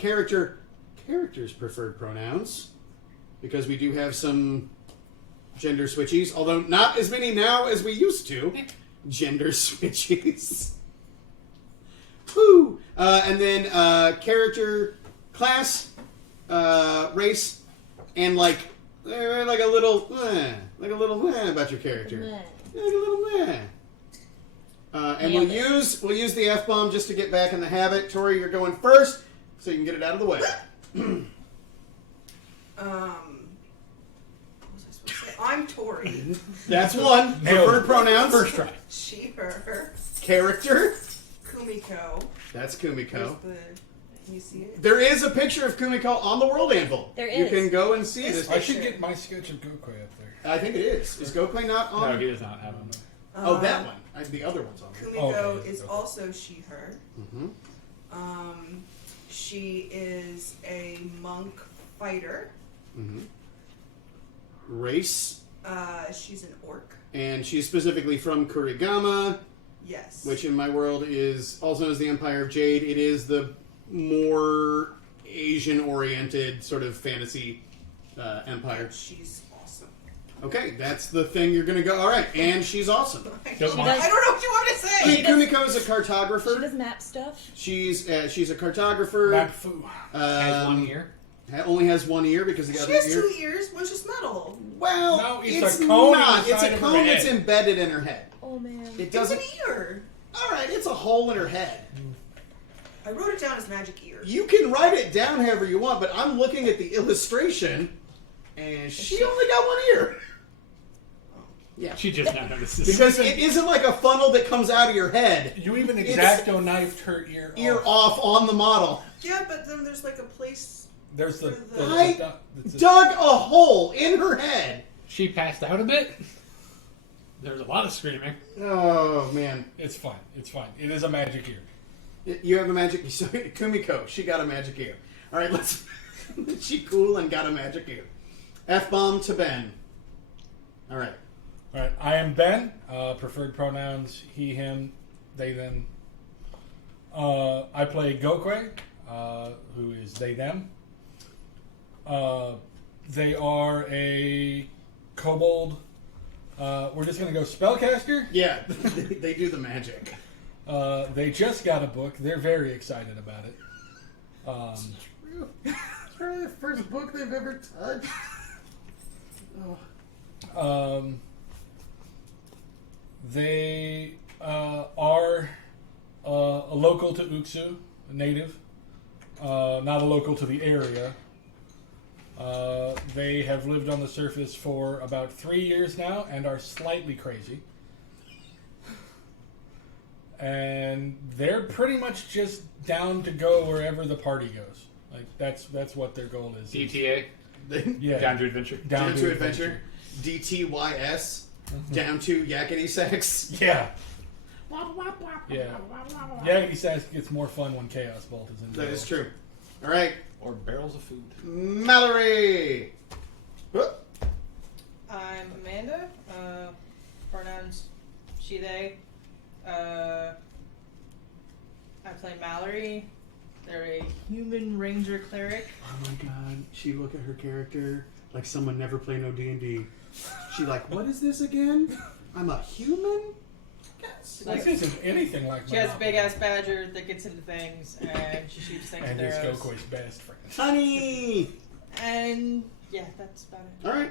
characters' preferred pronouns, because we do have some gender switchies, although not as many now as we used to. Gender switchies. Woo! And then character, class, race, and like a little about your character. Like a little and we'll use the F-bomb just to get back in the habit. Tori, you're going first, so you can get it out of the way. What was I supposed to say? I'm Tori. That's one. Preferred pronouns. First try. She, her. Character. Kumiko. That's Kumiko. Can you see it? There is a picture of Kumiko on the World Anvil. There You is. can go and see this. I should get my sketch of Gokoi up there. I think it is. Is Gokoi not on? No, he does not have one. Oh, that one. The other one's on there. Kumiko Okay, is okay. also she, her. Mm-hmm. She is a monk fighter. Mm-hmm. Race. She's an orc. And she's specifically from Kurigama, Yes. which in my world is also known as the Empire of Jade. It is the more Asian-oriented sort of fantasy empire. And she's awesome. Okay, that's the thing you're going to go. All right, and she's awesome. I Don't don't mind. know what you want to say. Kumiko is a cartographer. She does map stuff. She's a cartographer. Mapu has 1 year. Only has 1 ear because the She other has ear. 2 ears. One's just metal. Well, No, it's it's a cone not. It's inside a of her cone that's head. embedded in her head. Oh man. It It's doesn't. an ear. All right, it's a hole in her head. I wrote it down as magic ear. You can write it down however you want, but I'm looking at the illustration, and she only got 1 ear. Yeah, She just now noticed this. because it isn't like a funnel that comes out of your head. You even It's exacto knifed her ear off. Off on the model. Yeah, but then there's like a place. There's the I dug a hole in her head. She passed out a bit. There was a lot of screaming. Oh man, It's fine. It's fine. It is a magic ear. you have a magic. So Kumiko, she got a magic ear. All right, let's. She cool and got a magic ear. F-bomb to Ben. All right. All right. I am Ben. Preferred pronouns: he, him, they, them. I play Gokwe, who is they, them. They are a kobold. We're just gonna go spellcaster. Yeah, they do the magic. They just got a book. They're very excited about it. It's probably the first book they've ever touched. They are a local to Uksu, a native, not a local to the area. They have lived on the surface for about 3 years now and are slightly crazy. And they're pretty much just down to go wherever the party goes. Like that's what their goal is. DTA, Yeah. Down to Adventure. Down to adventure. DTYS. Down to yakety sax. Yeah. Yeah. Yakety Sax gets more fun when Chaos Bolt is involved. That is true. All right, Or barrels of food. Mallory. Whoop. I'm Amanda. Pronouns she, they. I play Mallory. They're a human ranger cleric. Oh my god, she look at her character like someone never played no D&D. She like, what is this again? I'm a human? Yes. This isn't anything like She has a Monopoly. big ass badger that gets into things, and she shoots things And with is arrows. Gokoi's best friend. Honey. And yeah, that's about it. All right.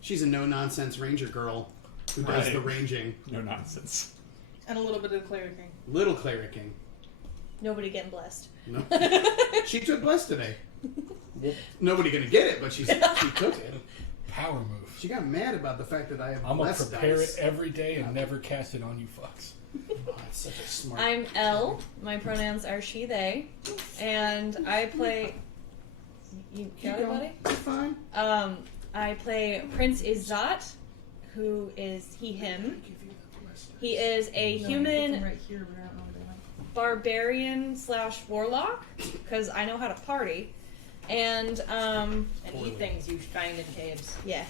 She's a no-nonsense ranger girl who does Right. the ranging. No nonsense. And a little bit of clericing. Little clericing. Nobody getting blessed. No. She took bless today. Nobody gonna get it, but she took it. Power move. She got mad about the fact that I have I'm gonna bless prepare dice. it every day and never cast it on you fucks. Oh, that's such a smart. I'm Elle. My pronouns are she, they. And I play. You got it, buddy? It's fine. I play Prince Izzat, who is he, him. He is a human Right here, but I don't know what they like. barbarian / warlock, because I know how to party. And, And eat things you find in caves. yeah.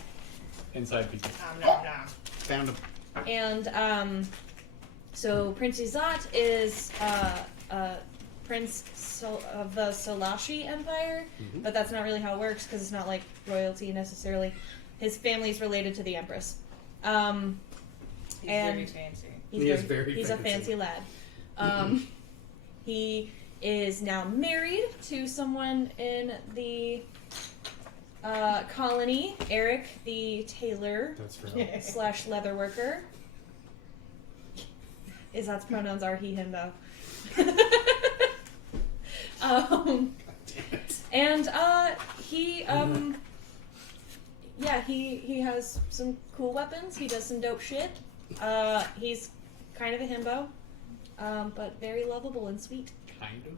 Inside pieces. Nom, nom, nom. Found him. And, so Prince Izzat is, of the Solashi Empire, but that's not really how it works because it's not like royalty necessarily. His family's related to the Empress. He's And- very fancy. He's a fancy lad. He is now married to someone in the colony, Eric the tailor That's right. / leather worker. Izat's pronouns are he, him, though. Damn it. And he he has some cool weapons. He does some dope shit. He's kind of a himbo, but very lovable and sweet. Kind of.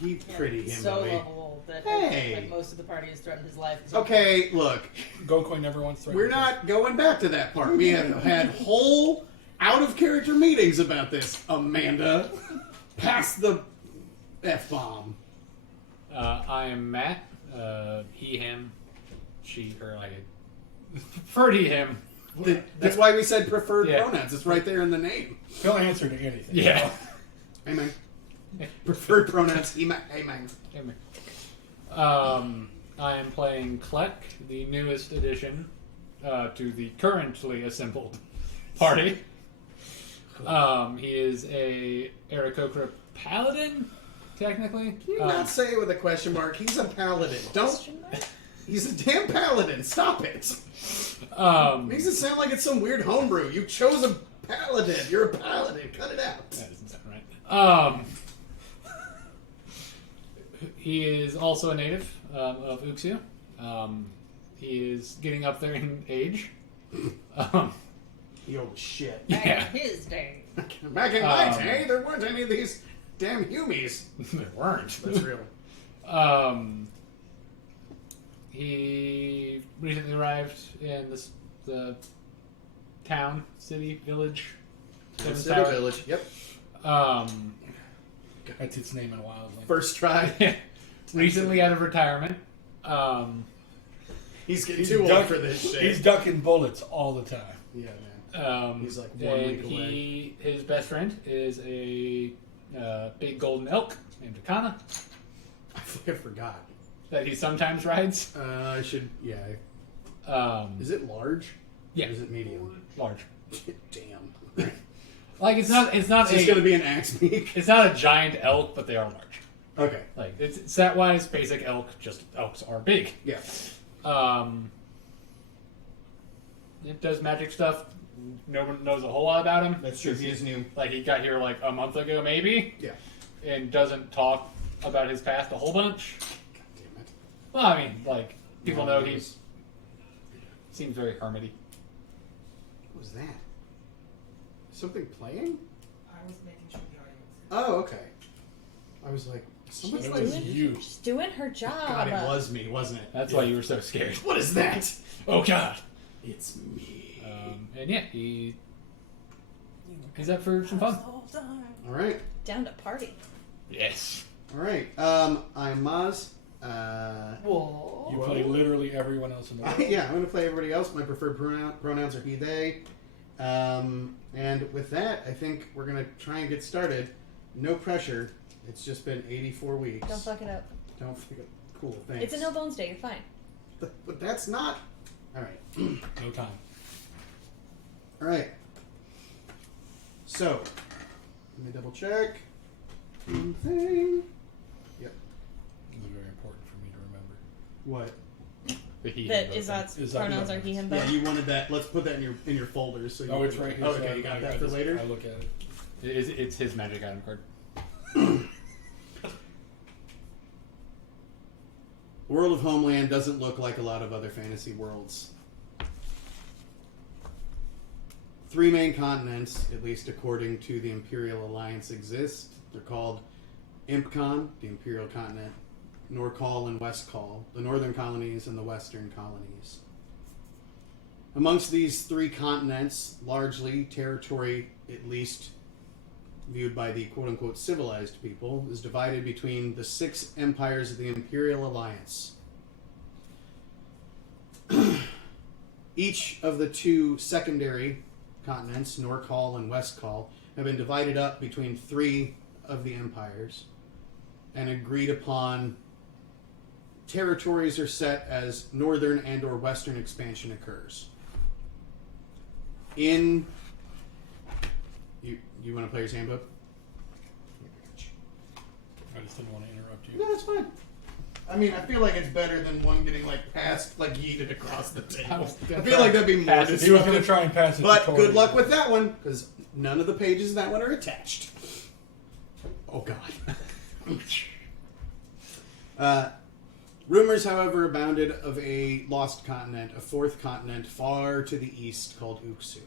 He's pretty He's him, so though. lovable that Hey. like most of the party has threatened his life. Okay, look, Gokoi never once threatened we're us. not going back to that part. We have had whole out-of-character meetings about this, Amanda. Pass the F-bomb. I am Matt. He, him, she, her. I prefer he, him. That's why we said preferred Yeah. pronouns. It's right there in the name. He'll answer to anything. Yeah. Hey, man. Preferred pronouns, hey, man. I am playing Kleck, the newest addition to the currently assembled party. He is a Aarakocra paladin, technically. Can you not say it with a question mark? He's a paladin. Don't. Question mark? He's a damn paladin. Stop it. Um, Makes it sound like it's some weird homebrew. You chose a paladin. You're a paladin. Cut it out. That doesn't sound right. He is also a native of Uxie. He is getting up there in age. You old shit. Back Yeah. in his day. Back in my day, there weren't any of these damn humies. They weren't. That's real. He recently arrived in the town, city, village. Devyn City Tower. Village. Yep. That's its name in Wildland. First try. Recently out of retirement. He's getting too old for this shit. He's ducking bullets all the time. Yeah, man. He's like 1 and week away. His best friend is a big golden elk named Akana I fucking forgot. that he sometimes rides. I should. Yeah. Is it large? Yeah. Or is it medium? Large. Damn. Like it's not Is this gonna be an axe beak? it's not a giant elk, but they are large. Okay. Like it's stat wise, basic elk. Just elks are big. Yeah. It does magic stuff. No one knows a whole lot about him. That's true. He is new. Like he got here like a month ago, maybe, Yeah. and doesn't talk about his past a whole bunch. God damn it. Well, I mean, like people know he was- seems very hermity. What was that? Something playing? I was making sure the audio was Oh, okay. I was like, somebody's It like. was you. She's doing her job. God, it was me, wasn't it? That's why you were so scared. What is that? Oh God. It's me. And yeah, he's up for some fun. All right. Down to party. Yes. All right. I'm Maz. Whoa. You play literally everyone else in the world. Yeah, I'm going to play everybody else. My preferred pronouns are he, they. And with that, I think we're going to try and get started. No pressure. It's just been 84 weeks. Don't fuck it up. Don't fuck it. Cool, thanks. It's a no bones day. You're fine. But that's not... All right. No time. All right. So, let me double check. One thing. Yep. This is very important for me to remember. What? The he, That him, Izat's Izat pronouns are knows. he, him, Yeah, them. you wanted that. Let's put that in your folders. So you Oh, it's can- right here. Oh, so okay, you got that I for just- later? I look at it. It's his magic item card. The world of Homeland doesn't look like a lot of other fantasy worlds. 3 main continents, at least according to the Imperial Alliance, exist. They're called Impcon, the Imperial Continent, Norcall and Westcall, the northern colonies and the western colonies. Amongst these 3 continents, largely territory, at least viewed by the quote-unquote civilized people, is divided between the 6 empires of the Imperial Alliance. Each of the 2 secondary continents, Norcall and Westcall, have been divided up between 3 of the empires. and agreed upon territories are set as northern and or western expansion occurs. You want to play your handbook? I just didn't want to interrupt you. No, that's fine. I mean, I feel like it's better than one getting like passed, like yeeted across the table. I feel like that'd be more Pass it. He was going to disruptive. try and pass it. But to good Tori. luck with that one, because none of the pages in that one are attached. Oh God. Rumors, however, abounded of a lost continent, a fourth continent far to the east called Uksu.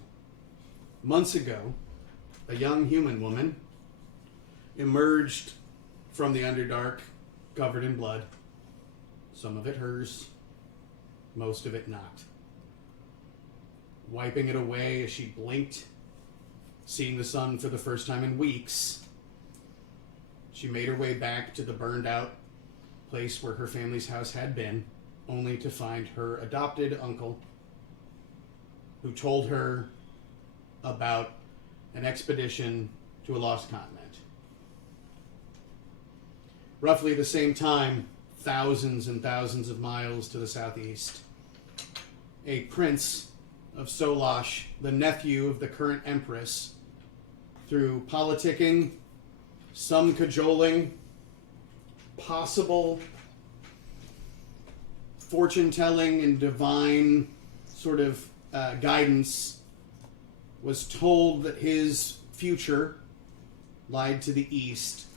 Months ago, a young human woman emerged from the Underdark covered in blood. Some of it hers, most of it not. Wiping it away as she blinked, seeing the sun for the first time in weeks, she made her way back to the burned out place where her family's house had been, only to find her adopted uncle, who told her about an expedition to a lost continent. Roughly the same time, thousands and thousands of miles to the southeast, a prince of Solash, the nephew of the current empress, through politicking, some cajoling, possible fortune-telling and divine sort of guidance, was told that his future lay to the east,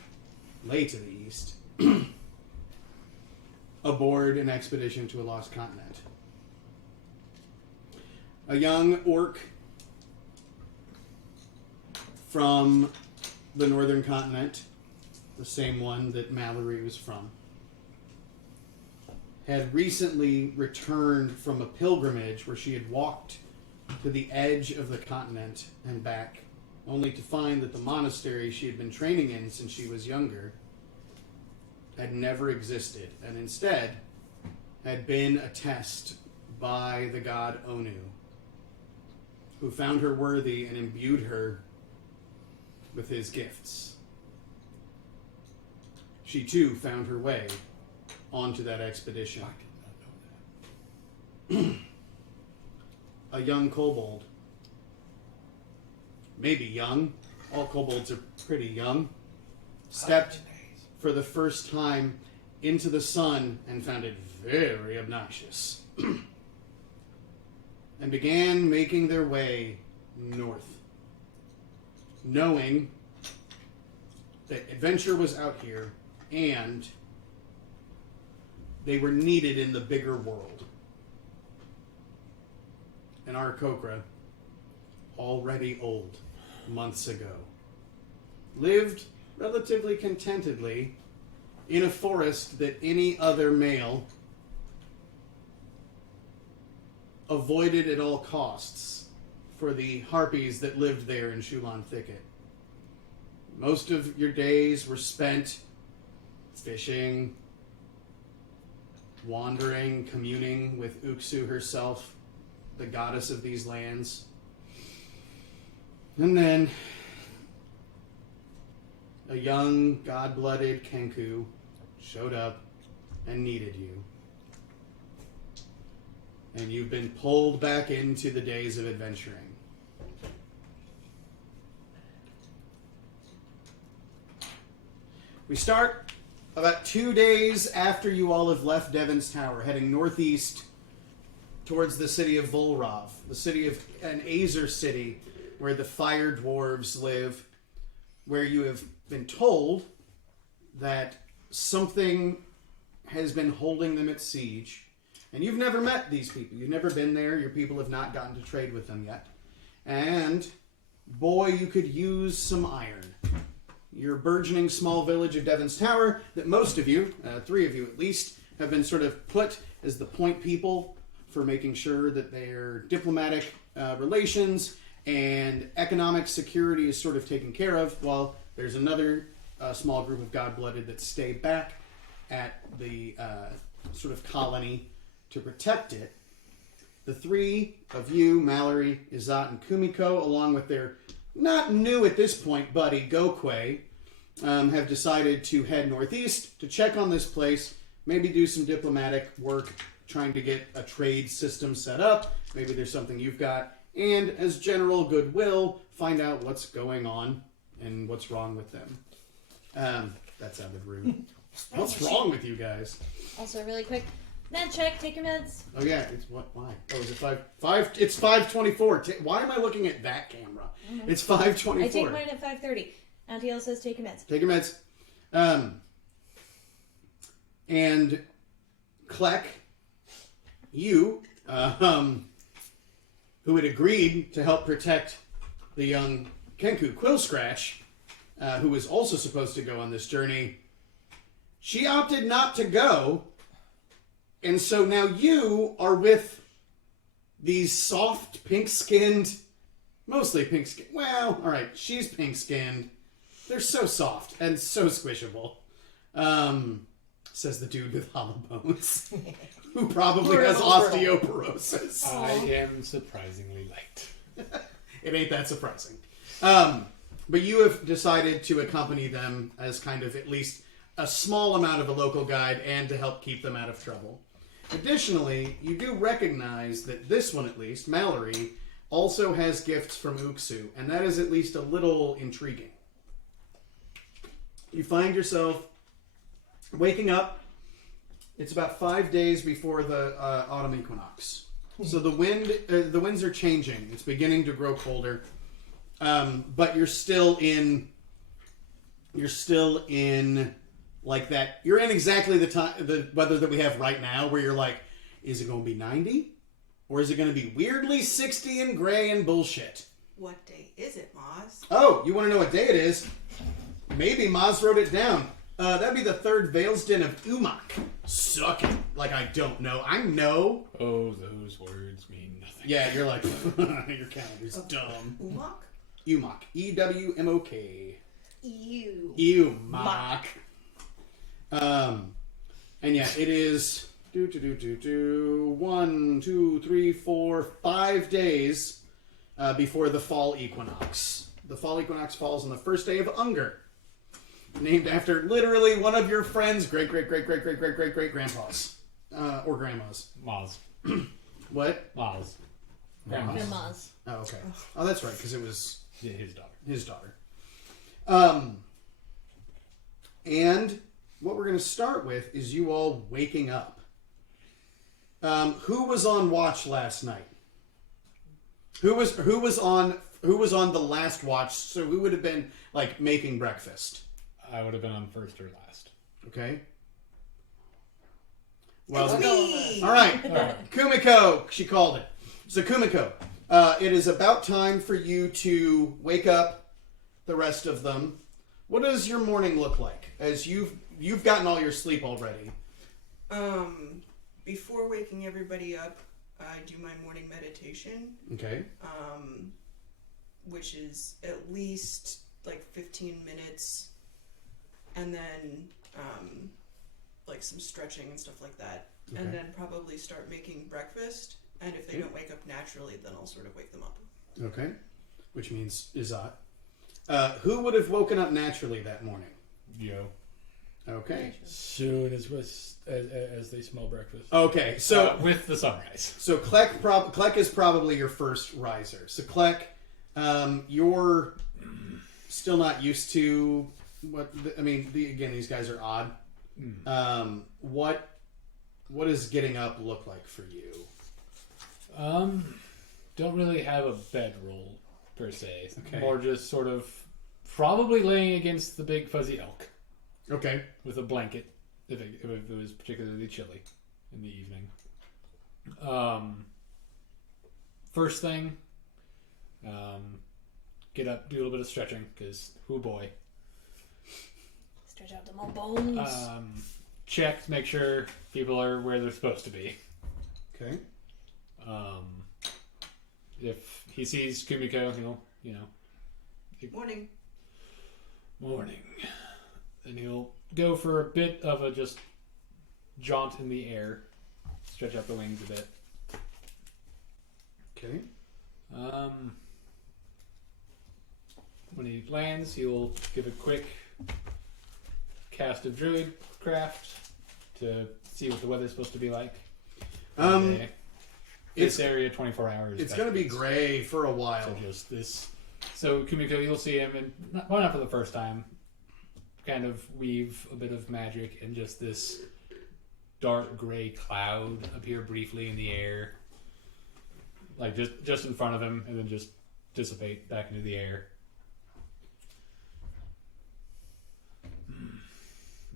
aboard an expedition to a lost continent. A young orc from the northern continent, the same one that Mallory was from, had recently returned from a pilgrimage where she had walked to the edge of the continent and back, only to find that the monastery she had been training in since she was younger had never existed, and instead had been a test by the god Onu, who found her worthy and imbued her with his gifts. She too found her way onto that expedition. I did not know that. A young kobold, maybe young, all kobolds are pretty young, stepped for the first time into the sun and found it very obnoxious, and began making their way north, knowing that adventure was out here and they were needed in the bigger world. And our Kokra, already old months ago, lived relatively contentedly in a forest that any other male avoided at all costs for the harpies that lived there in Shulan Thicket. Most of your days were spent fishing, wandering, communing with Uksu herself, the goddess of these lands. And then a young, god-blooded Kenku showed up and needed you. And you've been pulled back into the days of adventuring. We start about 2 days after you all have left Devyn's Tower, heading northeast towards the city of Vulrav, the city of an Azer city where the fire dwarves live, where you have been told that something has been holding them at siege. And you've never met these people. You've never been there. Your people have not gotten to trade with them yet. And, boy, you could use some iron. Your burgeoning small village of Devyn's Tower, that most of you, 3 of you at least, have been sort of put as the point people for making sure that their diplomatic relations and economic security is sort of taken care of, while there's another small group of God-blooded that stay back at the sort of colony to protect it. The 3 of you, Mallory, Izat, and Kumiko, along with their not new at this point buddy, Gokwe, have decided to head northeast to check on this place, maybe do some diplomatic work, trying to get a trade system set up. Maybe there's something you've got. And as general goodwill, find out what's going on and what's wrong with them. That sounded rude. What's wrong with you guys? Also, really quick, med check. Take your meds. Oh yeah, it's what? Why? Oh, is it five? It's 5:24. Why am I looking at that camera? It's 5:24. I take mine at 5:30. Auntie L says take your meds. Take your meds. And Kleck, you, who had agreed to help protect the young Kenku Quill Scratch, who was also supposed to go on this journey, she opted not to go. And so now you are with these soft, pink-skinned, mostly pink-skinned. Well, all right, she's pink-skinned. They're so soft and so squishable. Says the dude with hollow bones, who probably has osteoporosis. I am surprisingly light. It ain't that surprising. But you have decided to accompany them as kind of at least a small amount of a local guide and to help keep them out of trouble. Additionally, you do recognize that this one, at least, Mallory, also has gifts from Uksu, and that is at least a little intriguing. You find yourself waking up. It's about 5 days before the autumn equinox. So the winds are changing. It's beginning to grow colder, but you're still in like that. You're in exactly the weather that we have right now, where you're like, is it going to be 90, or is it going to be weirdly 60 and gray and bullshit? What day is it, Moz? Oh, you want to know what day it is? Maybe Maz wrote it down. That'd be the third Veilsden of Umak. Suck it. Like I don't know. I know. Oh, those words mean nothing. Yeah, you're like, your calendar's dumb. Umok? Umak. E-W-M-O-K. Ew. Umak. And yeah, it is 1, 2, 3, 4, 5 days before the fall equinox. The fall equinox falls on the first day of Unger, named after literally one of your friends' great-great-great-great-great-great-great-great-grandpas. Or grandmas. Maz. What? Maz. Grandmas. Grandmas. Oh, okay. Oh, that's right, because it was Yeah, his daughter. his daughter. And what we're going to start with is you all waking up. Who was on watch last night? Who was on the last watch? So who would have been like making breakfast? I would have been on first or last. Okay. Well, It's me! all right. All right. Kumiko, she called it. So Kumiko, it is about time for you to wake up the rest of them. What does your morning look like? As you've gotten all your sleep already. Before waking everybody up, I do my morning meditation, Okay. which is at least like 15 minutes, and then like some stretching and stuff like that, Okay. and then probably start making breakfast. And if they don't wake up naturally, then I'll sort of wake them up. Okay. Which means Izat. Who would have woken up naturally that morning? Yo. Okay. Soon as they smell breakfast. Okay. So with the sunrise. So Kleck is probably your first riser. So Kleck, you're still not used to what again, these guys are odd. What does getting up look like for you? Don't really have a bedroll per se. Okay. More just sort of probably laying against the big fuzzy elk Okay. with a blanket if it was particularly chilly in the evening. First thing, get up, do a little bit of stretching because, oh boy. Stretch out them all bones. Check to make sure people are where they're supposed to be. Okay. If he sees Kumiko, Morning. morning, then he'll go for a bit of a just jaunt in the air, stretch out the wings a bit. Okay. When he lands, he'll give a quick cast a druid craft to see what the weather's supposed to be like. It's This area 24 hours. it's going to be gray for a while. So just this. So Kumiko, you'll see him, and not for the first time, kind of weave a bit of magic, and just this dark gray cloud appear briefly in the air, like just in front of him, and then just dissipate back into the air.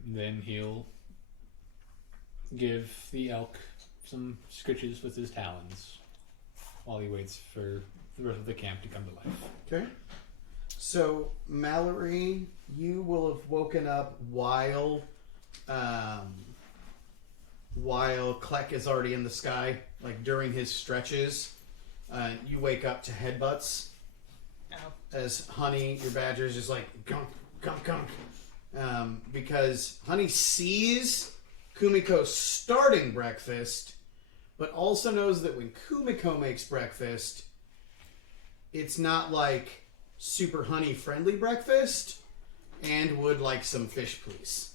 Then he'll give the elk some scritches with his talons while he waits for the rest of the camp to come to life. Okay. So, Mallory, you will have woken up while Kleck is already in the sky, like during his stretches. You wake up to headbutts Ow. as Honey, your badger, is just like gunk, gunk, gunk. Because Honey sees Kumiko starting breakfast, but also knows that when Kumiko makes breakfast, it's not like super honey friendly breakfast, and would like some fish, please.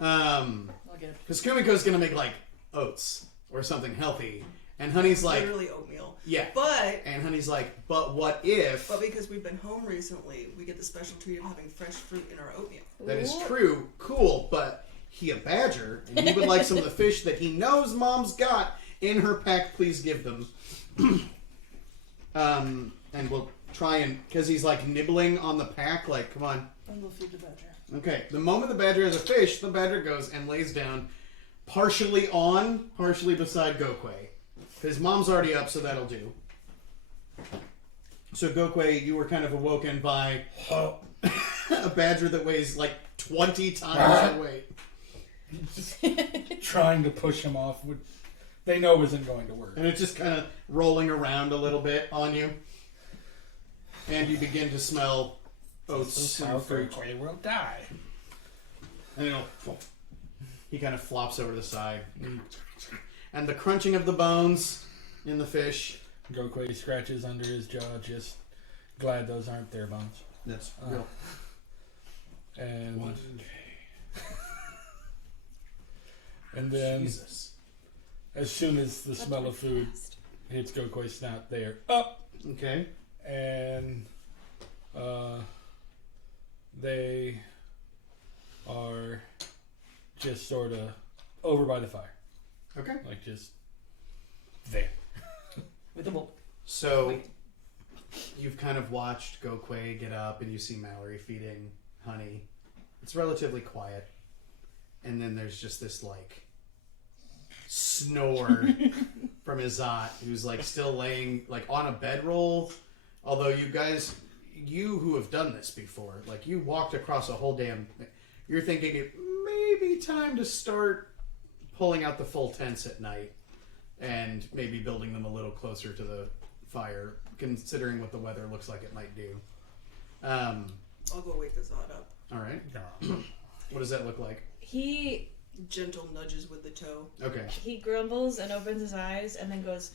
Okay. Because Kumiko's gonna make like oats or something healthy, and Honey's like, Literally oatmeal. yeah. But And Honey's like, but what if? because we've been home recently, we get the special treat of having fresh fruit in our oatmeal. That is Ooh. true. Cool, but he a badger, and he would like some of the fish that he knows Mom's got in her pack. Please give them. And we'll try and, because he's like nibbling on the pack, like, come on. And we'll feed the badger. Okay, the moment the badger has a fish, the badger goes and lays down, partially on, partially beside Gokwe. His mom's already up, so that'll do. So Gokwe, you were kind of awoken by a badger that weighs like 20 times your weight. Trying to push him off, which they know isn't going to work. And it's just kind of rolling around a little bit on you. And you begin to smell oats and fruit. Gokwe will die. And he kind of flops over the side. And the crunching of the bones in the fish. Gokwe scratches under his jaw, just glad those aren't their bones. That's real. And and then Jesus. as soon as the smell of food hits Gokwe's snout, they are up. Okay. And they are just sort of over by the fire, Okay. like just there. With the bowl. So Wait. you've kind of watched Gokwe get up and you see Mallory feeding Honey. It's relatively quiet. And then there's just this like snore from Izat, who's like still laying like on a bedroll. Although you who have done this before, like you walked across a whole damn, you're thinking it may be time to start pulling out the full tents at night and maybe building them a little closer to the fire, considering what the weather looks like it might do. I'll go wake Azad up. All right. What does that look like? He Gentle nudges with the toe. Okay. grumbles and opens his eyes and then goes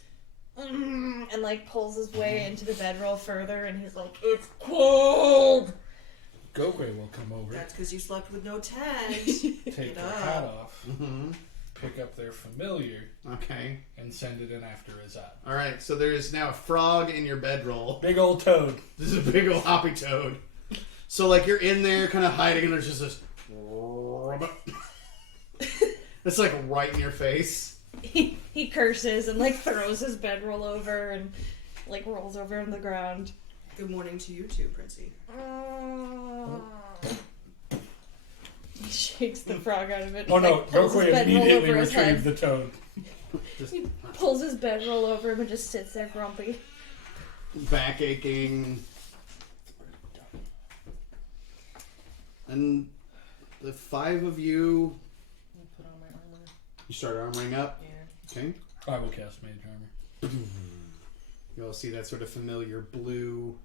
and like pulls his way into the bedroll further, and he's like, "It's cold." Gokwe will come over, That's because you slept with no tent. take Get their up. hat off, Mm-hmm. pick up their familiar, Okay. and send it in after Izat. All right. So there is now a frog in your bedroll. Big old toad. This is a big old hoppy toad. So like you're in there, kind of hiding, and there's just this. It's like right in your face. He curses and like throws his bedroll over and like rolls over on the ground. Good morning to you too, Princey. He shakes the frog out of it. Oh no, like, pulls his Gokwe bedroll immediately over his head. retrieved the toad. Just He pulls his bedroll over him and just sits there grumpy. back aching. And the five of you, I'll put on my armor. you start armoring up. Yeah. Okay. I will cast Mage Armor. You all see that sort of familiar blue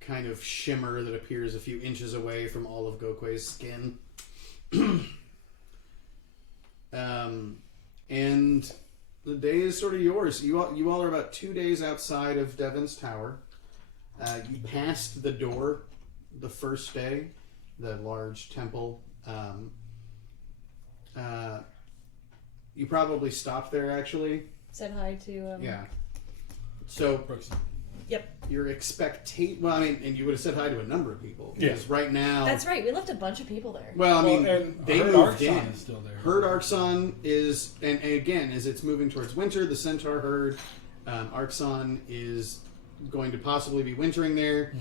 kind of shimmer that appears a few inches away from all of Gokwe's skin. And the day is sort of yours. You all are about 2 days outside of Devyn's tower. You passed the door the first day the large temple. You probably stopped there, actually. Said hi to. Yeah. So Brooks. your well, I mean, and you would have said hi to a number of people because right now. That's right. We left a bunch of people there. Well, I mean, and they Herd moved Arxon in. is still there. Herd Arxon is, and again, as it's moving towards winter, the Centaur herd, Arxon is going to possibly be wintering there.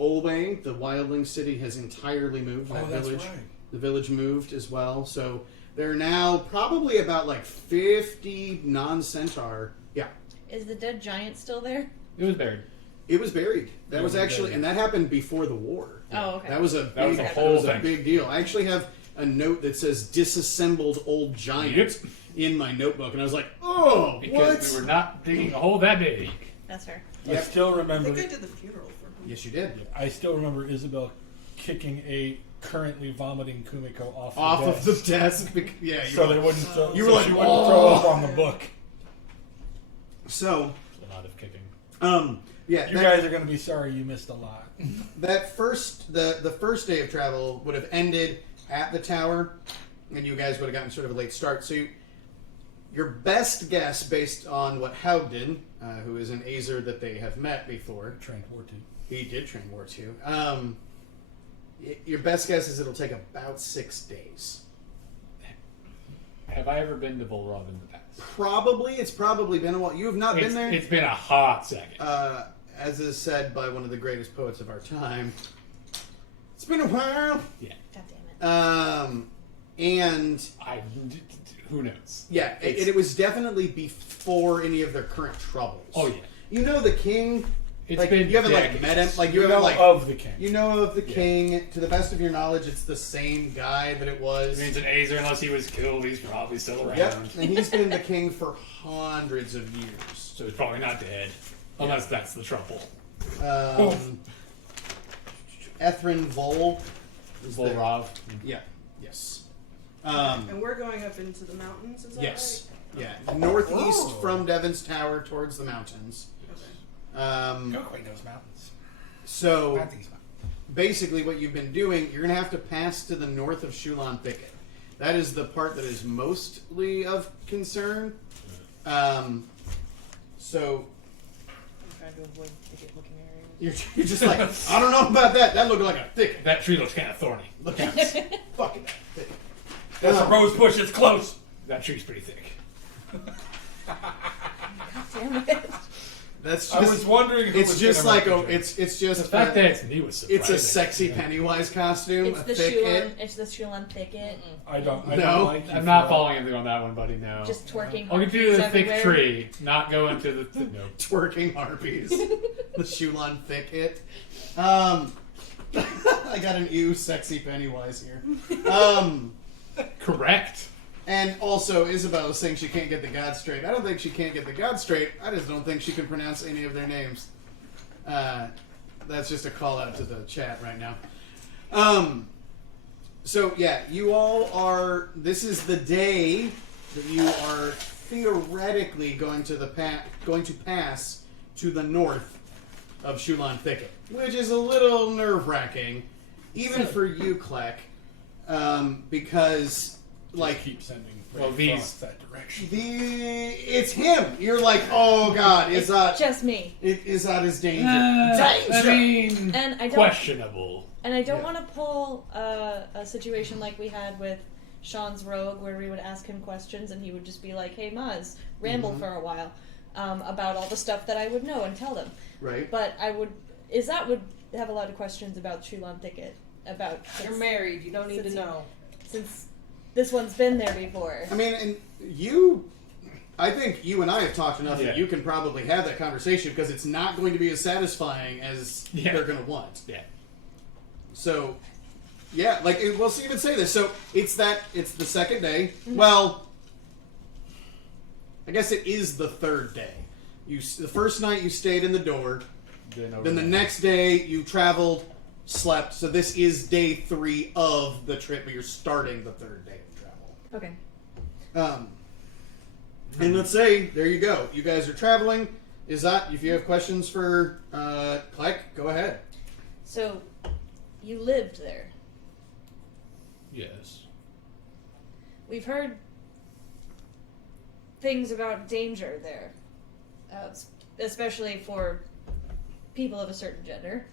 Olway, the wildling city, has entirely moved. That that's village, right. the village moved as well. So there are now probably about like 50 non-Centaur. Yeah, Is the dead giant still there? It was buried. it was buried. That It was was actually, buried. and that happened before the war. Oh, okay. That was a That was big, a whole a thing. big deal. I actually have a note that says "disassembled old giant" Yep. in my notebook, and I was like, "Oh, Because we were not digging a hole that big. That's fair. I Yep. still I remember. think I did the funeral for him. Yes, you did. I still remember Isabel kicking a currently vomiting Kumiko off Off the of the desk. Yeah, so they wouldn't. Throw, You so were like, she wouldn't throw up "Oh." on the book. So, A lot of kicking. yeah, You guys are going to be sorry you missed a lot. that first the first day of travel would have ended at the tower, and you guys would have gotten sort of a late start. So, your best guess, based on what Haug did, who is an Azer that they have met before, Trained War 2. he did train War 2. Your best guess is it'll take about 6 days. Have I ever been to Vulrav in the past? Probably, it's probably been a while. You have not been there. It's been a hot second. As is said by one of the greatest poets of our time. It's been a while. Yeah. God damn it. And Who knows? yeah, it was definitely before any of their current troubles. Oh yeah. You know the king. It's Like been you haven't like decades. met him. Like You you know haven't like of the king. you know of the Yeah. king. To the best of your knowledge, it's the same guy that it was. It means an Azer, unless he was killed, he's probably still around. Yep, and he's been the king for hundreds of years. So he's probably not dead. Unless that's the trouble. Ethrin Vol. is the- Vulrav. Yeah. Yes. And we're going up into the mountains, is that Yes. Yeah. Northeast Oh. from Devon's Tower towards the mountains. right? Okay. Gokwe knows mountains. So Not these mountains. basically, what you've been doing, you're going to have to pass to the north of Shulan Thicket. That is the part that is mostly of concern. So I'm trying to avoid ticket looking areas. you're just like, I don't know about that. That looked like a thicket. That tree looks kind of thorny. Look at fucking that thicket. That's a rose bush. It's close. That tree's pretty thick. Damn it. That's I was just. wondering. Who It's was just gonna like make a. the joke. It's just. The fact that it's me was surprising. It's a sexy Pennywise costume. It's a the thick Shulan. hit. It's the Shulan thicket. I don't No. like you I'm for not that. following anything on that one, buddy. No. Just twerking. I'll get you the harpies thick everywhere. tree, not go into the. No. Twerking harpies. The Shulan thick hit. I got an ew sexy Pennywise here. Correct. And also, Isabel is saying she can't get the gods straight. I don't think she can't get the gods straight. I just don't think she can pronounce any of their names. That's just a call out to the chat right now. So yeah, you all are. This is the day that you are theoretically going to pass to the north of Shulan Thicket, which is a little nerve wracking, even for you, Kleck, because like. Keep sending. Well, ray these- frogs that direction. It's him. You're like, oh god, Izzat. Just me. Izzat is danger. I Danger! mean, And I don't. questionable. And I don't Yeah. want to pull a situation like we had with Sean's Rogue, where we would ask him questions and he would just be like, "Hey, Maz," ramble for a while about all the stuff that I would know and tell them. Right. But Izzat would have a lot of questions about Shulan Thicket, about You're married. You don't need to Since- know. since this one's been there before. I mean, and I think you and I have talked enough Yeah. that you can probably have that conversation because it's not going to be as satisfying as Yeah. they're going to want. Yeah. So, yeah, like we'll even say this. So it's the second day. Well, I guess it is the third day. The first night you stayed in the door. Then the next day you traveled, slept. So this is day 3 of the trip, but you're starting the third day of travel. Okay. And let's say there you go. You guys are traveling. If you have questions for Kleck, go ahead. So, you lived there. Yes. We've heard things about danger there, especially for people of a certain gender.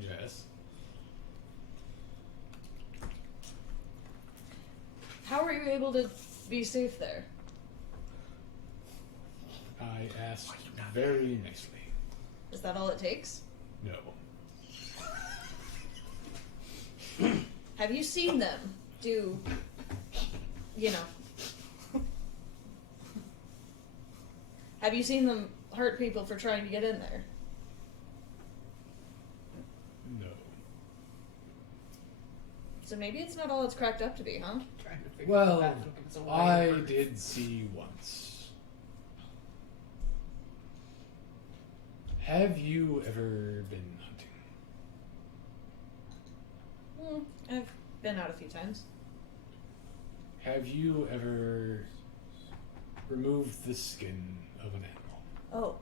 Yes. How are you able to be safe there? I asked very nicely. Is that all it takes? No. Have you seen them do, have you seen them hurt people for trying to get in there? No. So maybe it's not all it's cracked up to be, huh? Trying to figure Well, out if it's a way I or- did see once. Have you ever been hunting? I've been out a few times. Have you ever removed the skin of an animal Oh,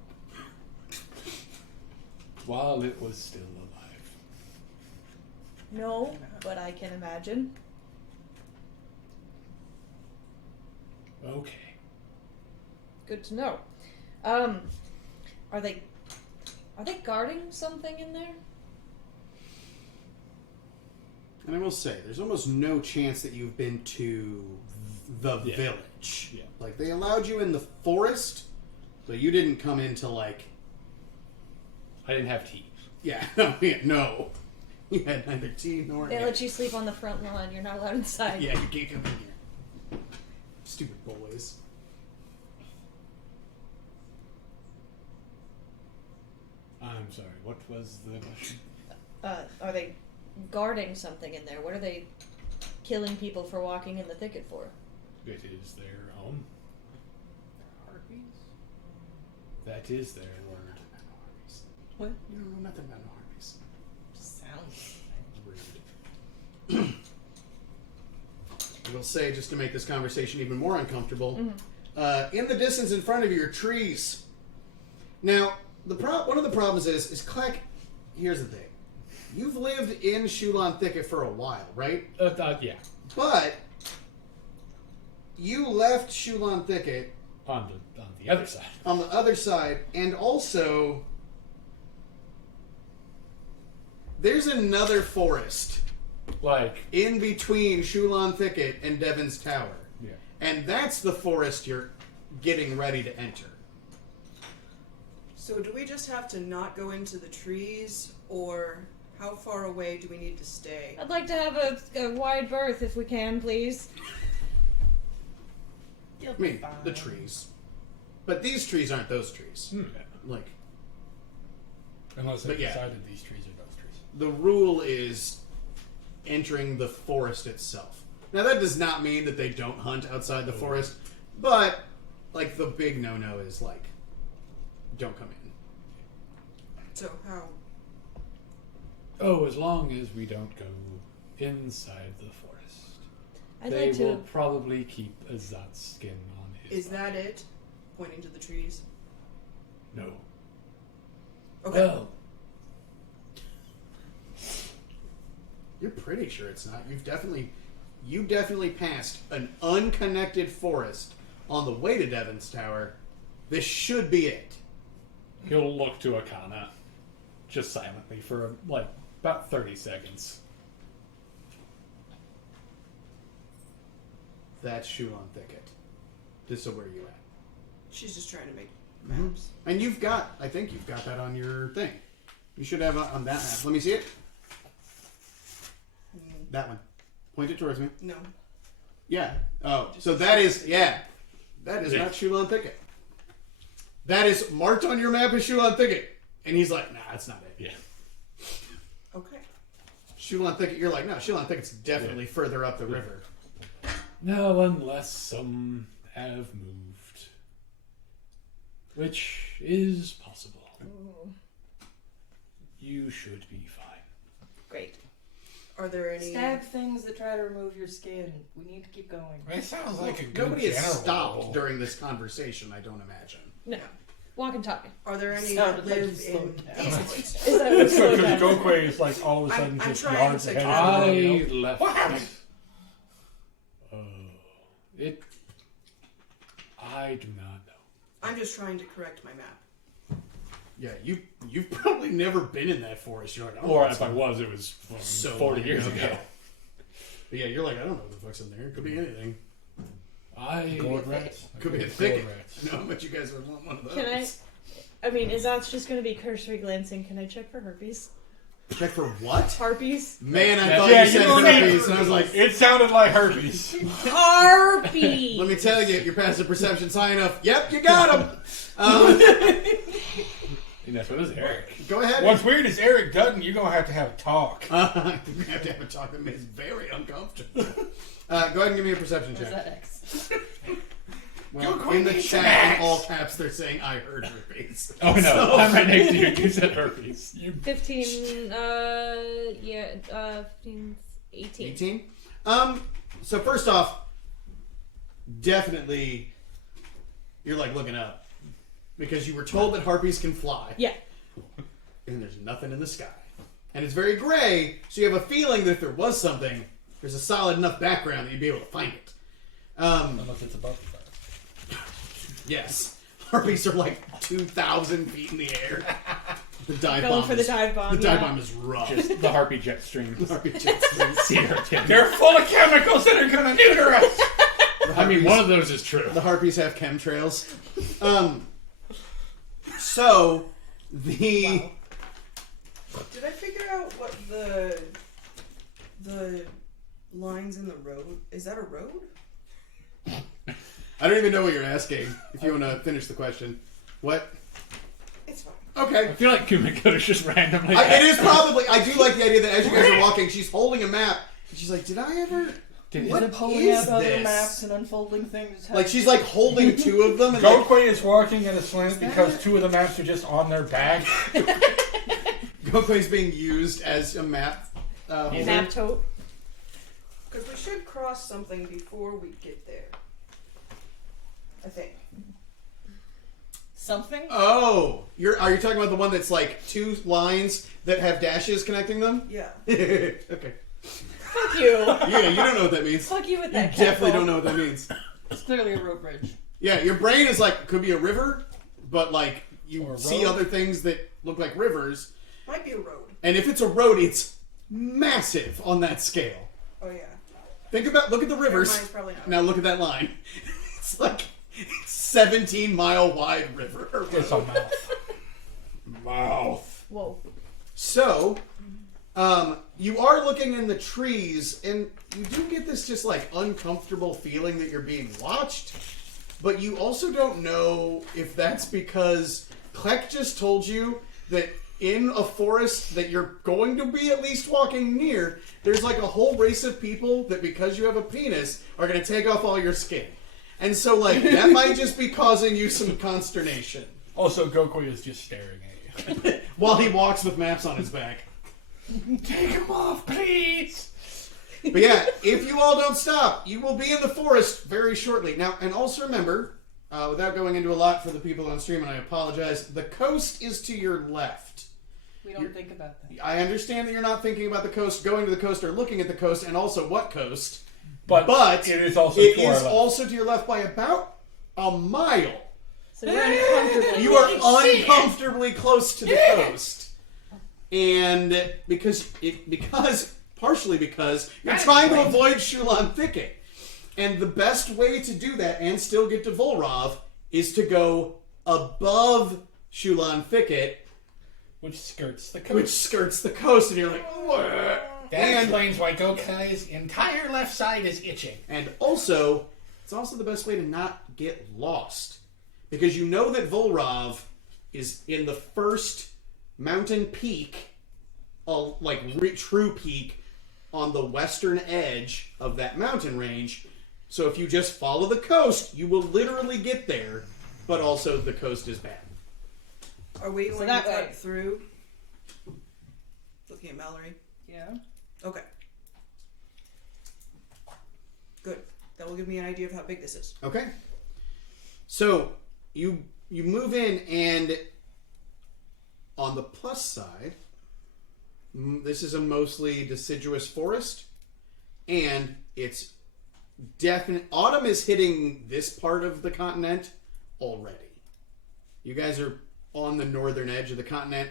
while it was still alive? no, but I can imagine. Okay. Good to know. Are they guarding something in there? And I will say, there's almost no chance that you've been to the Yeah. village. Yeah. Like, they allowed you in the forest, but you didn't come into, like... I didn't have tea. Yeah, no. You had neither tea nor... They let you sleep on the front lawn. You're not allowed inside. Yeah, you can't come in here. Stupid boys. I'm sorry, what was the question? Are they guarding something in there? What are they killing people for walking in the thicket for? It is their home. Harpies? That is their word. What? You don't know nothing about no harpies. Sounds. Rude. I will say, just to make this conversation even more uncomfortable, Mm-hmm. in the distance in front of you are trees. Now, one of the problems is Kleck, here's the thing. You've lived in Shulan Thicket for a while, right? Yeah. But you left Shulan Thicket On the other side. on the other side, and also there's another forest Like, in between Shulan Thicket and Devyn's Tower. yeah. And that's the forest you're getting ready to enter. So do we just have to not go into the trees, or how far away do we need to stay? I'd like to have a wide berth if we can, please. You'll I be mean, fine. the trees. But these trees aren't those trees. Hmm. Like, Unless they But yeah. decided these trees are those trees. the rule is entering the forest itself. Now, that does not mean that they don't hunt outside the forest, but, like, the big no-no is, like, don't come in. So how? Oh, as long as we don't go inside the forest. I'd They like will to. probably keep Azat's skin on his Is body. that it? Pointing to the trees. No. Okay. Well, You're pretty sure it's not. You definitely passed an unconnected forest on the way to Devyn's Tower. This should be it. he'll look to Akana just silently for, like, about 30 seconds. That's Shulan Thicket. This is where you at. She's just trying to make maps. And I think you've got that on your thing. You should have it on that map. Let me see it. That one. Point it towards me. No. Yeah. Oh, so that is, that is not Shulan Thicket. That is marked on your map as Shulan Thicket. And he's like, nah, that's not it. Yeah. Okay. Shulan Thicket, you're like, no, Shulan Thicket's definitely further up the river. No, unless some have moved. Which is possible. Ooh, You should be fine. great. Are there any? Stag things that try to remove your skin. We need to keep going. It sounds like a good Nobody has general stopped rule. during this conversation, I don't imagine. No. Walking, talking. Are there any Sounded that like you live slowed in down. these places? Is that what It's slowed because down? Gokwe is like all of a sudden I'm just trying yards to ahead catch of up. everybody I else. left. What happened? It. I do not know. I'm just trying to correct my map. Yeah, you've probably never been in that forest. You're like, oh, Or it's if I was, it was so 40 long years ago. But yeah, you're like, I don't know what the fuck's in there. It could be anything. Gourd rats? Could be a Gourd thicket. rats. You know how much you guys would want one of those. Can I mean, is that just going to be cursory glancing? Can I check for herpes? Check for what? Harpies? Man, I Yeah, thought you you said don't need herpes, and I was like, It sounded like herpes. Harpies! let me tell you, your passive perception's high enough. Yep, you got him. And that's what is Eric. Go ahead. What's weird is Eric Dutton, you're going to have a talk. You have to have a talk that makes it very uncomfortable. Go ahead and give me a perception Or is check. that X? Well, in the chat, in all caps, they're saying, I heard herpes. Oh no, So- I'm right next to you. You said herpes. 15, 15, 18. 18? So first off, definitely, you're like looking up. Because you were told that harpies can fly. Yeah. And there's nothing in the sky. And it's very gray, so you have a feeling that if there was something, there's a solid enough background that you'd be able to find it. Unless it's above the fire. Yes. Harpies are like 2,000 feet in the air. The dive Going bomb for the dive bomb, The dive yeah. bomb is rough. Just the harpy jet stream. Harpy jet streams. See her tip. They're full of chemicals that are going to neuter us. I mean, one of those is true. The harpies have chemtrails. So, the... Wow. Did I figure out what the lines in the road? Is that a road? I don't even know what you're asking, if you want to finish the question. What? It's fine. Okay. I feel like Kumiko is just randomly. It is probably... I do like the idea that as you guys are walking, she's holding a map, and she's like, did I ever... What Pulling is out other this? maps and unfolding things. Like, she's like holding two of them, and like, Gokwe is walking at a slant because two of the maps are just on their back. Gokwe's being used as a map. holder. Map tote. Because we should cross something before we get there. I think. Something? Oh, are you talking about the one that's like two lines that have dashes connecting them? Yeah. Okay. Fuck you. Yeah, you don't know what that means. Fuck you with You that definitely cattle. don't know what that means. It's clearly a road bridge. Yeah, your brain is like, could be a river, but like, Or you a see road. other things that look like rivers, Might be a road. and if it's a road, it's massive on that scale. Oh yeah. Look at the rivers. Mine's probably not. Now look at that line. It's like 17-mile wide river. or It's a road. mouth. Whoa. So, you are looking in the trees, and you do get this just like uncomfortable feeling that you're being watched, but you also don't know if that's because Klek just told you that in a forest that you're going to be at least walking near, there's like a whole race of people that because you have a penis are going to take off all your skin. And so, like, that might just be causing you some consternation. Also, Gokwe is just staring at you. While he walks with maps on his back. Take him off, please! But yeah, if you all don't stop, you will be in the forest very shortly. Now, and also remember, without going into a lot for the people on stream, and I apologize, the coast is to your left. We don't think about that. I understand that you're not thinking about the coast, going to the coast, or looking at the coast, and also what coast. But, But it is also it to our is left. also to your left by about a mile. So we're uncomfortable. You are uncomfortably close to the coast. And partially because you're trying to avoid Shulan Thicket. And the best way to do that and still get to Vulrav is to go above Shulan Thicket, Which skirts the which coast. skirts the coast, and you're like, what? That explains why Gokwe's entire left side is itching. And also, it's also the best way to not get lost. Because you know that Vulrav is in the first mountain peak, true peak, on the western edge of that mountain range. So if you just follow the coast, you will literally get there, but also the coast is bad. Are we So going that to cut way. through? Looking at Mallory. Yeah. Okay. Good. That will give me an idea of how big this is. Okay. So, you you move in, and on the plus side, this is a mostly deciduous forest, and it's definite. Autumn is hitting this part of the continent already. You guys are on the northern edge of the continent.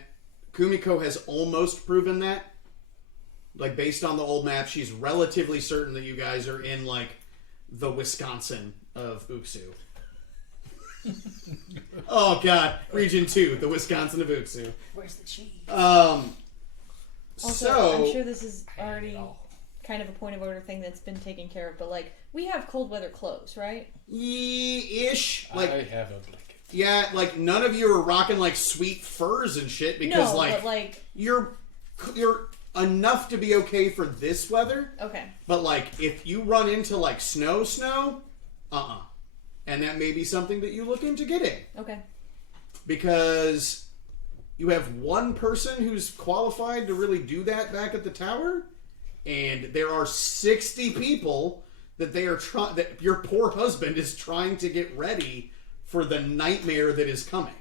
Kumiko has almost proven that. Like, based on the old map, she's relatively certain that you guys are in, like, the Wisconsin of Uksu. Oh, God. Region 2, the Wisconsin of Uksu. Where's the cheese? Also, So... I'm sure this is already kind of a point of order thing that's been taken care of, but, like, we have cold weather clothes, right? Ish. Like, I have a blanket. yeah, like, none of you are rocking, like, sweet furs and shit because, No, like, but, like... you're enough to be okay for this weather. Okay. But, like, if you run into, like, snow, and that may be something that you look into getting. Okay. Because you have one person who's qualified to really do that back at the tower, and there are 60 people that that your poor husband is trying to get ready for the nightmare that is coming.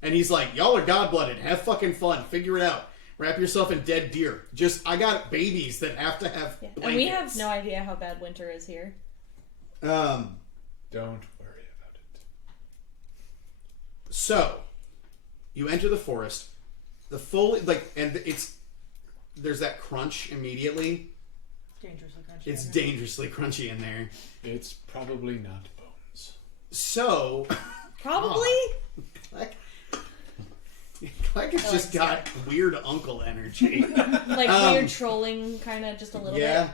And he's like, y'all are god-blooded. Have fucking fun. Figure it out. Wrap yourself in dead deer. I got babies that have to have Yeah. blankets. And we have no idea how bad winter is here. Don't worry about it. So, you enter the forest. The there's that crunch immediately. Dangerously crunchy. It's dangerously crunchy in there. It's probably not bones. So, Probably? Like it's just got weird uncle energy. Like weird trolling, kind of, just a little Yeah. bit.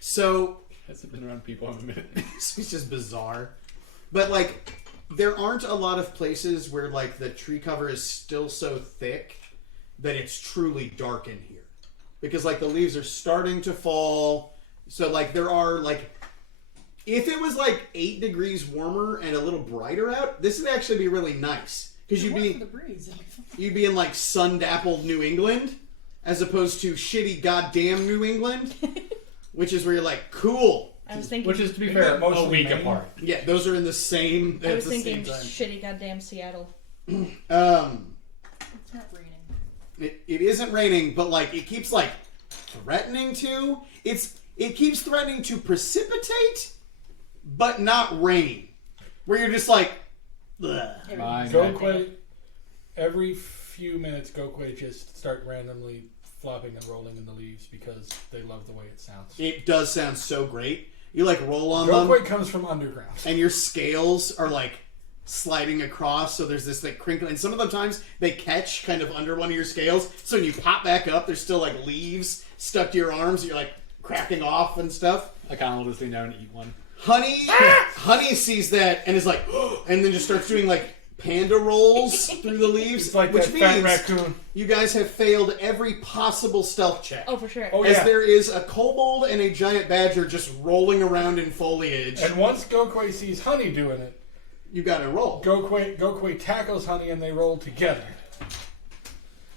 So, Has it been around people in a minute? it's just bizarre. But, like, there aren't a lot of places where, like, the tree cover is still so thick that it's truly dark in here. Because, like, the leaves are starting to fall. So, like, there are, like... If it was, like, 8 degrees warmer and a little brighter out, this would actually be really nice. Because you'd be in, like, sun-dappled New England, as opposed to shitty goddamn New England, which is where you're like, cool. I was thinking... Which is, to be fair, a mostly week Maine. apart. Yeah, those are in the same... I was at the thinking same time. shitty goddamn Seattle. It's not raining. It isn't raining, but, like, it keeps, like, threatening to. It keeps threatening to precipitate, but not rain. Where you're just like, ugh. Gokwe, every few minutes, Gokwe just start randomly flopping and rolling in the leaves because they love the way it sounds. It does sound so great. You, like, roll on them, Gokwe comes from underground. and your scales are, like, sliding across, so there's this, like, crinkle. And some of the times, they catch kind of under one of your scales, so when you pop back up, there's still, like, leaves stuck to your arms, and you're, like, cracking off and stuff. I kind of will just lean down and eat one. Honey sees that and is like, and then just starts doing, like, panda rolls through the leaves, It's like which that fat means raccoon. you guys have failed every possible stealth check. Oh, for sure. Oh, As yeah. there is a kobold and a giant badger just rolling around in foliage. And once Gokwe sees Honey doing it, You gotta roll. Gokwe tackles Honey and they roll together.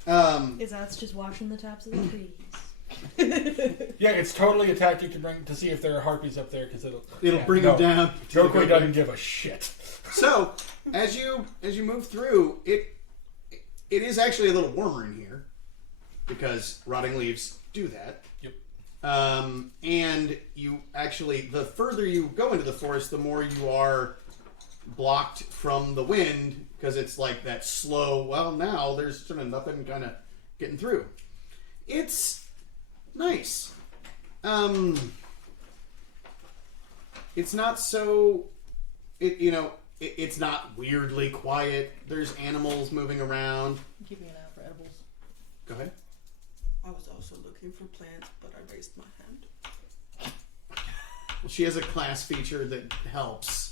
Izat's just watching the tops of the trees. Yeah, it's totally a tactic to see if there are harpies up there because it'll It'll bring them down. to the Gokwe ground. doesn't give a shit. So, as you move through, it is actually a little warmer in here because rotting leaves do that. Yep. And you actually, the further you go into the forest, the more you are blocked from the wind because it's like that slow. Well, now there's sort of nothing kind of getting through. It's nice. It's not so. It's not weirdly quiet. There's animals moving around. I'm keeping an eye out for edibles. Go ahead. I was also looking for plants, but I raised my hand. She has a class feature that helps.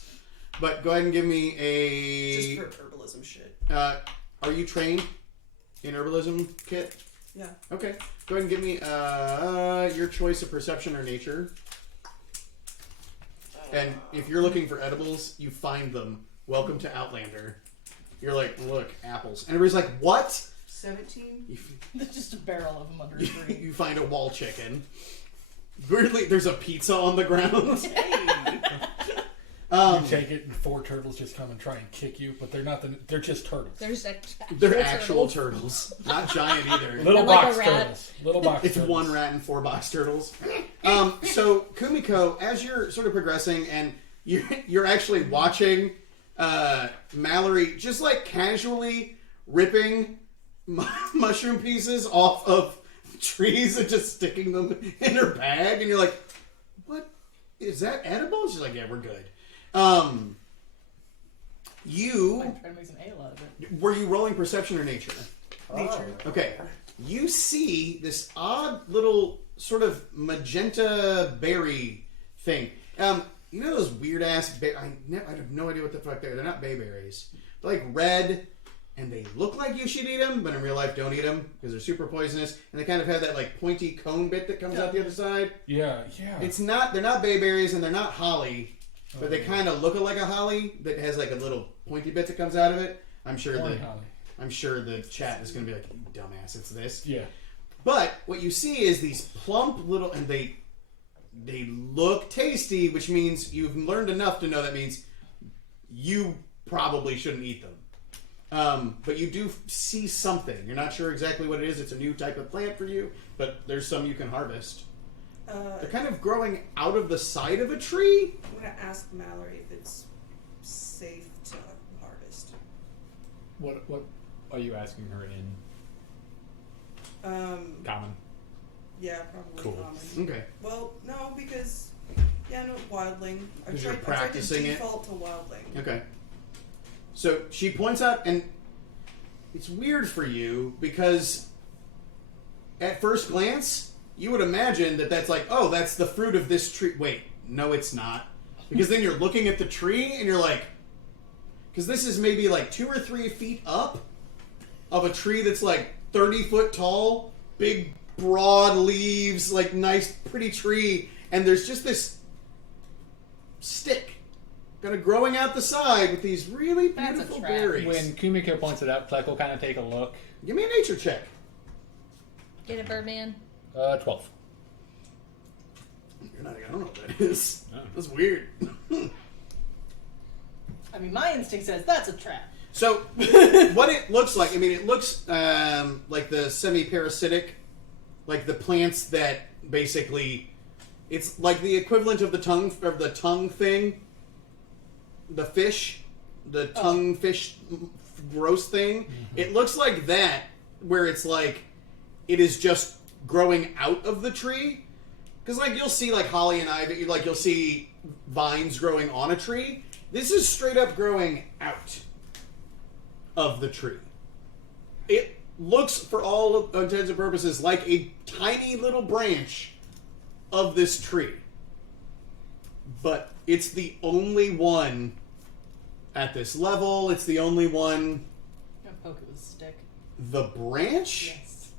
But go ahead and give me a. Just for herbalism shit. Are you trained in herbalism, Kit? Yeah. Okay. Go ahead and give me your choice of perception or nature. And if you're looking for edibles, you find them. Welcome to Outlander. You're like, look, apples. And everybody's like, what? 17? There's just a barrel of them under a tree. You find a wall chicken. Weirdly, there's a pizza on the ground. You take it, and 4 turtles just come and try and kick you, but they're not. They're just turtles. They're actual turtles, not giant either. Little And like box a rat. turtles. Little box. It's turtles. 1 rat and 4 box turtles. So Kumiko, as you're sort of progressing and you're actually watching Mallory just like casually ripping mushroom pieces off of trees and just sticking them in her bag, and you're like, "What is that edible?" She's like, "Yeah, we're good." You I'm trying to make some ale out of it. were you rolling perception or nature? Nature. Okay. You see this odd little sort of magenta berry thing. You know those weird ass I have no idea what the fuck they're. They're not bayberries. They're like red, and they look like you should eat them, but in real life don't eat them because they're super poisonous. And they kind of have that like pointy cone bit that comes out the other side. Yeah. It's not. They're not bayberries, and they're not holly, but they kind of look like a holly that has like a little pointy bit that comes out of it. I'm sure Horny holly. I'm sure the chat is going to be like, "You dumbass, it's this." Yeah. But what you see is these plump little, and they look tasty, which means you've learned enough to know that means you probably shouldn't eat them. But you do see something. You're not sure exactly what it is. It's a new type of plant for you, but there's some you can harvest. They're kind of growing out of the side of a tree. I'm gonna ask Mallory if it's safe to harvest. What are you asking her in common? Yeah, probably Cool. common. Okay. Well, no, because no, wildling. Because you're I tried practicing to it? default to wildling. Okay. So she points out, and it's weird for you because at first glance, you would imagine that that's like, oh, that's the fruit of this tree. Wait, no, it's not. Because then you're looking at the tree and you're like, because this is maybe like 2 or 3 feet up of a tree that's like 30 foot tall, big, broad leaves, like nice, pretty tree, and there's just this stick kind of growing out the side with these really That's a beautiful trap. berries. When Kumiko points it out, Kleck will kind of take a look. Give me a nature check. Get it, Birdman. 12. You're not, I don't know what that is. Oh. That's weird. I mean, my instinct says that's a trap. So, what it looks like, I mean, it looks like the semi-parasitic, like the plants that basically, it's like the equivalent of the tongue thing, the fish, the tongue fish gross thing. Mm-hmm. It looks like that, where it's like, it is just growing out of the tree. Because, like, you'll see, like, holly and ivy, like, you'll see vines growing on a tree. This is straight up growing out of the tree. It looks, for all intents and purposes, like a tiny little branch of this tree. But it's the only one at this level. It's the only one. I'm gonna poke it with a stick. The branch? Yes.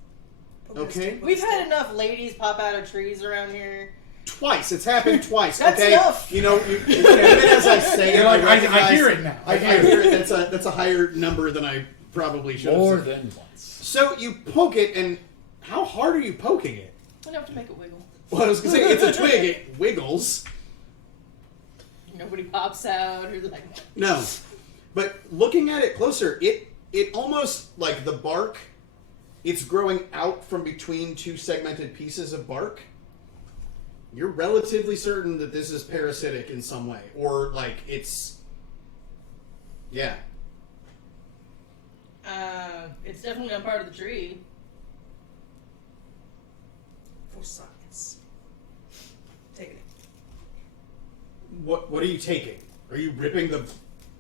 Okay. We've had enough ladies pop out of trees around here. Twice. It's happened twice. That's okay? enough. You know, even as I say You're it, like, I recognize- hear it now. I hear it. That's a higher number than I probably should More have said. than once. So you poke it, and how hard are you poking it? Enough to make it wiggle. Well, I was going to say, it's a twig. It wiggles. Nobody pops out or like. No. But looking at it closer, it almost, like the bark, it's growing out from between 2 segmented pieces of bark. You're relatively certain that this is parasitic in some way. Or, like, it's... Yeah. It's definitely not part of the tree. For science. Taking it. What are you taking? Are you ripping the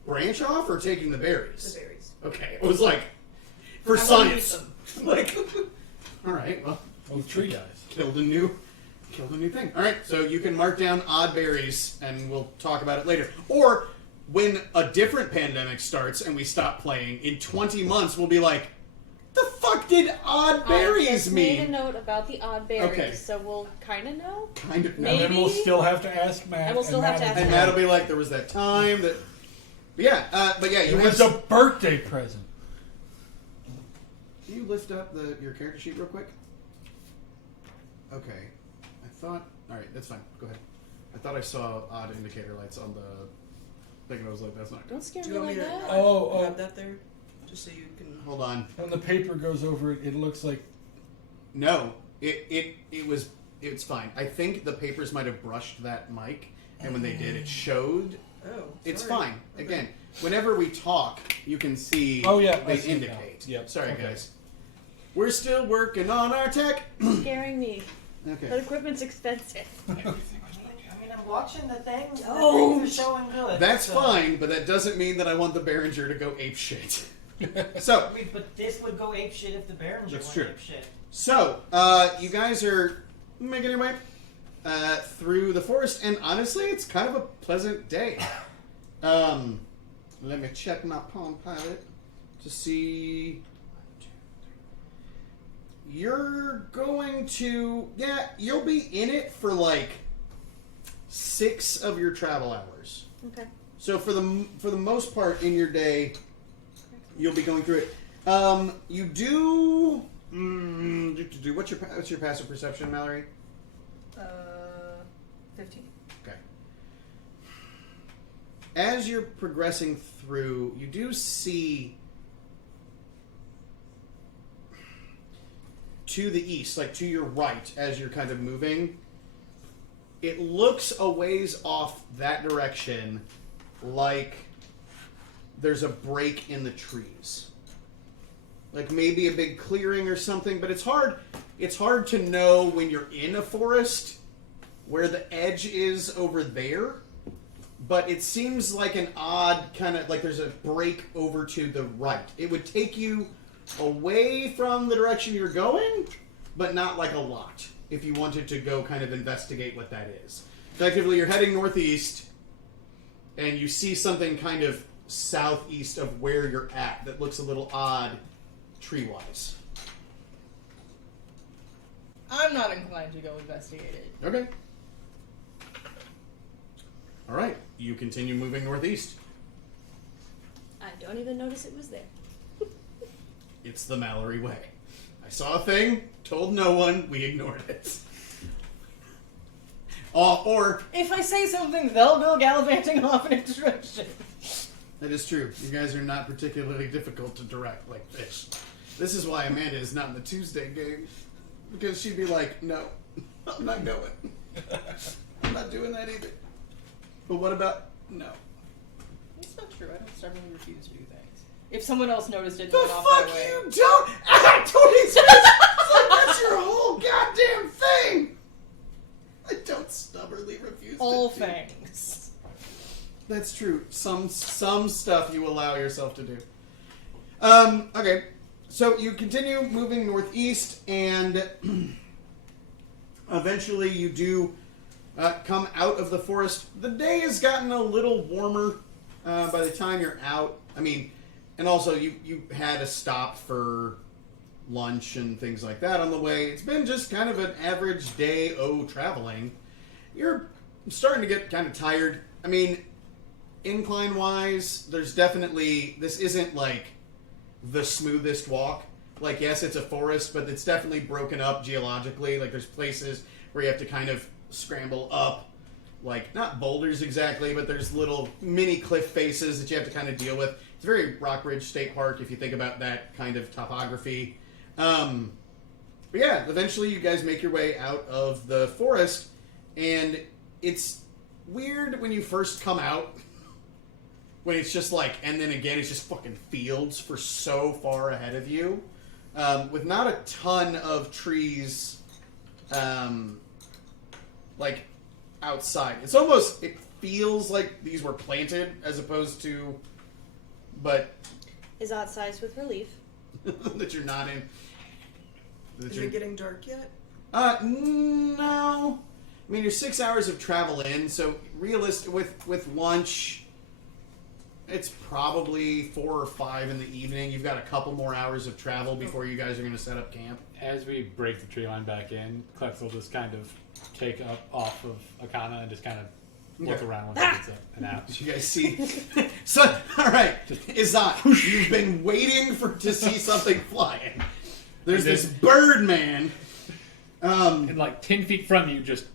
branch off or taking the berries? The berries. Okay, it was like, for I wanna eat science. them. Like, all right, well, Oh, tree guys. killed a new thing. All right, so you can mark down odd berries, and we'll talk about it later. Or when a different pandemic starts and we stop playing, in 20 months we'll be like, the fuck did odd I berries just made a mean? note about the odd berries, Okay. so we'll kind of know. Kind of. And then we'll Maybe. still have to ask Matt. And we'll still have to ask And Matt. Matt'll be like, there was that time that. But yeah, you It have. was a birthday present. Can you lift up your character sheet real quick? Okay. I thought... Alright, that's fine. Go ahead. I thought I saw odd indicator lights on the thinking I was like, that's not good. Don't scare Do me you want like me to that. Oh, have that there? Just so you can... Hold on. when the paper goes over it, it looks like No, it's fine. I think the papers might have brushed that mic, and when they did, it showed. Oh, It's sorry. fine. Okay. Again, whenever we talk, you can see. Oh, yeah, I they see it now. indicate. Yep, Sorry, okay. guys. We're still working on our tech. Scaring me. That Okay. equipment's expensive. I mean, I'm watching the things. Oh. The things are showing good. That's so. fine, but that doesn't mean that I want the Behringer to go ape shit. So, I mean, but this would go ape shit if the Behringer That's went true. ape shit. you guys are making your way through the forest, and honestly, it's kind of a pleasant day. Let me check my Palm Pilot to see. You're going to, you'll be in it for like 6 of your travel hours. Okay. So for the most part in your day, you'll be going through it. You do. What's your passive perception, Mallory? 15. Okay. As you're progressing through, you do see to the east, like to your right, as you're kind of moving. It looks a ways off that direction, like there's a break in the trees. Like maybe a big clearing or something, but it's hard to know when you're in a forest where the edge is over there. But it seems like an odd kind of, like there's a break over to the right. It would take you away from the direction you're going, but not like a lot if you wanted to go kind of investigate what that is. Effectively, you're heading northeast, and you see something kind of southeast of where you're at that looks a little odd tree-wise. I'm not inclined to go investigate it. Okay. All right. You continue moving northeast. I don't even notice it was there. It's the Mallory way. I saw a thing, told no one, we ignored it. Or If I say something, they'll go gallivanting off in a direction. that is true. You guys are not particularly difficult to direct like this. This is why Amanda is not in the Tuesday game. Because she'd be like, no, I'm not going. I'm not doing that either. But what about no? It's not true. I don't stubbornly refuse to do things. If someone else noticed it and The went off my fuck way. you don't act on his That's your whole goddamn thing! I don't stubbornly refuse All to do. things. That's true. Some stuff you allow yourself to do. Okay. So you continue moving northeast, and eventually you do come out of the forest. The day has gotten a little warmer by the time you're out. I mean, and also you had a stop for lunch and things like that on the way. It's been just kind of an average day traveling. You're starting to get kind of tired. I mean, incline-wise, there's definitely... This isn't, like, the smoothest walk. Like, yes, it's a forest, but it's definitely broken up geologically. Like, there's places where you have to kind of scramble up. Like, not boulders exactly, but there's little mini cliff faces that you have to kind of deal with. It's very Rockridge State Park, if you think about that kind of topography. But yeah, eventually you guys make your way out of the forest, and it's weird when you first come out, when it's just like, and then again it's just fucking fields for so far ahead of you, with not a ton of trees, like, outside. It's almost, it feels like these were planted as opposed to, but... Is outsized with relief. that you're not in. Is it getting dark yet? No. I mean, you're 6 hours of travel in, so with lunch, it's probably 4 or 5 in the evening. You've got a couple more hours of travel before you guys are going to set up camp. As we break the tree line back in, Klex will just kind of take up off of Akana and just kind of look Okay. around once he gets up and out. You guys see? So, all right, Izat, you've been waiting to see something flying. There's this bird man. And like 10 feet from you, just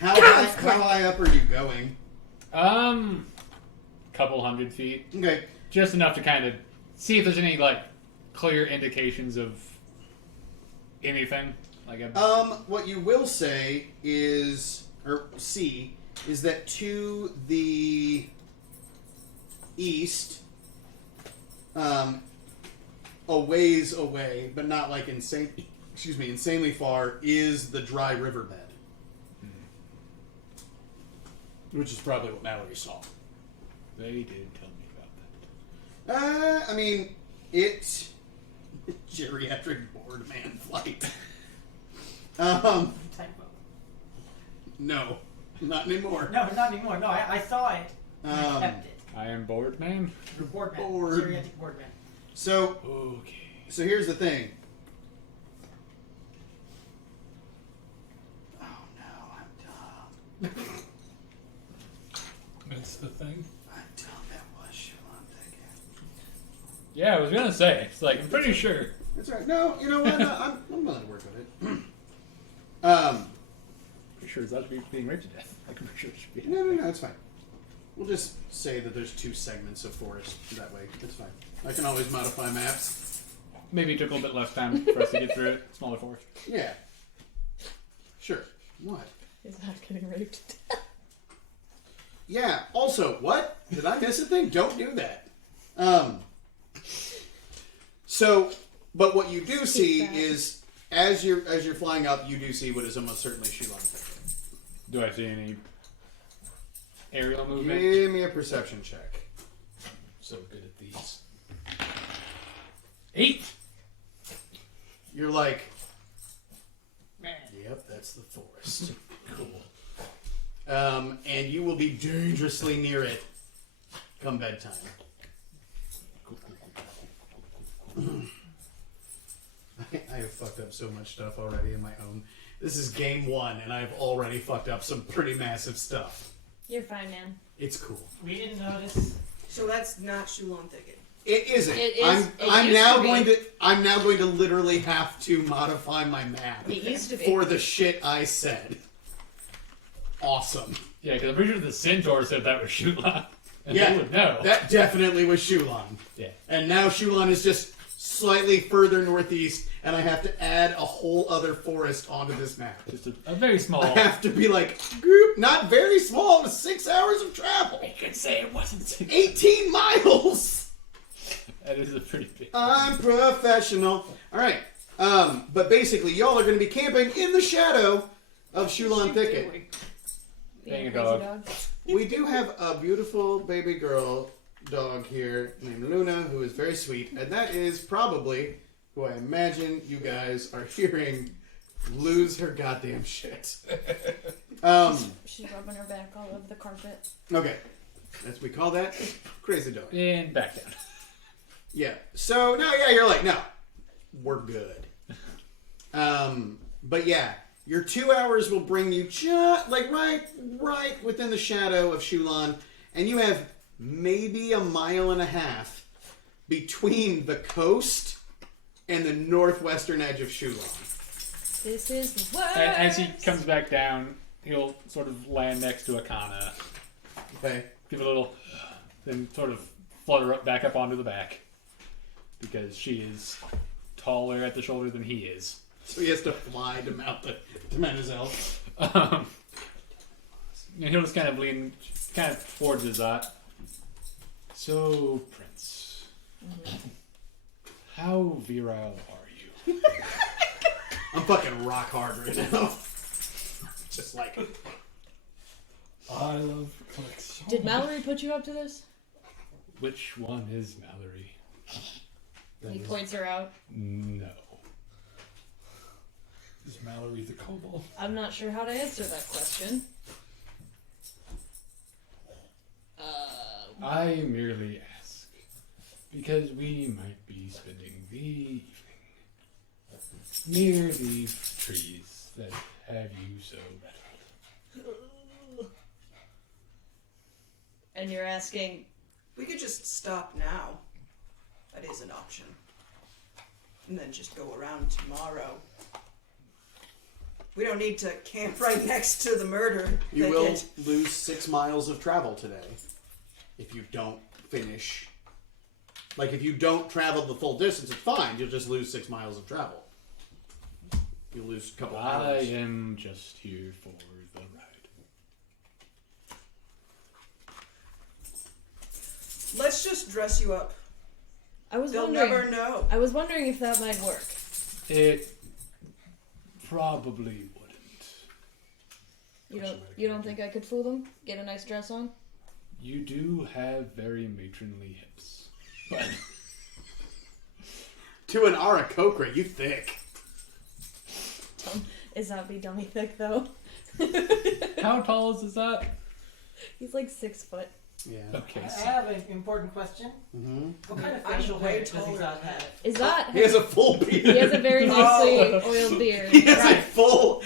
How high up are you going? couple 100 feet. Okay. Just enough to kind of see if there's any, like, clear indications of anything. Like a... What you will say is, or see, is that to the east, a ways away, but not like insanely far, is the dry riverbed. Which is probably what Mallory saw. They did tell me about that. I mean, it's geriatric board man flight. Typo. No, not anymore. No, not anymore. No, I saw it. And I kept it. I am bored, man. You're board man. Board. Geriatric board man. So Okay. here's the thing. Oh no, I'm dumb. That's the thing. I'm dumb. That was Shalon Thicket. Yeah, I was gonna say. It's like, I'm pretty sure. That's right. No, you know what? I'm willing to work with it. Pretty sure it's not being raped to death. Like, I'm pretty sure it should be. No, it's fine. We'll just say that there's 2 segments of forest that way. It's fine. I can always modify maps. Maybe it took a little bit less time for us to get through it. Smaller forest. Yeah. Sure. What? Is that getting raped? Yeah. Also, what? Did I miss a thing? Don't do that. So, but what you do see is, as you're flying up, you do see what is almost certainly Shalon Thicket. Do I see any aerial movement? Give me a perception check. So good at these. 8! You're like, Man. yep, that's the forest. Cool. And you will be dangerously near it come bedtime. I have fucked up so much stuff already in my own. This is game 1, and I've already fucked up some pretty massive stuff. You're fine, man. It's cool. We didn't notice. So that's not Shalon Thicket. It isn't. It is- I'm used now to be. I'm now going to literally have to modify my map It used to be. for the shit I said. Awesome. Yeah, because I'm pretty sure the centaur said that was Shulan. And Yeah, they would know. that definitely was Shulan. Yeah. And now Shulan is just slightly further northeast, and I have to add a whole other forest onto this map. Just a very small. I have to be like, group, not very small, it's 6 hours of travel. I could say it wasn't. 18 miles! That is a pretty big. I'm professional. Alright. But basically, y'all are going to be camping in the shadow of Shulan Thicket. Being a crazy dog. We do have a beautiful baby girl dog here named Luna, who is very sweet, and that is probably who I imagine you guys are hearing lose her goddamn shit. She's rubbing her back all over the carpet. Okay. As we call that, crazy dog. And back down. Yeah. So, no, yeah, you're like, no, we're good. But yeah, your 2 hours will bring you just, like, right within the shadow of Shulan, and you have maybe 1.5 miles between the coast and the northwestern edge of Shulan. This is the worst. And as he comes back down, he'll sort of land next to Akana, Okay? give it a little, then sort of flutter up back up onto the back. Because she is taller at the shoulder than he is. So he has to fly to mount his elf. And he'll just kind of lean towards his So, Prince, how virile are you? I'm fucking rock hard right now. Just like... I love clicks. so Did much. Mallory put you up to this? Which one is Mallory? He points her out. No. Is Mallory the kobold? I'm not sure how to answer that question. I merely ask because we might be spending the evening near the trees that have you so rattled. And you're asking, We could just stop now. That is an option. And then just go around tomorrow. We don't need to camp right next to the murder You will thicket. lose 6 miles of travel today. if you don't finish. Like, if you don't travel the full distance, it's fine. You'll just lose 6 miles of travel. You'll lose a couple I hours. am just here for the ride. Let's just dress you up. I was They'll wondering. never know. I was wondering if that might work. It probably wouldn't. You don't think I could fool them? Get a nice dress on? You do have very matronly hips. But To an Arakokra, you thick. Is that be dummy thick though? how tall is that? He's like 6 foot. Yeah. Okay. I So have an important question. Mm-hmm. What kind of I'm facial way hair does taller Izad than have? Is that? He has a full beard. He has a very nicely oiled beard. He has a Right. full,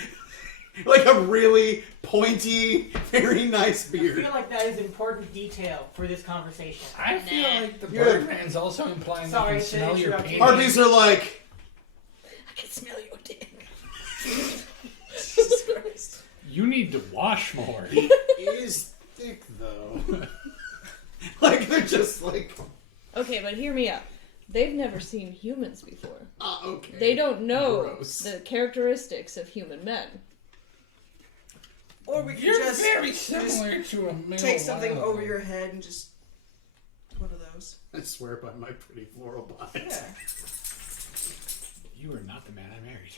like a really pointy, very nice I beard. feel like that is important detail for this conversation. I feel like the You're- Birdman's also implying Sorry you to can smell your interrupt you. penis. Harpies are like, I can smell your dick. Jesus Christ. you need to wash more. he is thick though. Like, they're just like, Okay, but hear me out. They've never seen humans before. okay. They don't know Gross. the characteristics of human men. Or we can You're just very similar to a male take something lion. over your head and just one of those. I swear by my pretty floral bonnet. Yeah. You are not the man I married.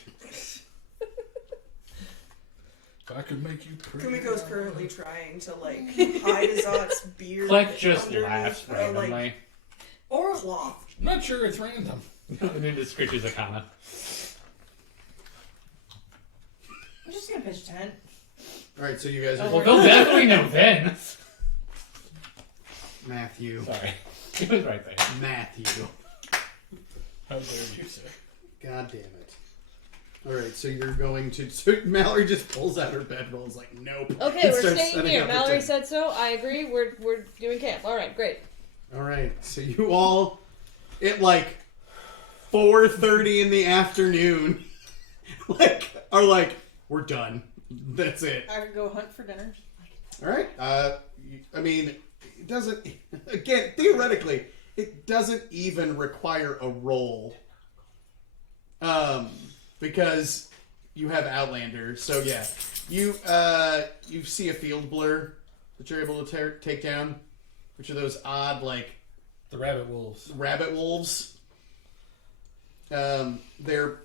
If I could make you pretty. Kumiko's currently trying to like hide Azot's beard. Click just underneath laughs a, randomly. like, or cloth. I'm not sure it's random. And then just scritches Akana. I'm just gonna pitch tent. Alright, so you guys Oh, are. Well, they'll definitely know then. Matthew. Sorry. It was right there. Matthew. How dare you, sir? God damn it. Alright, so you're going to. So Mallory just pulls out her bedroll and is like, nope. Okay, And we're starts staying setting here. up her Mallory tent. said so. I agree. We're doing camp. All right, great. Alright, so you all. At like 4:30 in the afternoon. Like, are like, we're done. That's it. I could go hunt for dinner. Alright, I mean, it doesn't. Again, theoretically, it doesn't even require a roll. Because you have Outlander, so yeah, you see a field blur that you're able to take down, which are those odd like The rabbit wolves. rabbit wolves. They're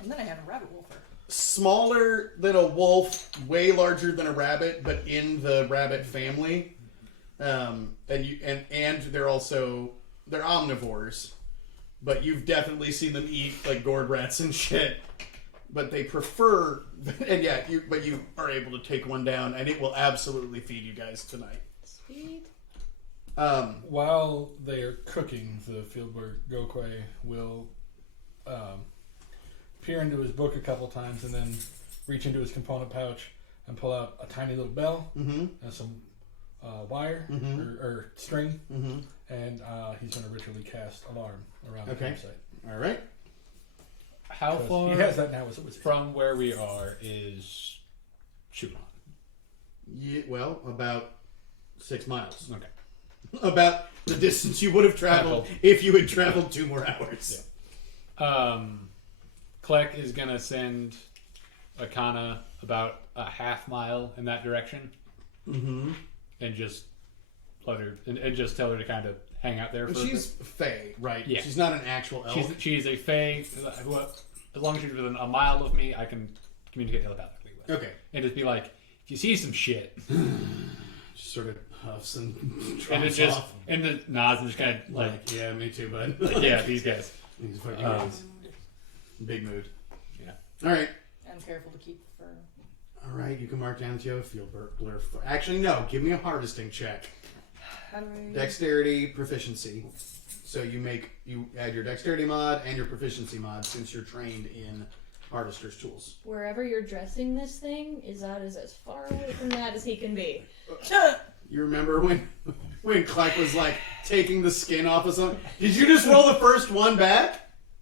And then I have a rabbit wolfer. smaller than a wolf, way larger than a rabbit, but in the rabbit family. And they're also they're omnivores. But you've definitely seen them eat like gourd rats and shit. But they prefer, and yeah, you are able to take one down, and it will absolutely feed you guys tonight. Sweet. While they are cooking, the fieldwork Gokwe will peer into his book a couple times and then reach into his component pouch and pull out a tiny little bell Mm-hmm. and some wire or string, and he's going to ritually cast alarm around the Okay. campsite. All right. How 'Cause far he has that now as a wizard. from where we are is Shuhan? Yeah, well, about 6 miles. Okay. About the distance you would have traveled if you had traveled 2 more hours. Kleck is gonna send Akana about a half mile in that direction, and just let her and just tell her to kind of hang out there. And For a she's bit. Fae, right? Yeah. She's not an actual elf. She's a fae. Who, as long as she's within a mile of me, I can communicate telepathically with. Okay. And just be like, if you see some shit, Just sort of huffs and and tromps it's just off. and the nods and just kind of Like, yeah, me too, bud. like yeah, these guys. He's fucking Um, nice. Big mood. Yeah. All right. I'm careful to keep for. All right, you can mark down that you have a field blur. Actually, no. Give me a harvesting check. How do I? Dexterity proficiency. So you add your dexterity mod and your proficiency mod since you're trained in harvester's tools. Wherever you're dressing this thing, Izad is as far away from that as he can be. You remember when Kleck was like taking the skin off of something? Did you just roll the first one back?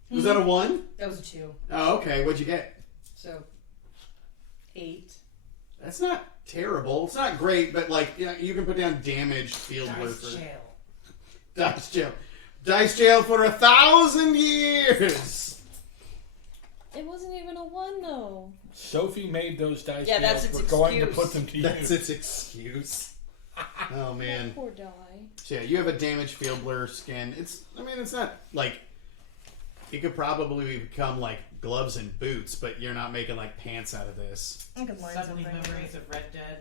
Was that a 1? That was a 2. Oh, okay. What'd you get? So 8. That's not terrible. It's not great, but like you can put down damaged field blur for dice jail. Dice jail for 1,000 years. It wasn't even a 1 though. Sophie made those dice. Yeah, that's jails. its We're going to excuse. put them to That's use. its excuse. Oh man. Poor die. So yeah, you have a damaged field blur skin. It's not like it could probably become like gloves and boots, but you're not making like pants out of this. I could learn Suddenly something. memories of Red Dead.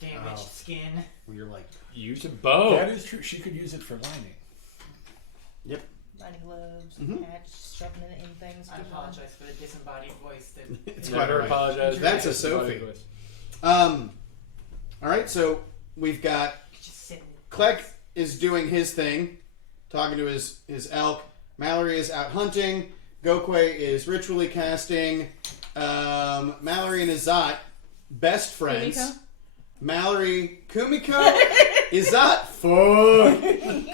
Damaged Oh. skin. Where you're like, Use a bow. That is true. She could use it for lining. yep. Lining gloves, Mhm. patch, shoving it in things. I apologize for the disembodied voice. That It's Never quite all right. apologize. That's a Sophie. All right, so we've got just sitting. Kleck is doing his thing, talking to his elk. Mallory is out hunting. Gokwe is ritually casting. Mallory and Izat, best friends. Kumiko? Mallory, Kumiko, Izat, fuck.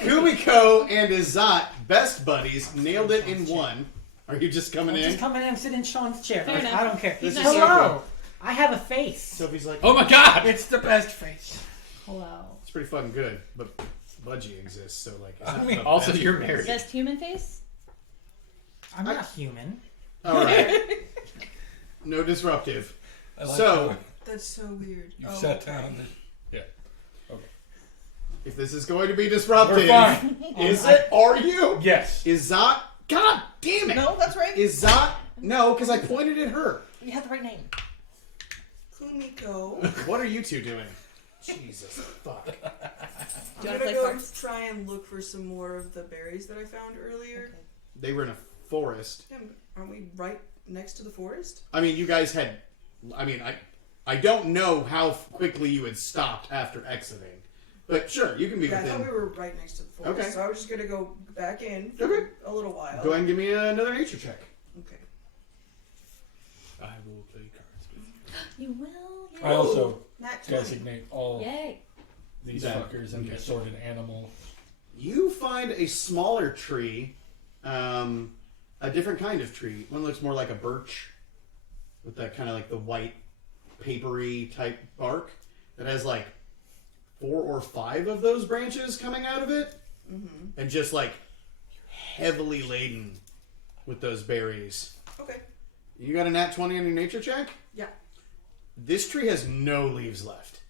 Kumiko and Izat, best buddies, nailed it in one. Are you just coming I'm in? just coming in and sitting in Sean's chair. Fair Like, enough. I don't care. This is Hello. I have a face. Sophie's like, Oh my god! It's the best face. Hello. it's pretty fucking good, but Budgie exists, so like. It's I not mean, the Also, best. you're married. Best human face? I'm not human. All right. No disruptive. I like So- how That's so weird. you Oh, sat okay. down. And yeah. If this is going to be disruptive, We're fine. is it? Are you? Yes. Izat? God damn it! No, that's right. Izat? No, because I pointed at her. You had the right name. Kumiko. What are you two doing? Jesus fuck. Do you I'm want to gonna play go cards? try and look for some more of the berries that I found earlier. They were in a forest. Yeah, aren't we right next to the forest? I mean, you guys had. I mean, I don't know how quickly you had stopped after exiting, but sure, you can be Yeah, I thought we within. were right next to the forest. Okay. So I was just gonna go back in for Okay. a little while. Go ahead and give me another nature check. Okay. I will play cards with you. You will? I also Nat 20. designate all Yay. these That- fuckers and okay. assorted animal. You find a smaller tree, a different kind of tree. One looks more like a birch, with that kind of like the white, papery type bark that has like 4 or 5 of those branches coming out of it, and just like heavily laden with those berries. Okay. You got a nat 20 on your nature check? Yeah. This tree has no leaves left.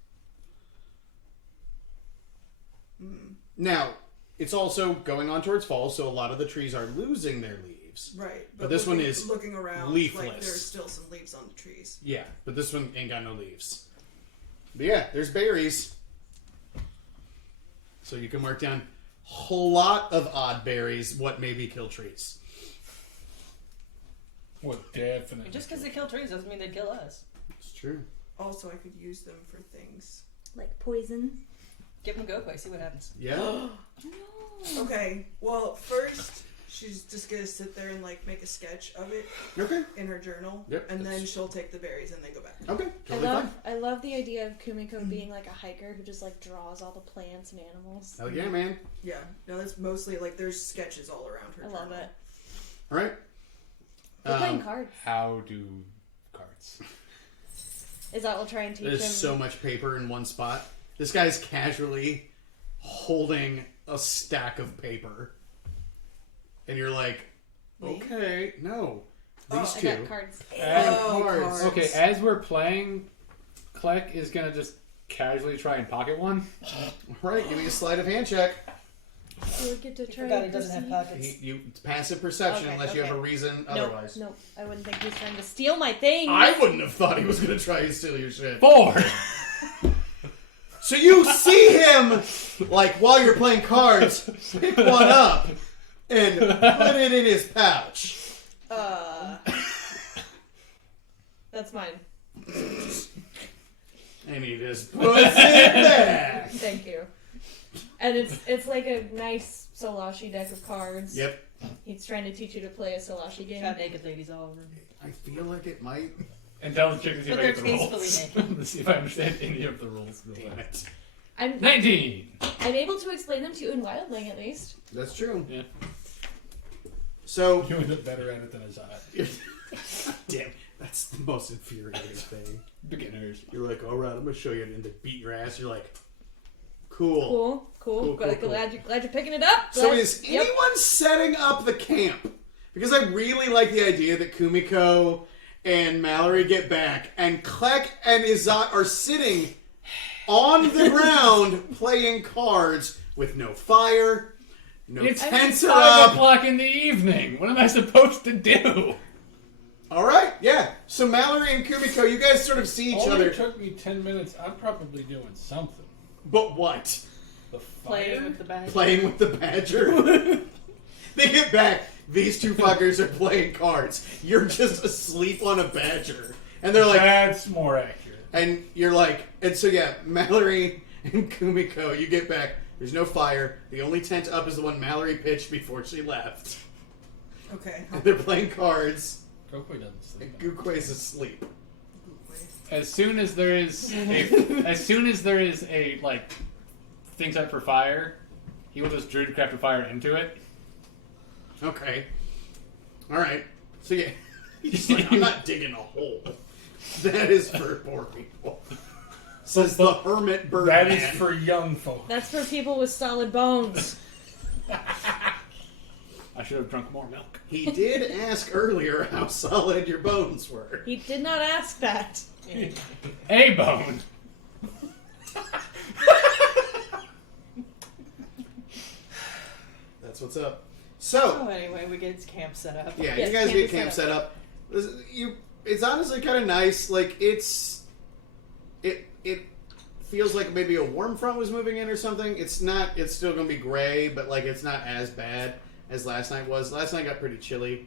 Now, it's also going on towards fall, so a lot of the trees are losing their leaves. Right. But this one looking- is looking around. leafless. Like there's still some leaves on the trees. Yeah, but this one ain't got no leaves. But yeah, there's berries. So you can mark down a whole lot of odd berries, what maybe kill trees. What definitely. Just because they kill trees doesn't mean they kill us. It's true. Also, I could use them for things. Like poison. Give them a go quick, see what happens. Yeah? No. Okay. Well, first she's just gonna sit there and like make a sketch of it Okay. in her journal. Yep, And then that's- she'll take the berries and then go back. Okay. Totally fine. I love the idea of Kumiko being like a hiker who just like draws all the plants and animals. Hell yeah, man. Yeah. No, that's mostly like there's sketches all around her. I love journal. it. All right. We're playing cards. How do cards? Is that we'll try and teach There's him? so much paper in one spot. This guy's casually holding a stack of paper. And you're like, Me? okay, no. These I two. got cards. have Oh, cards. cards. Okay, as we're playing, Kleck is gonna just casually try and pocket one. All right, give me a sleight of hand check. Do we get to I try forgot and he doesn't have perceive? pockets. It's passive perception Okay, unless you have a okay. reason otherwise. Nope, I wouldn't think he's trying to steal my thing. I wouldn't have thought he was going to try and steal your shit. 4! So you see him, like, while you're playing cards, pick one up and put it in his pouch. That's mine. And he just puts it back. Thank you. And it's like a nice Solashi deck of cards. Yep. He's trying to teach you to play a Solashi game. Got naked ladies all over. I feel like it might. And tell the chick to see if But I get the they're rules. tastefully naked. Let's see if I understand any of the rules. Damn it. I'm 19! I'm able to explain them to you in Wildling at least. That's true. Yeah. So, You end up better at it than Azad. damn. That's the most infuriating thing. Beginners. You're like, all right, I'm gonna show you, and they beat your ass. You're like, cool. Cool. Cool, Glad cool. you're picking it up. So Glad- is anyone setting up the camp? Because I really like the idea that Kumiko and Mallory get back, and Klek and Izat are sitting on the ground playing cards with no fire, no It's tents are 5 up. o'clock in the evening. What am I supposed to do? All right, yeah. So Mallory and Kumiko, you guys sort of see each Only other. took me 10 minutes. I'm probably doing something. But what? The Playing fire? with the bag. Playing with the badger. They get back. These two fuckers are playing cards. You're just asleep on a badger. And they're like, That's more accurate. and you're like, and so yeah, Mallory and Kumiko, you get back. There's no fire. The only tent up is the one Mallory pitched before she left. Okay. And they're playing cards. Gokwe doesn't sleep. And Gukwe's asleep. As soon as there is a like thing set for fire, he will just druidcraft a fire into it. Okay. All right. So yeah, he's like, I'm not digging a hole. That is for poor people. Says the hermit bird. That man. is for young folk. That's for people with solid bones. I should have drunk more milk. He did ask earlier how solid your bones were. He did not ask that. A bone. That's what's up. So So anyway, we get his camp set up. yeah, Yes, you guys camp get is camp set set up. It's honestly kind of nice. Like it feels like maybe a warm front was moving in or something. It's not. It's still gonna be gray, but like it's not as bad as last night was. Last night got pretty chilly.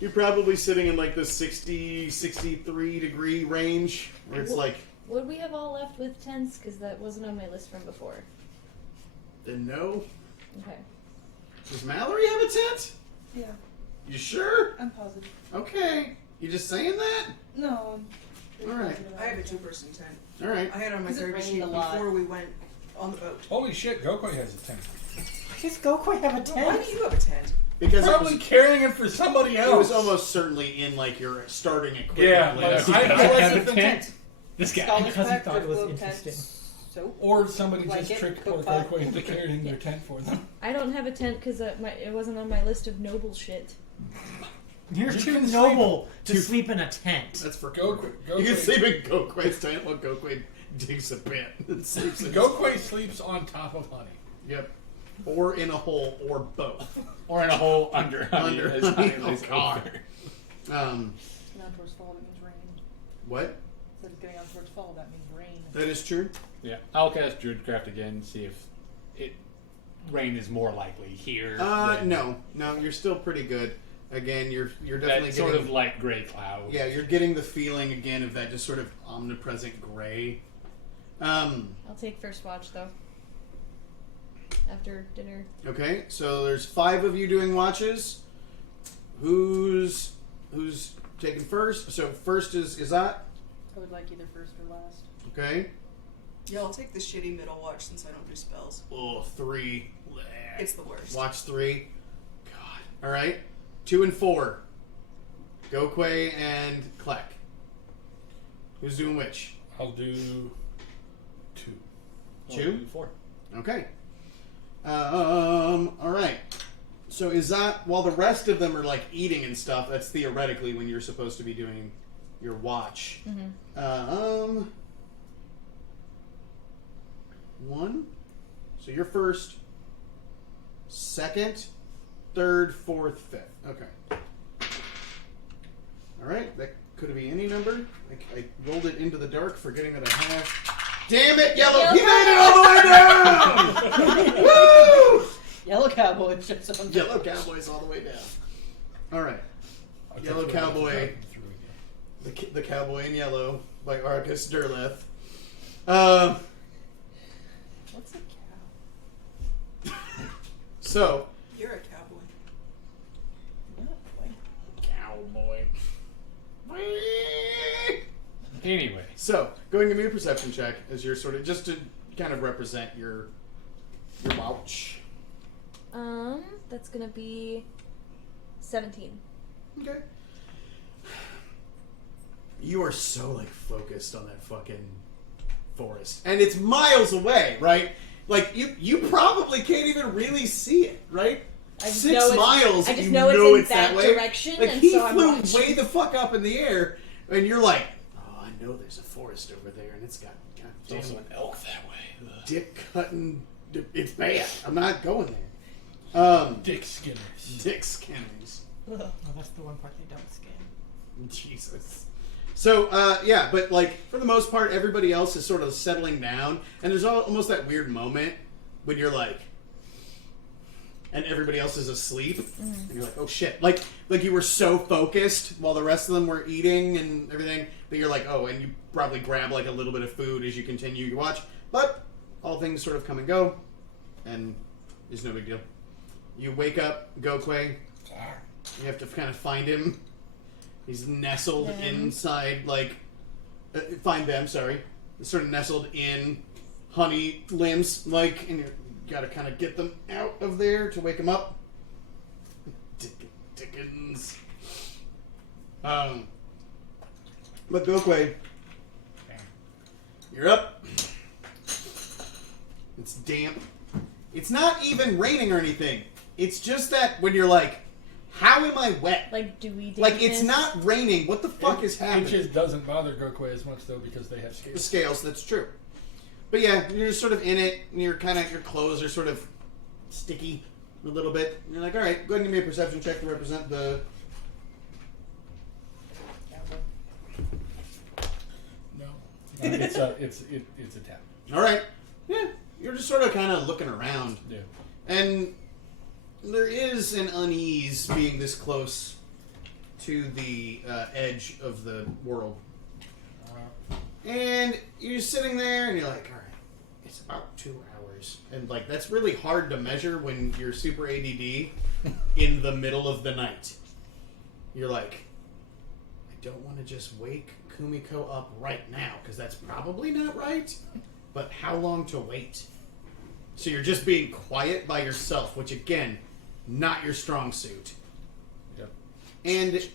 You're probably sitting in like the 60, 63 degree range, where it's like, Would we have all left with tents? Because that wasn't on my list from before. then no. Okay. Does Mallory have a tent? Yeah, You sure? I'm positive. Okay. You just saying that? No. All right. I have a 2-person tent. All right. I had it on my Because it third rained sheet a lot. before we went on the boat. Holy shit, Gokwe has a tent. Does Gokwe have a Why tent? do you have a tent? Because Probably carrying it for somebody else. it was almost certainly in like your starting equipment Yeah, list. but I Have wasn't a the tent. tent. This guy. Scholars Because he pack, thought it was globe interesting. tents, soap. Or somebody just Blanket, tricked poor cook pot. Gokwe into carrying their tent for them. I don't have a tent because it wasn't on my list of noble shit. You're You too can noble to sleep- sleep in a tent. That's for Gokwe. You can sleep in Gokwe's tent while Gokwe digs a pit and sleeps in Gokwe sleeps on top of honey. Yep. Or in a hole, or both. Or in a hole under honey. Under as honey. honey Oh, lays God. over. Now towards fall, that means rain. What? So it's getting on towards fall, that means rain. That is true. Yeah, I'll cast druidcraft again. See if rain is more likely here. than No, you're still pretty good. Again, you're definitely that sort getting, of light gray cloud. yeah, you're getting the feeling again of that just sort of omnipresent gray. I'll take first watch though. After dinner. Okay, so there's 5 of you doing watches. Who's taking first? So first is that I would like either first or last. okay? Yeah, I'll take the shitty middle watch since I don't do spells. Oh, 3. It's the worst. Watch 3. God. All right. 2 and 4. Gokwe and Klek. Who's doing which? I'll do 2. Two? I'll do 4. Okay. All right. So is that while the rest of them are like eating and stuff? That's theoretically when you're supposed to be doing your watch. Mm-hmm. 1. So you're first, second, third, fourth, fifth. Okay. All right. That could be any number. I rolled it into the dark, forgetting that I have. Damn it, Yellow! He made it all the way down! Woo! Yellow cowboy just on Yellow Cowboy's all the way down. All right. I'll Yellow take you out Cowboy. and through again. The Cowboy in Yellow by Arcus Derleth. What's a cow? So, You're a cowboy. Cowboy. Anyway, So, going to give me a perception check as you're sort of just to kind of represent your watch. That's gonna be 17. Okay. You are so like focused on that fucking forest, and it's miles away, right? Like you probably can't even really see it, right? I just 6 know it's- miles. I just you know it's in that that way. direction, Like and he so I'm flew watching. way the fuck up in the air, and you're like, oh, I know there's a forest over there, and it's got There's also an elk that way. Ugh. dick cutting. It's bad. I'm not going there. Dick Skinners. Dick skinners. Oh, that's the one part they don't skin. Jesus. So, yeah, but like for the most part, everybody else is sort of settling down, and there's almost that weird moment when you're like, and everybody else is asleep, and you're like, oh shit, like you were so focused while the rest of them were eating and everything that you're like, oh, and you probably grab like a little bit of food as you continue your watch, but all things sort of come and go, and it's no big deal. You wake up, Gokwe. You have to kind of find him. He's nestled inside, like... find them, sorry. Sort of nestled in honey limbs, like, and you gotta kind of get them out of there to wake him up. Dickens. But Gokwe, you're up. It's damp. It's not even raining or anything. It's just that when you're like, how am I wet? Like dewy dampness. Like, it's not raining. What the fuck is happening? Inches doesn't bother Gokwe as much, though, because they have The scales. scales, that's true. But yeah, you're just sort of in it, and you're kind of, your clothes are sort of sticky a little bit. And you're like, alright, go ahead and give me a perception check to represent the... No. It's a tap. Alright. Yeah, you're just sort of kind of looking around. Yeah. And there is an unease being this close to the edge of the world. And you're sitting there and you're like, alright, it's about 2 hours. And like, that's really hard to measure when you're super ADD in the middle of the night. You're like, I don't want to just wake Kumiko up right now, because that's probably not right. But how long to wait? So you're just being quiet by yourself, which again, not your strong suit. Yep. And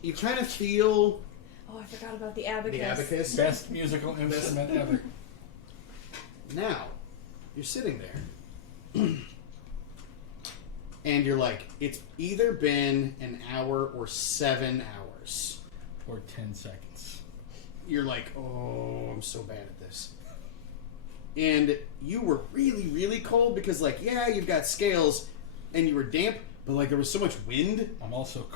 you kind of feel Oh, I forgot about the abacus. the abacus. Best musical instrument ever. Now, you're sitting there. And you're like, it's either been an hour or 7 hours. Or 10 seconds. You're like, oh, I'm so bad at this. And you were really, really cold because, like, yeah, you've got scales and you were damp, but, like, there was so much wind. I'm also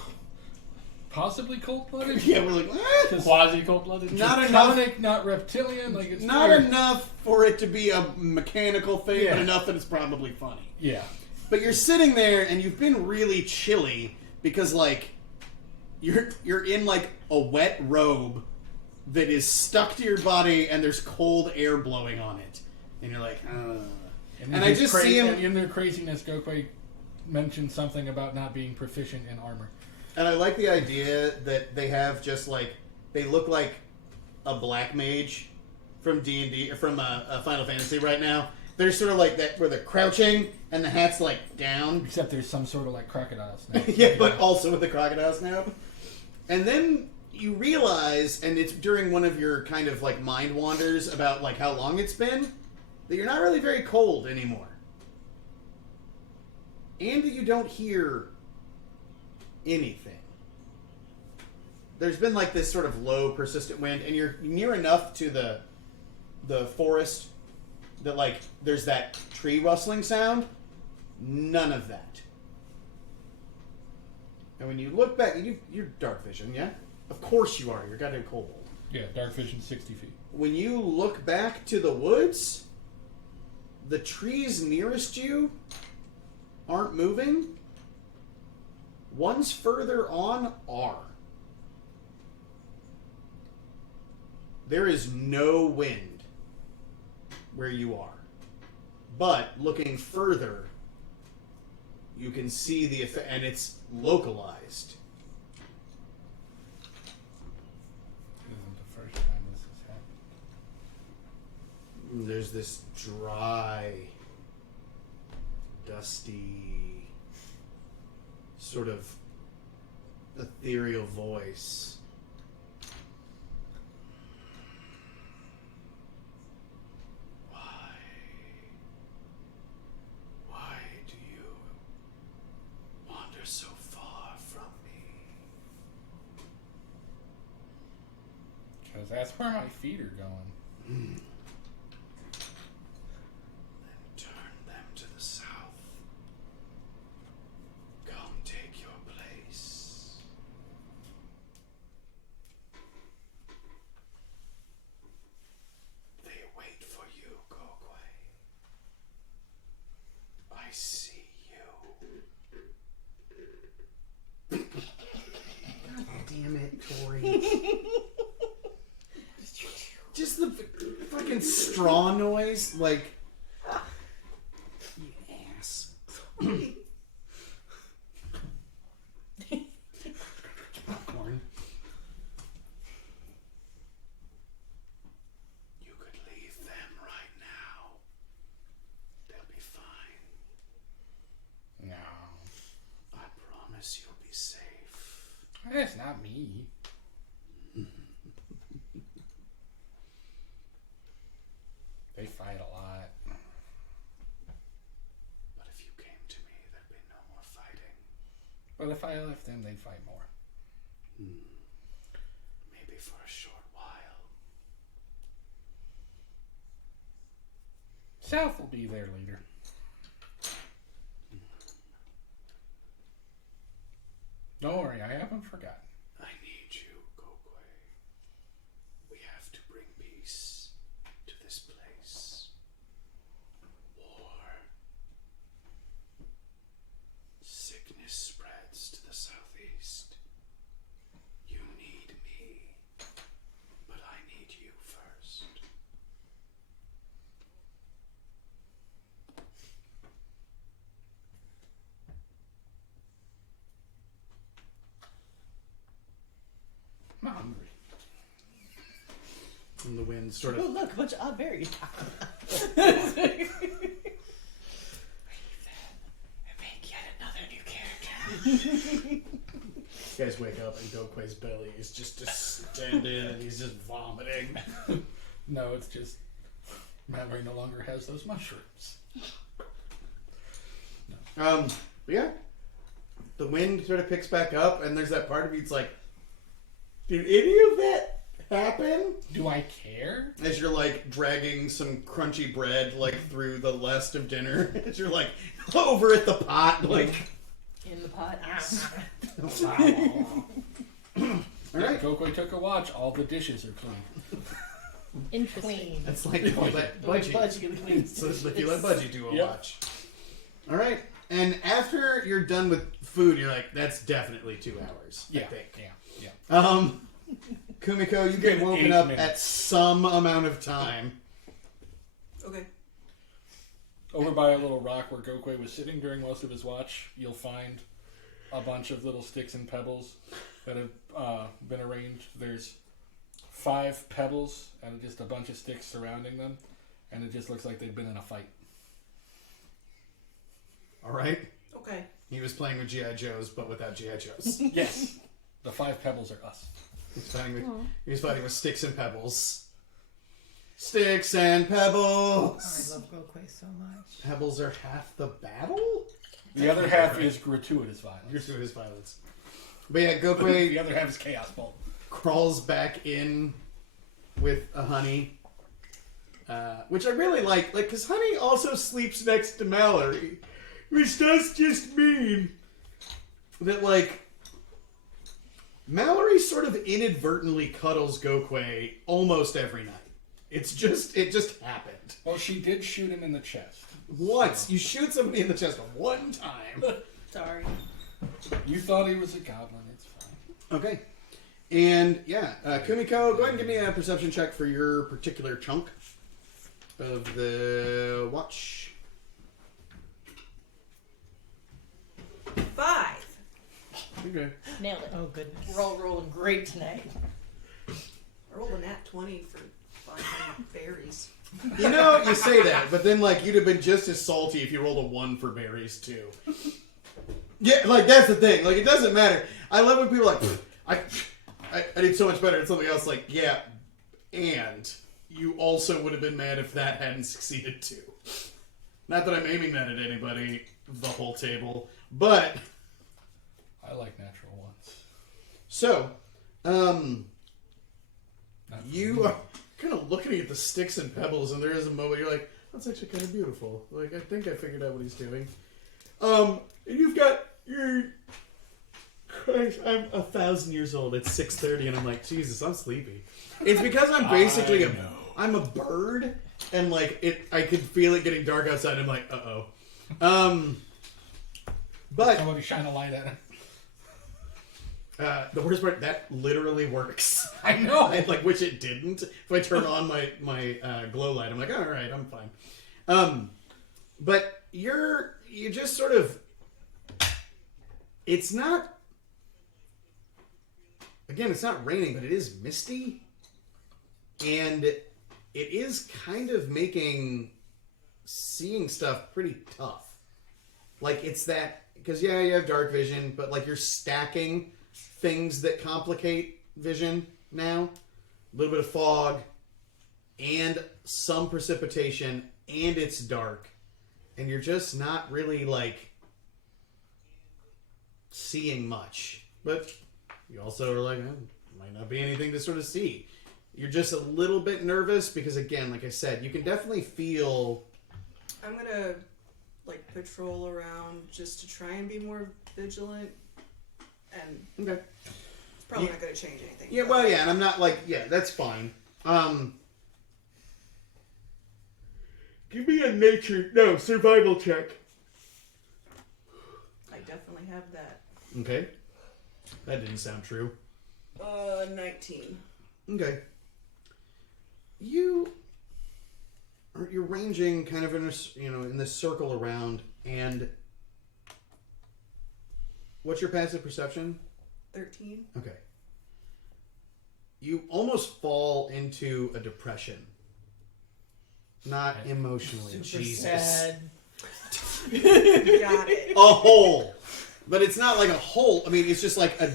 possibly cold-blooded. Yeah, we're like, ah, Quasi cold-blooded. not enough. Draconic, not reptilian. Like it's Not weird. enough for it to be a mechanical thing, Yeah. but enough that it's probably funny. Yeah. But you're sitting there and you've been really chilly because, like, you're in like a wet robe that is stuck to your body and there's cold air blowing on it, and you're like, And I just see him. And in their craziness, Gokwe mentioned something about not being proficient in armor. And I like the idea that they have just like, they look like a black mage from D&D or from Final Fantasy right now. They're sort of like that where they're crouching and the hat's like down. Except there's some sort of like crocodile snake. Yeah, but also with the crocodile snap. And then you realize, and it's during one of your kind of like mind wanders about like how long it's been, that you're not really very cold anymore. And that you don't hear anything. There's been like this sort of low, persistent wind, and you're near enough to the forest that like there's that tree rustling sound. None of that. And when you look back, you're dark vision, yeah? Of course you are. You're goddamn kobold. Yeah, dark vision 60 feet. When you look back to the woods, the trees nearest you aren't moving. Ones further on are. There is no wind where you are. But looking further, you can see the effect, and it's localized. This isn't the first time this has happened. There's this dry, dusty, sort of ethereal voice Because that's where my feet are going. Then turn them to the south. Come take your place. They wait for you, Gokwe. I see you. God damn it, Tori. Just the fucking straw noise, like, you ass. Popcorn. You could leave them right now. They'll be fine. No. I promise you'll be safe. That's not me. They fight a lot. But if you came to me, there'd be no more fighting. But if I left them, they'd fight more. Maybe for a short while. South will be their leader. Don't worry, I haven't forgotten. I need you, Gokwe. We have to bring peace to this place. War. Sickness spreads to the southeast. You need me, but I need you first. I'm hungry. And the wind sort Oh, of look, a bunch of odd berries. Make yet another new character. You guys wake up and Gokwe's belly is just distended and he's just vomiting. No, it's just Mallory no longer has those mushrooms. But yeah. The wind sort of picks back up and there's that part of you that's like, did any of that happen? Do I care? As you're like dragging some crunchy bread like through the last of dinner. As you're like over at the pot, like In the pot. Alright. Gokwe took a watch. All the dishes are clean. Interesting. Clean. That's like if you let Budgie. Clean. So if you let Budgie do a Yep. watch. Alright. And after you're done with food, you're like, that's definitely 2 hours. I think. Yeah. Kumiko, you get Good woken 8 up minutes. at some amount of time. Okay. Over by a little rock where Gokwe was sitting during most of his watch, you'll find a bunch of little sticks and pebbles that have been arranged. There's 5 pebbles and just a bunch of sticks surrounding them, and it just looks like they've been in a fight. Alright? Okay. He was playing with G.I. Joes, but without G.I. Joes. Yes, the 5 pebbles are us. He was fighting with sticks and pebbles. Sticks and pebbles! I love Gokwe so much. Pebbles are half the battle? The other half is gratuitous violence. Gratuitous violence. But yeah, The Gokwe other half is chaos bolt. crawls back in with a honey. Which I really like, because Honey also sleeps next to Mallory. Which does just mean that, like, Mallory sort of inadvertently cuddles Gokwe almost every night. It just happened. Well, she did shoot him in the chest. Once. You shoot somebody in the chest one time. Sorry. You thought he was a goblin. It's fine. Okay. And, yeah, Kumiko, go ahead and give me a perception check for your particular chunk of the watch. 5. Okay. Nailed it. Oh goodness. We're all rolling great tonight. I rolled a nat 20 for finding berries. You know, you say that, but then, like, you'd have been just as salty if you rolled a 1 for berries, too. Yeah, like, that's the thing. Like, it doesn't matter. I love when people are like, I did so much better at something else. Like, yeah, and you also would have been mad if that hadn't succeeded, too. Not that I'm aiming that at anybody, the whole table, but... I like natural ones. So, You are kind of looking at the sticks and pebbles, and there is a moment you're like, that's actually kind of beautiful. Like, I think I figured out what he's doing. And you've got your... Christ, I'm 1,000 years old. It's 6:30, and I'm like, Jesus, I'm sleepy. It's because I'm basically I'm a bird, and like I could feel it getting dark outside. And I'm like, but Somebody shine a light at him. the worst part, that literally works. I know. I wish it didn't. If I turn on my glow light, I'm like, all right, I'm fine. But you just sort of. It's not. Again, it's not raining, but it is misty. And it is kind of making seeing stuff pretty tough. Like, it's that... Because, yeah, you have dark vision, but, like, you're stacking things that complicate vision now. A little bit of fog, and some precipitation, and it's dark. And you're just not really, like, seeing much. But... You also are like, might not be anything to sort of see. You're just a little bit nervous because, again, like I said, you can definitely feel... I'm gonna, like, patrol around just to try and be more vigilant. And Okay. it's probably not gonna change anything. Yeah, well, yeah, and I'm not like... Yeah, that's fine. Give me a survival check. I definitely have that. Okay. That didn't sound true. 19. Okay. You're ranging kind of in in this circle around, and what's your passive perception? 13. Okay. You almost fall into a depression. Not emotionally. Super Jesus. sad. Got it. A hole. But it's not like a hole. I mean, it's just like a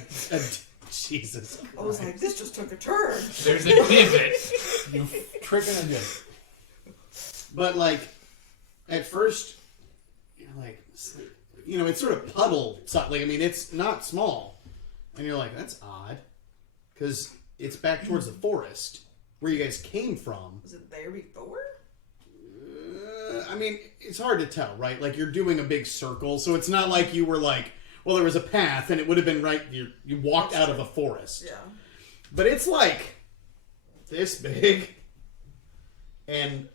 Jesus Christ. I was like, this just took a turn. There's a divot. You tripping and good. But like, at first, you're like, it's sort of puddle. Like, I mean, it's not small. And you're like, that's odd. Because it's back towards the forest where you guys came from. Was it there before? I mean, it's hard to tell, right? Like, you're doing a big circle, so it's not like you were like, well, there was a path, and it would have been right. You walked out of a forest. Yeah. But it's like this big and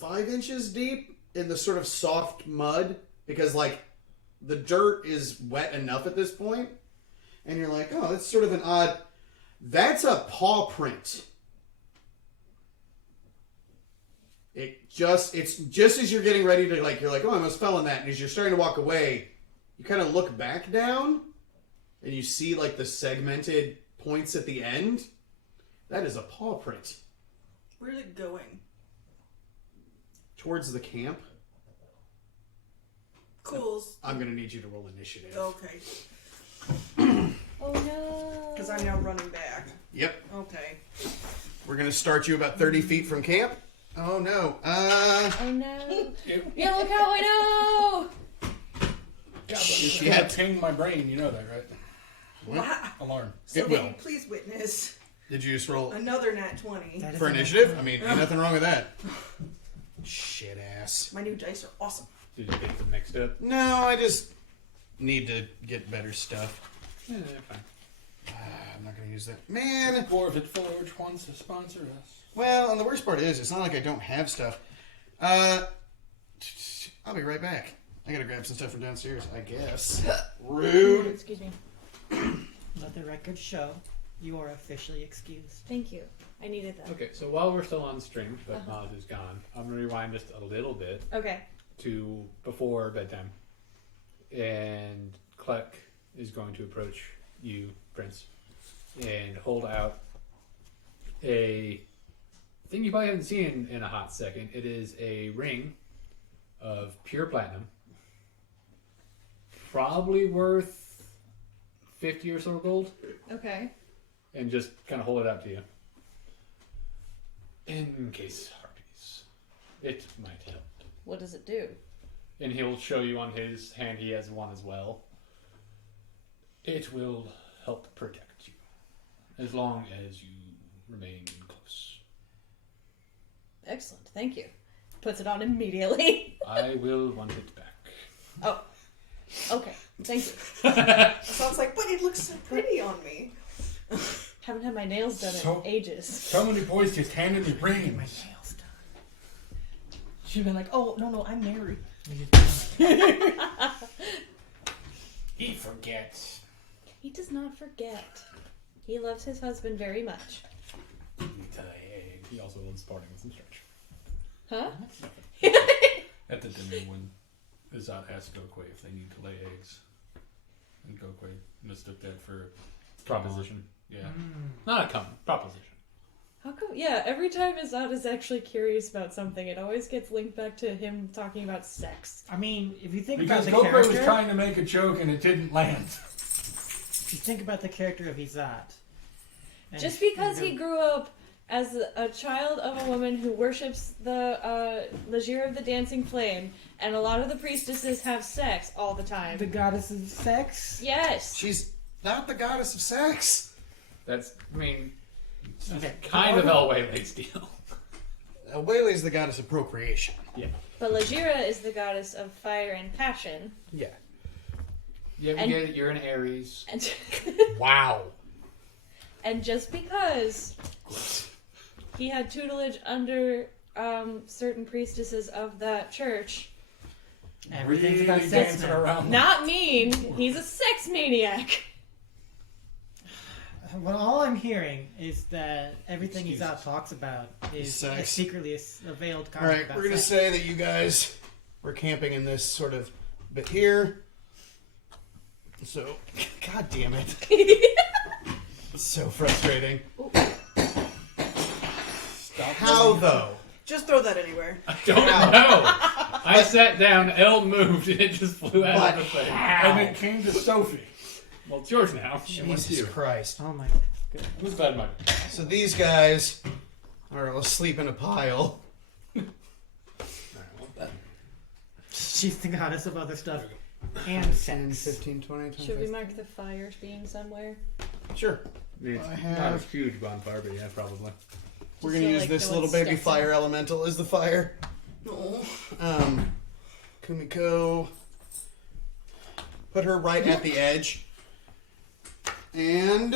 5 inches deep in the sort of soft mud because, like, the dirt is wet enough at this point, and you're like, oh, that's sort of an odd. That's a paw print. It's just as you're getting ready to, like, you're like, oh, I almost fell in that. And as you're starting to walk away, you kind of look back down and you see, like, the segmented points at the end. That is a paw print. Where's it going? Towards the camp. Cool. I'm going to need you to roll initiative. Okay. Oh no. Because I'm now running back. Yep. Okay. We're going to start you about 30 feet from camp. Oh, no. Oh no. Yellow cowboy, no! God, you can't ping my brain. You know that, right? Wow. Alarm. So It will will. you please witness Did you just roll another nat 20? That is for an- initiative? I mean, ain't nothing wrong with that. Shit ass. My new dice are awesome. Did you get them mixed up? No, I just need to get better stuff. Yeah, fine. I'm not going to use that. Man. Gorvid Forge wants to sponsor us. Well, and the worst part is, it's not like I don't have stuff. I'll be right back. I gotta grab some stuff from downstairs, I guess. Rude. Excuse me. Let the record show you are officially excused. Thank you. I needed that. Okay, so while we're still on stream, but Maz is gone, I'm going to rewind just a little bit Okay. to before bedtime. And Kleck is going to approach you, Prince, and hold out a thing you probably haven't seen in a hot second. It is a ring of pure platinum, probably worth 50 or so gold, Okay. and just kind of hold it out to you. In case harpies, it might help. What does it do? And he'll show you on his hand, he has one as well. It will help protect you, as long as you remain close. Excellent, thank you. Puts it on immediately. I will want it back. Oh, okay, thank you. Sounds like, but it looks so pretty on me. Haven't had my nails done So- in ages. So many boys just handed me My rings. nails done. She'd been like, oh, no, I'm married. He forgets. He does not forget. He loves his husband very much. He also loves parting with some stretch. Huh? At the dinner when Azat asked Gokwe if they need to lay eggs. And Gokwe mistook that for Proposition. Yeah. Not a come. Proposition. How come? Yeah, every time Azad is actually curious about something, it always gets linked back to him talking about sex. I mean, if you think Because about the Gokwe character, was trying to make a joke and it didn't land. if you think about the character of Izat, and Just because he grew up as a child of a woman who worships the Legere of the Dancing Flame, and a lot of the priestesses have sex all the time. the goddess of sex. Yes. She's not the goddess of sex. That's, I mean, Okay, kind of Elway's deal. Whaley's the goddess of procreation. Yeah. But Legere is the goddess of fire and passion. Yeah. Yeah, we And- get it. You're an Aries. And, Wow. and just because he had tutelage under certain priestesses of that church, Everything's about Really sex dancing now. around. not mean he's a sex maniac. Well, all I'm hearing is that everything Excuses. Izat talks about is Sex. secretly a veiled All comment right, about we're gonna sex. say that you guys were camping in this sort of bit here. So, god damn it, so frustrating. How though? Just throw that anywhere. Don't know. I sat down, L moved, and it just flew out But of the thing. And it came to Sophie. Well, it's yours now. Jesus Christ. Oh my god. Who's bad money? So these guys are asleep in a pile. She's the goddess of other stuff. And 10, sex. 15, 20, 25. Should we mark the fires being somewhere? Sure. It's I not a have- huge bonfire, but yeah, probably. We're Just gonna so, use like, this no little one baby steps fire in. elemental as the fire. Oh. Kumiko. Put her right at the edge. And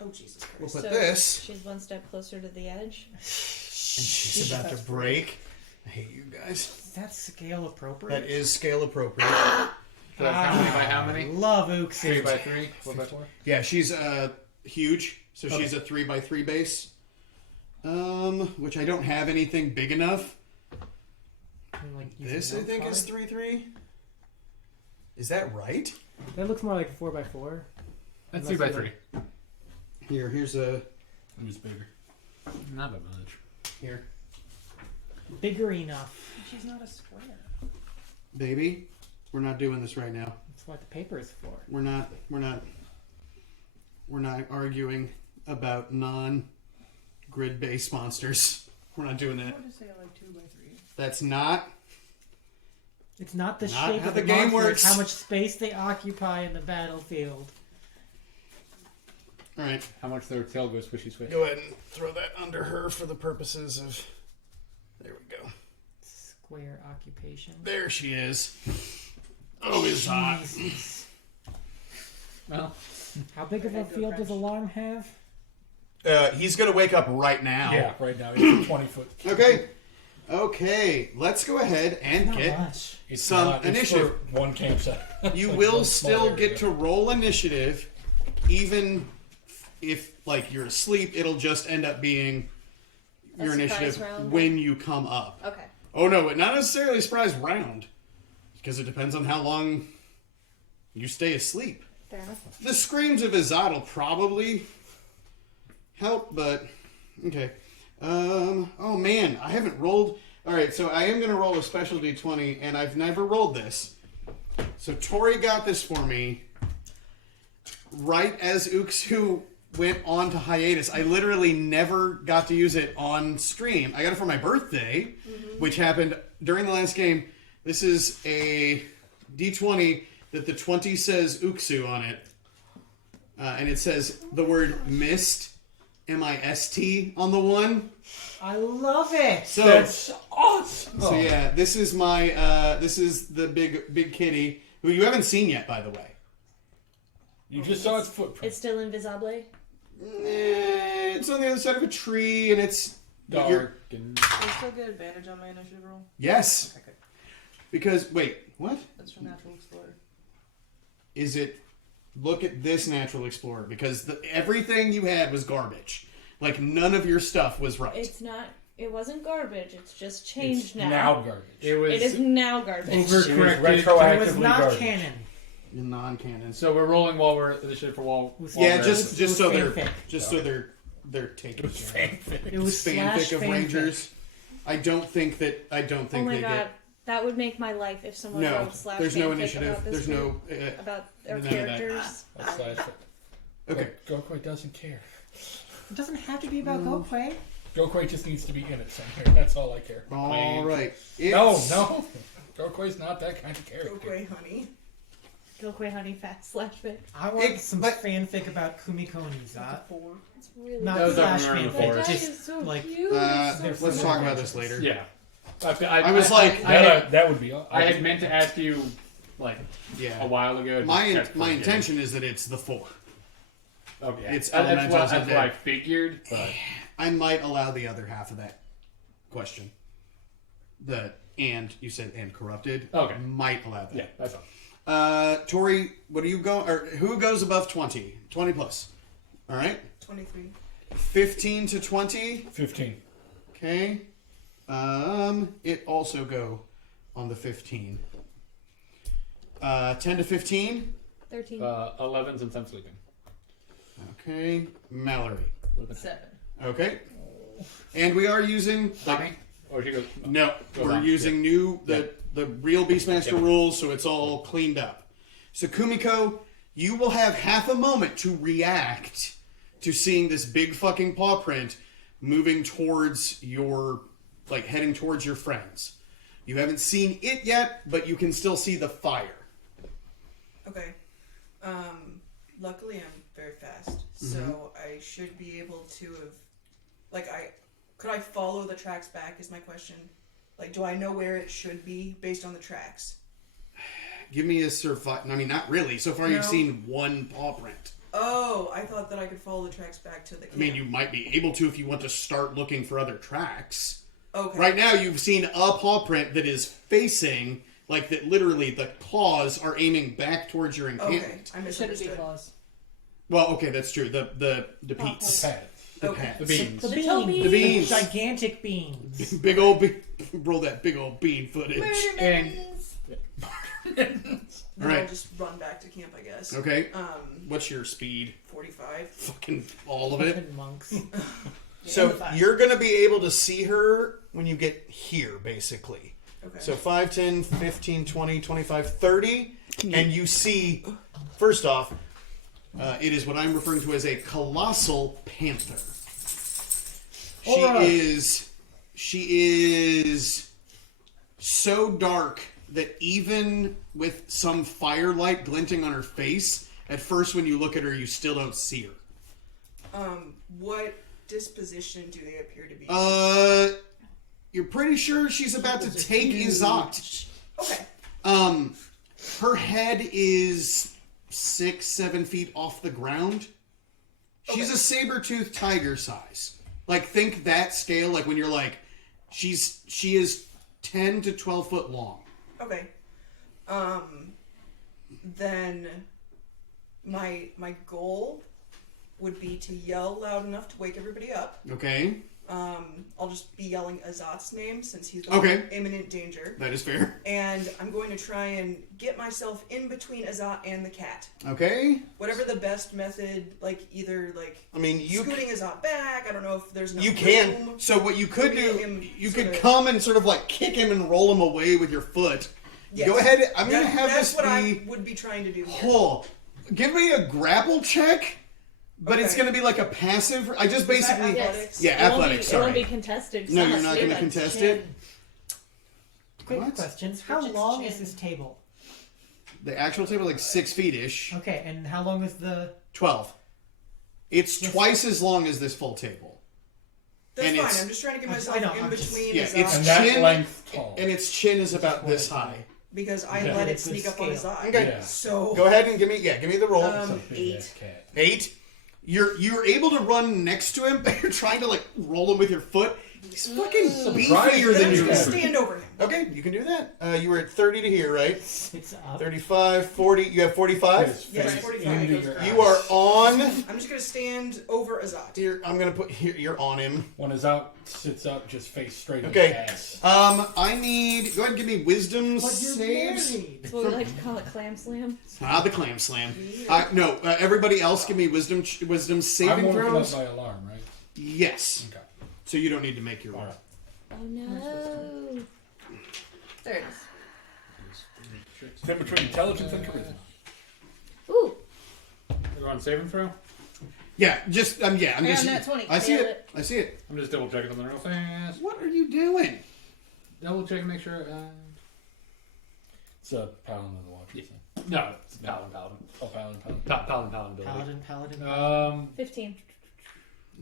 Oh, Jesus Christ. we'll put So this. She's one step closer to the edge. And she's about to break. I hate you guys. Is that scale appropriate? That is scale appropriate. So that's how many by how many? Love Ook 3 by 3? 4 by 4? Yeah, she's huge. So she's a 3x3 base. Which I don't have anything big enough. Like, This I think is 3x3. Is that right? That looks more like 4x4. That's 3 by 3. Here's a Who's bigger? Not by much. here. Bigger enough. She's not a square. Baby. We're not doing this right now. That's what the paper is for. We're not arguing about non-grid based monsters. We're not doing I that. want to say like 2 by 3. That's not. It's not the Not shape how of the the game monster, works. it's how much space they occupy in the battlefield. All right. How much their tail goes swishy swish? Go ahead and throw that under her for the purposes of. There we go. Square occupation. There she is. Oh, it's hot. Jesus. Well, How big of a field does Alarm have? He's gonna wake up right now. Yeah, right now it's a 20-foot. Okay. Let's go ahead and Not get. much. It's Some not, it's initiative. for one campsite. You Like will one small still area. get to roll initiative, even if like you're asleep. It'll just end up being A your surprise initiative round? when you come up. Okay. Oh no, not necessarily a surprise round, because it depends on how long you stay asleep. Fair enough. The screams of Izad will probably help, but okay. Oh man, I haven't rolled. All right, so I am going to roll a special d20, and I've never rolled this. So Tori got this for me right as Uxu went on to hiatus. I literally never got to use it on stream. I got it for my birthday, which happened during the last game. This is a d20 that the 20 says Uxu on it. And it says the word mist MIST on the one. I love it. So That's awesome. So yeah, this is my this is the big kitty who you haven't seen yet, by the way. You just saw its footprint. It's still invisible. It's on the other side of a tree, and it's Dark and I still get advantage on my initiative roll. yes, Okay, because wait, what that's from Natural Explorer. is it? Look at this Natural Explorer, because everything you had was garbage. Like none of your stuff was right. It's not. It wasn't garbage. It's just changed it's now. now garbage. It was It is now garbage. overcorrected. retroactive. It was not garbage. canon. Non-canon. So we're rolling while we're initiative for while. Yeah, we're- just was so fanfic. they're taking Fanfic. It was fanfic of fanfic. Rangers. I don't think Oh my they god, get. that would make my life if someone No, wrote slash there's no fanfic initiative. about this There's group, no. about their none of that. characters. That's slash. Okay. Gokoi doesn't care. It doesn't have to be about Gokwe. Gokoi just needs to be in it somewhere. That's all I care. All right. No. Gokoi's not that kind of character. Okay, honey. Gokwe honey fast slash fic. I want It- some but- fanfic about Kumiko and Iza. It's really Not That was slash up in the fanfic, forest. That just is so like cute. Let's They're talk from about this later. Yeah. I was like- That would be. I had meant to ask you like Yeah. a while ago. My just kept my forgetting. intention is that it's the 4. Okay. it's that's elementals what and I dead. figured. But I might allow the other half of that question. And you said and corrupted. Okay. Might allow that. yeah, that's all. Tori, what do you go? Or who goes above 20? 20 plus. All right. 23. 15 to 20. 15. Okay. It also go on the 15. 10 to 15. 13. 11 since I'm sleeping. Okay. Mallory. 7. Okay. And we are using Tommy? Or she goes. no, Goes we're on. using new the real Beastmaster Yep. rules, so it's all cleaned up. So Kumiko, you will have half a moment to react to seeing this big fucking paw print moving towards your heading towards your friends. You haven't seen it yet, but you can still see the fire. Okay. Luckily I'm very fast, so I should be able to have, could I follow the tracks back is my question. Like, do I know where it should be based on the tracks? Give me a survival. I mean, not really. So far, No. you've seen one paw print. Oh, I thought that I could follow the tracks back to the camp. I mean, you might be able to if you want to start looking for other tracks. Okay. Right now, you've seen a paw print that is facing, that literally the claws are aiming back towards your encampment. Okay, I It shouldn't be misunderstood. claws. Well, okay, that's true. The peats. Pat. The Okay. pats. The beans. The toe beans. The beans. Gigantic beans. Big old roll that big old bean footage. And Then Alright. I'll just run back to camp, I guess. Okay. What's your speed? 45. Fucking all of it. Fucking monks. So 85. you're going to be able to see her when you get here, basically. Okay. So 5, 10, 15, 20, 25, 30. And you see, first off, it is what I'm referring to as a colossal panther. Alright. She is so dark that even with some firelight glinting on her face, at first when you look at her, you still don't see her. What disposition do they appear to be? You're pretty sure she's about to take Izat. Okay. Her head is 6-7 feet off the ground. She's a saber-toothed tiger size. Think that scale, when you're she is 10 to 12 foot long. Okay. Then my goal would be to yell loud enough to wake everybody up. Okay, I'll just be yelling Azat's name since he's the Okay. one in imminent danger. that is fair. And I'm going to try and get myself in between Azat and the cat. Okay, Whatever the best method, either I mean you scooting Azat back. I don't know if there's enough you can. room. So what you could Maybe do, him you sort could of- come and sort of kick him and roll him away with your foot. Yes. Go ahead. I'm gonna have That's this what be. I would be trying to do here. Oh, give me a grapple check, but it's Okay. going to be like a passive. I just Is that basically. athletics? Yeah, It won't athletics. It won't Sorry. be contested. 'cause No, I'm you're not asleep. going to contest it. Quick What? questions. How Richard's long chin. is this table? The actual table 6 feet ish. Okay, and how long is the... 12. It's twice as long as this full table. That's And fine. it's- I'm just trying to get I myself know, in I'm just- between. Yeah, Azat, it's And that chin, length tall. and its chin is about this high. because I Yeah. let it Good sneak up on his scale. eye. Okay. Yeah. So Go ahead and give me the roll. Big 8. ass cat. 8. You're able to run next to him, but you're trying to like roll him with your foot. He's fucking beefier Then than I'm just you. gonna stand over him. Okay, you can do that. You were at 30 to here, right? It's up. 35, 40. You have 45. His Yes, face 45 into goes your across. You are on. I'm just gonna stand over Azat. Here, I'm gonna put here. You're on him. When his out sits up, just face straight in Okay. his ass. I need. Go ahead and give me wisdom But you're saves. married. That's what we like to call it, clam slam. The clam slam. No, everybody else, give me wisdom I'm saving woken up throws. by alarm, right? Yes. Okay. So you don't need to make your roll. Alright. Oh no. There it is. It's in between intelligence and charisma. Ooh. We're on saving throw. Yeah, just I'm got just. nat 20. I see Nailed it. I see it. I'm just double checking something real fast. What are you doing? Double check, make sure. It's a paladin of the watch. Yeah. No, it's paladin. Oh, paladin. Paladin ability. Paladin. 15.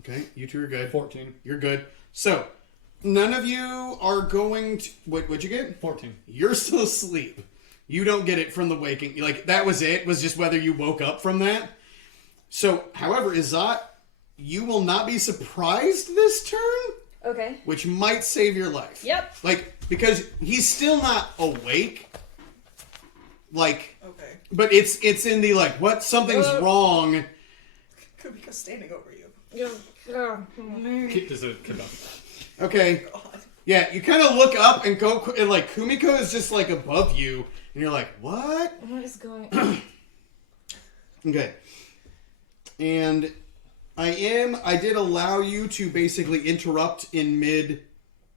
Okay, you two are good. 14. You're good. So, none of you are going to. What'd you get? 14. You're still asleep. You don't get it from the waking. Like, that was it. Was just whether you woke up from that. So, however, Izat, you will not be surprised this turn, Okay. which might save your life. Yep. Like, because he's still not awake. Like, Okay. but it's in the, like, what? Something's wrong. Could be standing over you. Does it come up? Okay. God. Yeah, you kind of look up and go, and, like, Kumiko is just, like, above you. And you're like, what? What is going on? Okay. And I did allow you to basically interrupt in mid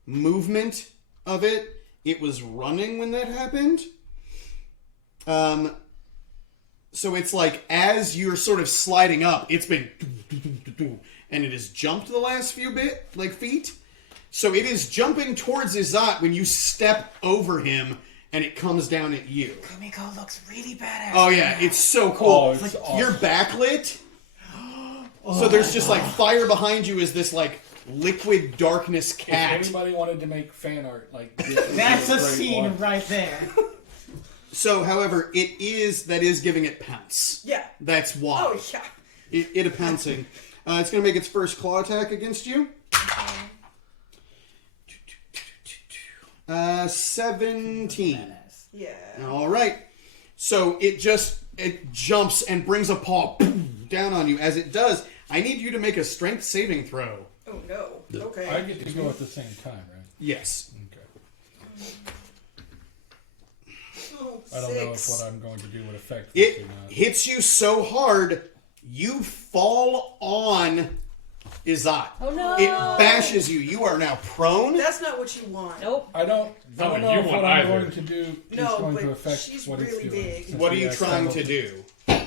movement of it. It was running when that happened. So it's like as you're sort of sliding up, it's been and it has jumped the last few feet. So it is jumping towards Izat when you step over him and it comes down at you. Kumiko looks really badass. Oh yeah, it's so cool. Oh, it's awesome. You're backlit. So there's just like fire behind you is this like liquid darkness If cat. anybody wanted to make fan art, like this would That's be a great scene one. right there. So, however, that is giving it pounce. Yeah. That's why. Oh yeah. It a pouncing. It's going to make its first claw attack against you. 17. Yeah. All right. So it jumps and brings a paw down on you. As it does, I need you to make a strength saving throw. Oh no. Okay. I get to go at the same time, right? Yes. Okay. Oh, I don't know if 6. what I'm going to do would affect this It or not. hits you so hard, you fall on Izat. Oh no. It bashes you. You are now prone. That's not what you want. Nope. I don't Not what know you if want what I'm either. going to do is No, going but to affect she's what really it's doing. big. Since What are we you trying to accidentally, do?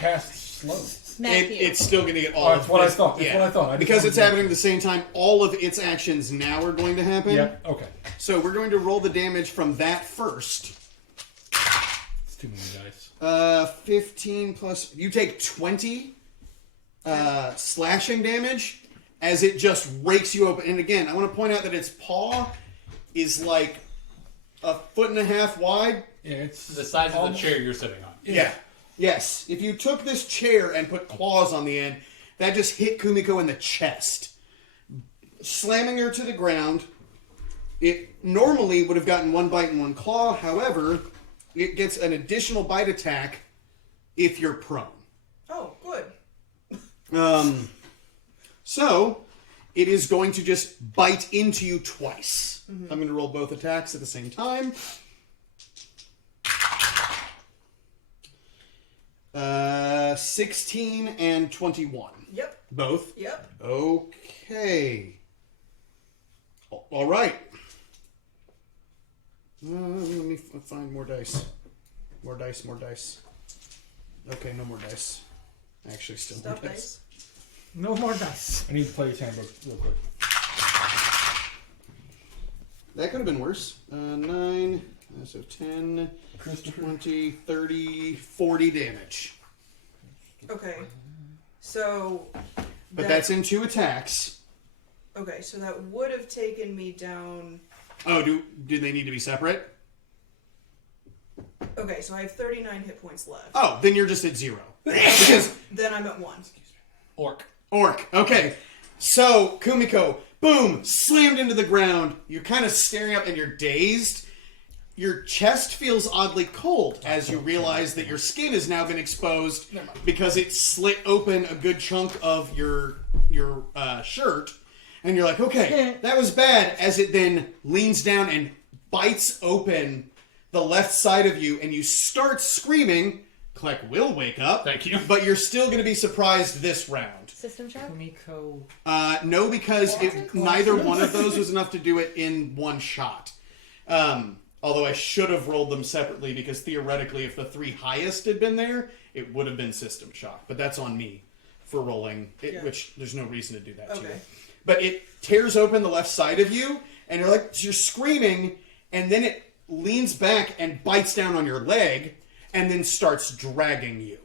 Cast slow. Matthew. It's still going to get all Oh, of that's what I this- thought. That's Yeah. what I thought. I just Because wanted it's to- happening at the same time, all of its actions now are going to happen. Yep. Okay. So we're going to roll the damage from that first. It's too many dice. 15 plus... You take 20 slashing damage as it just rakes you open. And again, I want to point out that its paw is like a 1.5 feet wide. Yeah, it's The size of the almost- chair you're sitting on. Yeah. Yes. If you took this chair and put claws on the end, that just hit Kumiko in the chest, slamming her to the ground. It normally would have gotten 1 bite and 1 claw. However, it gets an additional bite attack if you're prone. Oh, good. So it is going to just bite into you twice. I'm going to roll both attacks at the same time. 16 and 21. Yep. Both. Yep. Okay. All right. Let me find more dice. More dice. Okay, no more dice. Actually, still Stuff more dice. dice. No more dice. I need the player's handbook real quick. That could have been worse. 9, so 10, Christopher. 20, 30, 40 damage. Okay. So. But that's in 2 attacks. Okay, so that would have taken me down. Oh, do they need to be separate? Okay, so I have 39 hit points left. Oh, then you're just at 0. Because Then I'm at 1. Orc. Okay. So, Kumiko, boom, slammed into the ground. You're kind of staring up and you're dazed. Your chest feels oddly cold as you realize that your skin has now been exposed because it slit open a good chunk of your shirt. And you're like, okay, that was bad. As it then leans down and bites open the left side of you and you start screaming. Kleck will wake up. Thank you. But you're still going to be surprised this round. System check? Kumiko. No, because neither one of those was enough to do it in one shot. Although I should have rolled them separately because theoretically if the 3 highest had been there, it would have been system shock. But that's on me for rolling, which there's no reason to do that to you. But it tears open the left side of you, and you're screaming, and then it leans back and bites down on your leg, and then starts dragging you.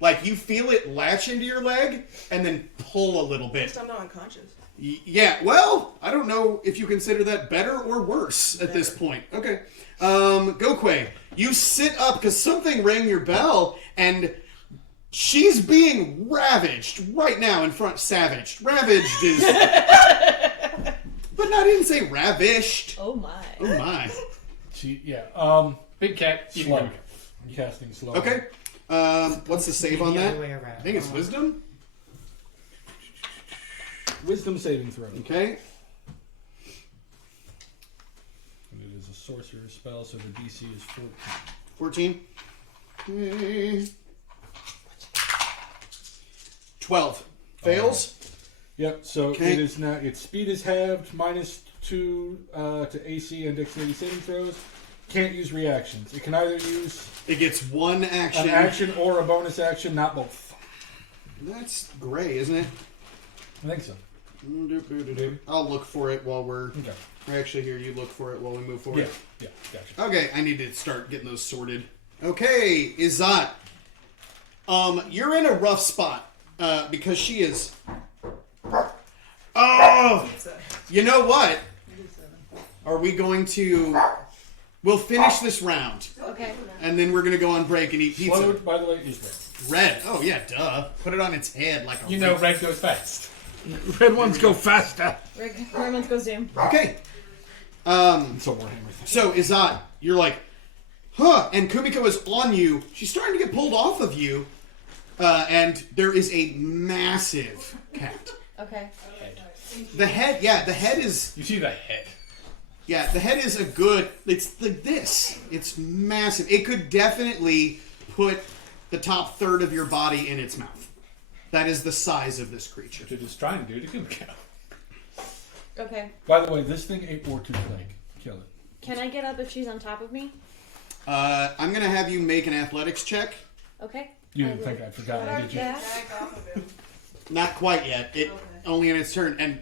Like, you feel it latch into your leg, and then pull a little bit. I'm not unconscious. Yeah, well, I don't know if you consider that better or worse at this point. Okay. Gokwe, you sit up because something rang your bell, and she's being ravaged right now in front. Savaged. Ravaged is... But no, I didn't say ravished. Oh my. Oh my. Big cat. Slow. I'm casting slow. Okay. What's the save on The that? other way around. I think it's wisdom. Wisdom saving throw. Okay. And it is a sorcerer spell, so the DC is 14. 14. 12. Fails. Yep, so Okay. it is now, its speed is halved, -2 to AC and dexterity saving throws. Can't use reactions. It can either use It gets one action. an action or a bonus action, not both. That's gray, isn't it? I think so. I'll look for it while we're... Okay. Actually, here, you look for it while we move forward. Yeah, gotcha. Okay, I need to start getting those sorted. Okay, Izat. You're in a rough spot because she is... Oh! You know what? Are we going to... We'll finish this round, Okay. and then we're going to go on break and eat pizza. Slow, by the way, is red. Red. Oh, yeah, duh. Put it on its head like a... You know, red goes fast. Red ones go faster. Everyone's go zoom. Okay. So Warhammer. So, Izat, you're like, huh, and Kumiko is on you. She's starting to get pulled off of you, and there is a massive cat. Okay. The head is... You see the head. Yeah, the head is a good... It's like this. It's massive. It could definitely put the top third of your body in its mouth. That is the size of this creature. Which it is trying to do to Kumiko. Okay. By the way, this thing ate War2 Plague. Kill it. Can I get up if she's on top of me? I'm going to have you make an athletics check. Okay. You didn't think I forgot that, did you? Yeah. Back off of him. Not quite yet. It Okay. only in its turn. And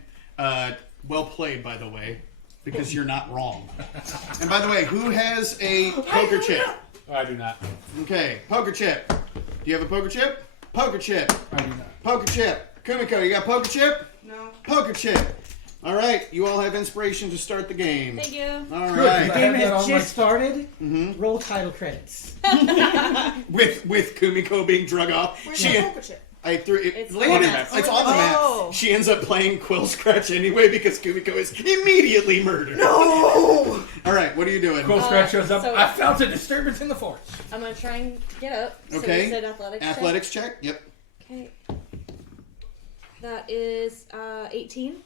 well played, by the way, because you're not wrong. And by the way, who has a poker chip? Oh, I do not. Okay, poker chip. Do you have a poker chip? Poker chip. I do not. Poker chip. Kumiko, you got poker chip? No. Poker chip. All right, you all have inspiration to start the game. Thank you. All The right, game had that has on just my- started. Mm-hmm. Roll title credits. with Kumiko being drug off. Where's She, the poker chip? I threw it. It's landed. on the map. It's on the map. Oh. She ends up playing Quill Scratch anyway because Kumiko is immediately murdered. No! All right, what are you doing? Quill Scratch shows up. so- I felt a disturbance in the force. I'm gonna try and get up. So Okay. you said athletics. check? Athletics check. Yep. Okay. That is 18.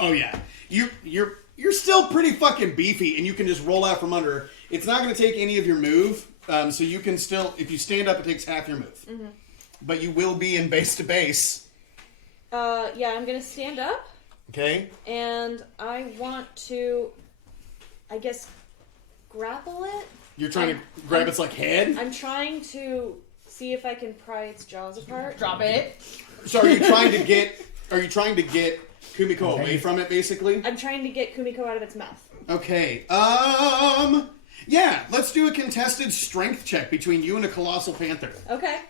Oh yeah, you're still pretty fucking beefy, and you can just roll out from under her. It's not going to take any of your move, so you can still, if you stand up, it takes half your move. Mm-hmm. But you will be in base to base. Yeah, I'm gonna stand up, Okay. and I want to, I guess, grapple it. You're trying to grab its like head. I'm trying to see if I can pry its jaws apart. Drop it. So are you trying to get? Are you trying to get Kumiko away from it, basically? I'm trying to get Kumiko out of its mouth. Okay. Yeah. Let's do a contested strength check between you and a colossal panther. Okay.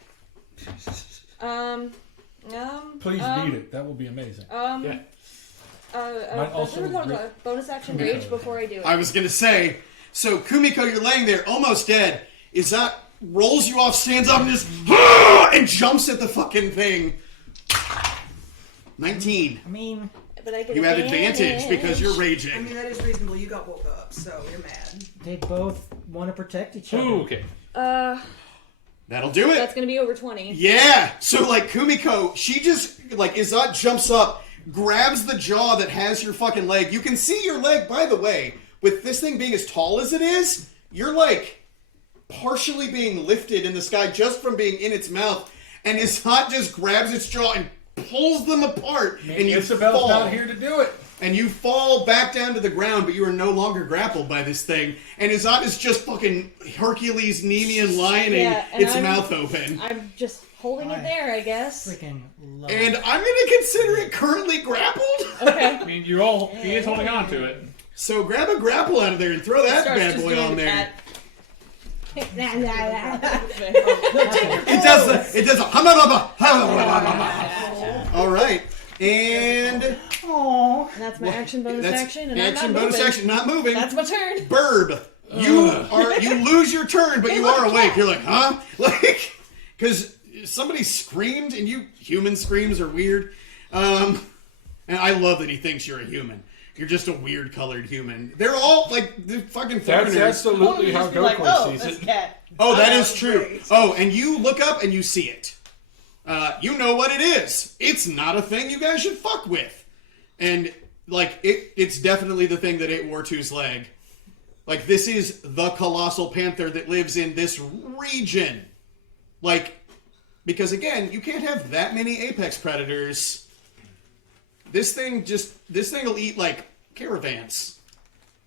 Please beat it. That will be amazing. Yeah. Might also bonus action Okay. rage before I do it. I was gonna say, so Kumiko, you're laying there, almost dead. Izat rolls you off, stands up, and just and jumps at the fucking thing. 19. I mean, But I get You have advantage because you're I raging. mean, that is reasonable. You got woke up, so you're mad. they both want to protect each other. Ooh, okay. That'll do it. That's gonna be over 20. Yeah. So like Kumiko, she just like Izat jumps up, grabs the jaw that has your fucking leg. You can see your leg, by the way, with this thing being as tall as it is, you're like partially being lifted in the sky just from being in its mouth. And Izat just grabs its jaw and pulls them apart. And you Isabel's fall. not here to do it. And you fall back down to the ground, but you are no longer grappled by this thing. And Izat is just fucking Hercules, Nemean lioning Yeah, and its I'm- mouth open. I'm just holding it there, I guess. Freaking love And I'm gonna consider it currently grappled. Okay. I mean, he is holding on to it. So grab a grapple out of there and throw that Starts bad just boy doing on the there. cat. It does a all right. And Aww. And that's my action, bonus that's action, and action, I'm not bonus moving. action, not moving. That's my turn. Burb. You lose your turn, but you are awake. You're like, huh? Like, because somebody screamed, and human screams are weird. And I love that he thinks you're a human. You're just a weird colored human. They're all like the fucking That's foreigners. absolutely how Just be like, Goku oh, sees that's it. cat. Oh, that Oh, is true. great. Oh, and you look up and you see it. You know what it is. It's not a thing you guys should fuck with. And, like, it's definitely the thing that ate Wartu's leg. Like, this is the colossal panther that lives in this region. Like, because, again, you can't have that many apex predators. This thing will eat, like, caravans.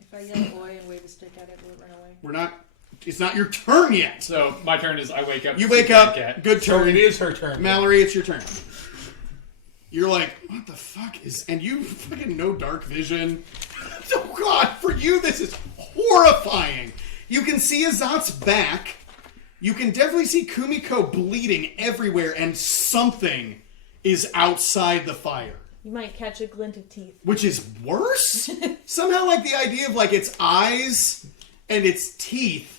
If I yell oi and wave a stick at it, will it run away? It's not your turn yet. So my turn is I wake up. You to wake see up, Cat. good So turn. it is her turn. Mallory, it's your turn. You're like, what the fuck is... And you fucking know dark vision. Oh god, for you this is horrifying. You can see Azat's back. You can definitely see Kumiko bleeding everywhere, and something is outside the fire. You might catch a glint of teeth. Which is worse? Somehow like the idea of like its eyes and its teeth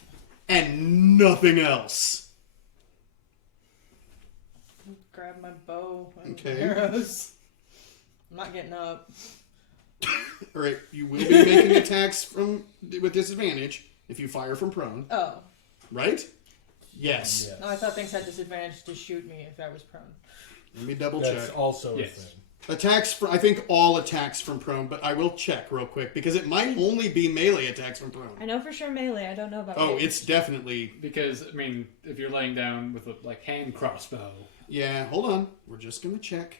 and nothing else. Grab my bow and Okay. arrows. I'm not getting up. Alright, you will be making attacks with disadvantage if you fire from prone, Oh. right? Yes. Yes. No, I thought things had disadvantage to shoot me if I was prone. Let me double That's check. also Yes. a thing. Attacks I think all attacks from prone, but I will check real quick because it might only be melee attacks from prone. I know for sure melee. I don't know about Oh, range. it's definitely... Because I mean, if you're laying down with a hand crossbow, Yeah, hold on. We're just going to check.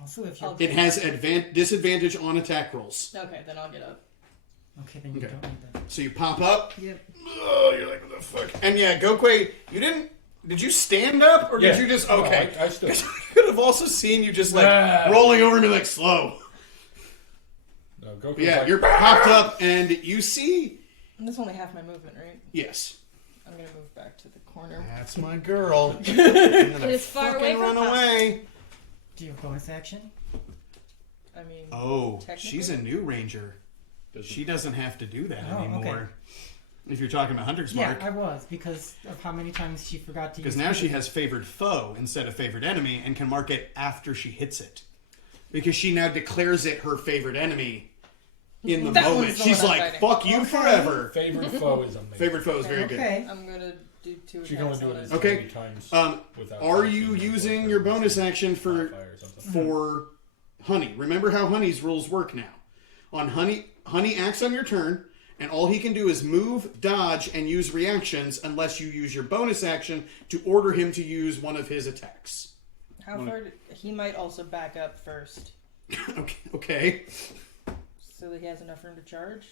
Also, if you're It has disadvantage on attack rolls. Okay, then I'll get up. okay, then you Okay. don't need that. So you pop up. Yep. Oh, you're like, what the fuck? And yeah, Gokwe, you didn't... Did you stand up or Yeah. did you just... No, Okay. I stood. I could have also seen you just like Ah. rolling over and be like, slow. No, Goku's Yeah, like, you're popped up and you see... And that's only half my movement, right? Yes. I'm gonna move back to the corner. That's my girl. It is far away Fucking from run us. away. Do you have bonus action? I mean, Oh, Technically. she's a new ranger. She doesn't have to do that Oh, anymore. okay. If you're talking about Hunter's Mark. Yeah, I was, because of how many times she forgot to use Because now she has favored foe instead of favored enemy and can mark it after she hits it. Because she now declares it her favorite enemy in the That moment. one's the She's one I'm like, fighting. fuck you Okay. forever. favorite foe is amazing. Favorite foe is very good. Okay. I'm gonna do 2 She can only attacks do on it it. as Okay. many times without Are touching you it using before your it bonus receives action for modifier or something. Honey? Remember how Honey's rules work now. On Honey acts on your turn, and all he can do is move, dodge, and use reactions unless you use your bonus action to order him to use one of his attacks. How far? He might also back up first, Okay. so that he has enough room to charge.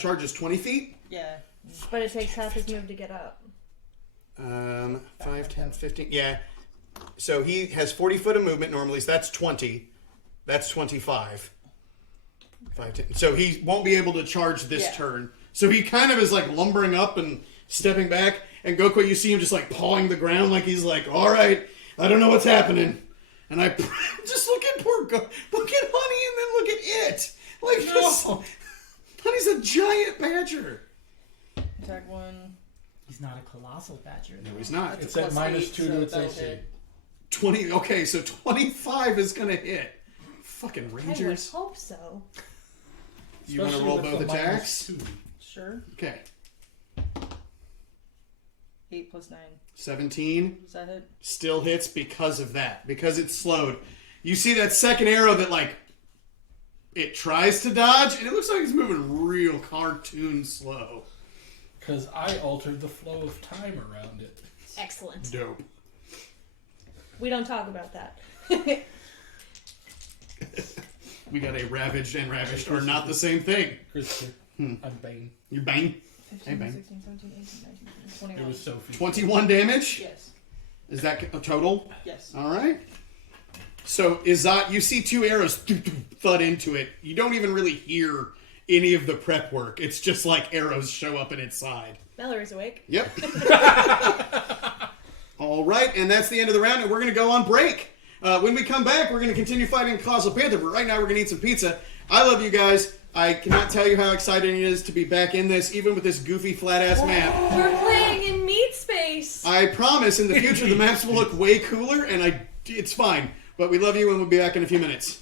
Charge is 20 feet. Yeah. But it takes half his move to get up. 5, 10, 15. Yeah. So he has 40 foot of movement normally, so that's 20. That's 25. 5, 10. So he won't be able to charge this Yeah. turn. So he kind of is like lumbering up and stepping back. And Goku, you see him just like pawing the ground like he's like, all right. I don't know what's happening. And I just look at look at Honey and then look at it. Like this. Honey's a giant badger. Attack 1. He's not a colossal badger. No, he's not. It's at +8, -2 to so its that'll AC. hit. 20. Okay, so 25 is gonna hit. Fucking I would Rangers. hope so. You want to Especially roll with both the attacks? -2. Sure. Okay. 8 plus 9. 17 Does that hit? still hits because of that. Because it's slowed. You see that second arrow that like it tries to dodge, and it looks like it's moving real cartoon slow. Because I altered the flow of time around it. Excellent. Dope. We don't talk about that. We got a ravaged and ravished are not the same thing. Christopher, I'm Bane. You bang. 15, bang. 16, 17, 18, 19, 20, It 21. was Sophie. 21 damage. Yes. Is that a total? Yes. All right. So Izat, you see two arrows thud into it. You don't even really hear any of the prep work. It's just like arrows show up in its side. Mallory's awake. Yep. All right, and that's the end of the round, and we're going to go on break. When we come back, we're going to continue fighting Causal Panther, but right now we're going to eat some pizza. I love you guys. I cannot tell you how exciting it is to be back in this, even with this goofy, flat-ass map. We're playing in meat space. I promise in the future the maps will look way cooler, and it's fine. But we love you, and we'll be back in a few minutes.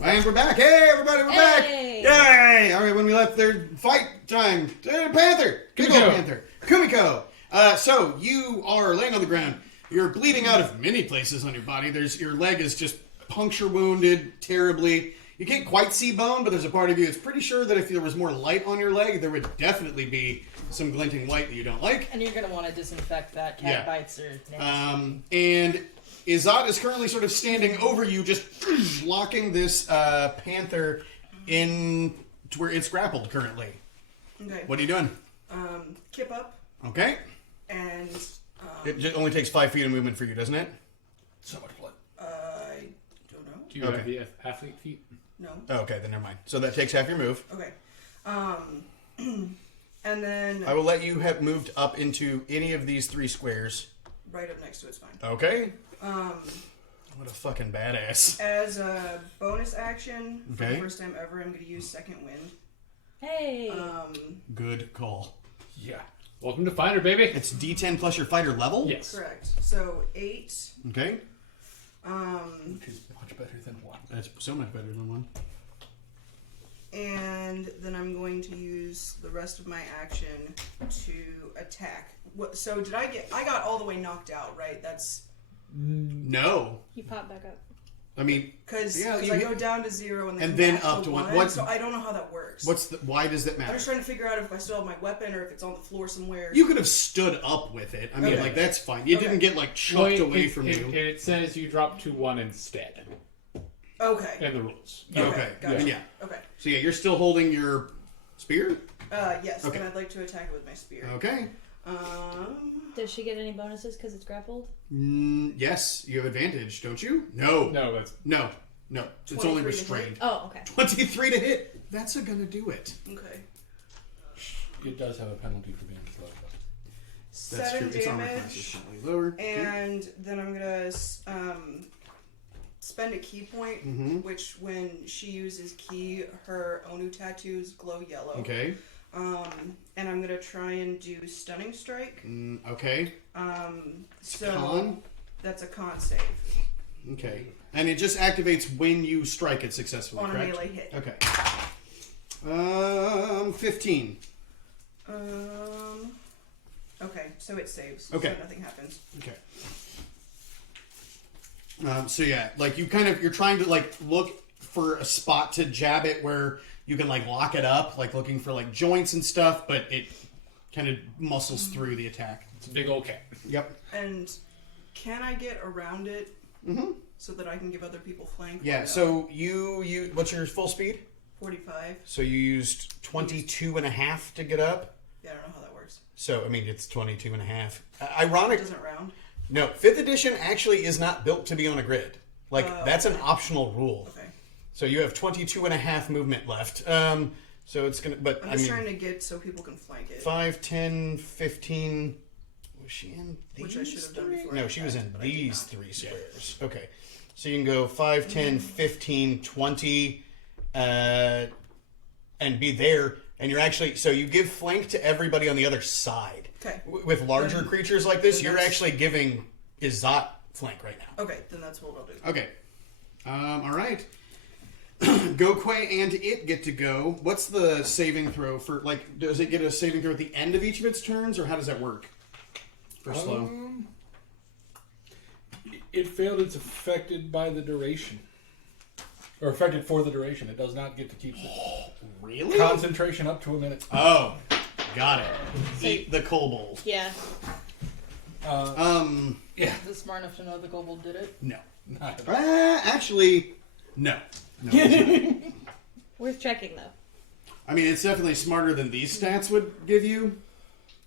And we're back. Hey, everybody, we're back. Hey. Yay! All right, when we left, their fight time. Panther. Big old Kumiko. Panther. Kumiko. So you are laying on the ground. You're bleeding out of many places on your body. Your leg is just puncture wounded terribly. You can't quite see bone, but there's a part of you that's pretty sure that if there was more light on your leg, there would definitely be some glinting white that you don't like. And you're gonna want to disinfect that. Cat Yeah. bites are nasty. And Izat is currently sort of standing over you, just locking this panther in to where it's grappled currently. Okay. What are you doing? Kip up Okay. and It just only takes 5 feet of movement for you, doesn't it? So much blood. I don't know. Do you have the athlete feet? No. Oh, okay, then never mind. So that takes half your move. Okay. And then I will let you have moved up into any of these 3 squares. right up next to it's fine. Okay. What a fucking badass. As a bonus action, for Okay. the first time ever, I'm going to use Second Wind. Hey. Good call. Yeah. Welcome to Finder, baby. It's D10 plus your fighter level? Yes. Correct. So 8. Okay. Which is much better than 1. That's so much better than 1. And then I'm going to use the rest of my action to attack. So did I got all the way knocked out, right? That's No. You pop back up. I mean, because Yeah, I you go down to 0 and then, and come then back up to 1. What's- So I don't know how that works. why does that I'm matter? just trying to figure out if I still have my weapon or if it's on the floor somewhere. You could have stood up with it. I mean, Okay. like, that's fine. You Okay. didn't get, like, chucked away from it, you. It says you drop to 1 instead Okay. in the rules. Okay. Gotcha. Yeah. Okay. So, yeah, you're still holding your spear? Yes, Okay. and I'd like to attack it with my spear. Okay. Does she get any bonuses because it's grappled? Yes, you have advantage, don't you? No. No, that's No. It's only 23 to restrained. Oh, okay. 23 to hit. That's gonna do it. Okay. It does have a penalty for being slow. That's 7 true. Its armor class is damage. slightly lower. And then I'm gonna spend a key point, which when she uses key, her Onu tattoos glow yellow. Okay. And I'm gonna try and do stunning strike. Okay. So Con? that's a con save Okay. And it just activates when you strike it successfully, on a correct? melee hit. Okay. 15. Okay, so it saves. Okay. So nothing happens. Okay. So yeah, like you're trying to like look for a spot to jab it where you can like lock it up, like looking for like joints and stuff, but it kind of muscles through the attack. it's a big old cat. Yep. And can I get around it so that I can give other people flank? Yeah. Or no? So you what's your full speed? 45. So you used 22 and a half to get up. Yeah, I don't know how that works. So I mean it's 22 and a half. It Ironic. doesn't round. No, 5th edition actually is not built to be on a grid. Like that's an okay. optional rule. Okay. So you have 22 and a half movement left. So it's going to, but I'm I just mean, trying to get so people can flank it. 5, 10, 15. Was she in these Which I should have done three? before No, I she was in attacked, but I did these not. 3 squares. Okay. So you can go 5, 10, 15, 20, and be there. And you're actually, so you give flank to everybody on the other side. Okay. With larger creatures like this, then you're that's- actually giving Izat flank right now. Okay, then that's what I'll do. Okay. All right. Gokwe and it get to go. What's the saving throw for, like, does it get a saving throw at the end of each of its turns, or how does that work? For slow? It failed. It's affected by the duration. Or affected for the duration. It does not get to keep the Really? concentration up to a minute. Oh, got it. Eat the kobold. Yeah. Yeah. Is it smart enough to know the kobold did it? No. Not at all. Actually, no. No, it's not. Worth checking though. I mean, it's definitely smarter than these stats would give you.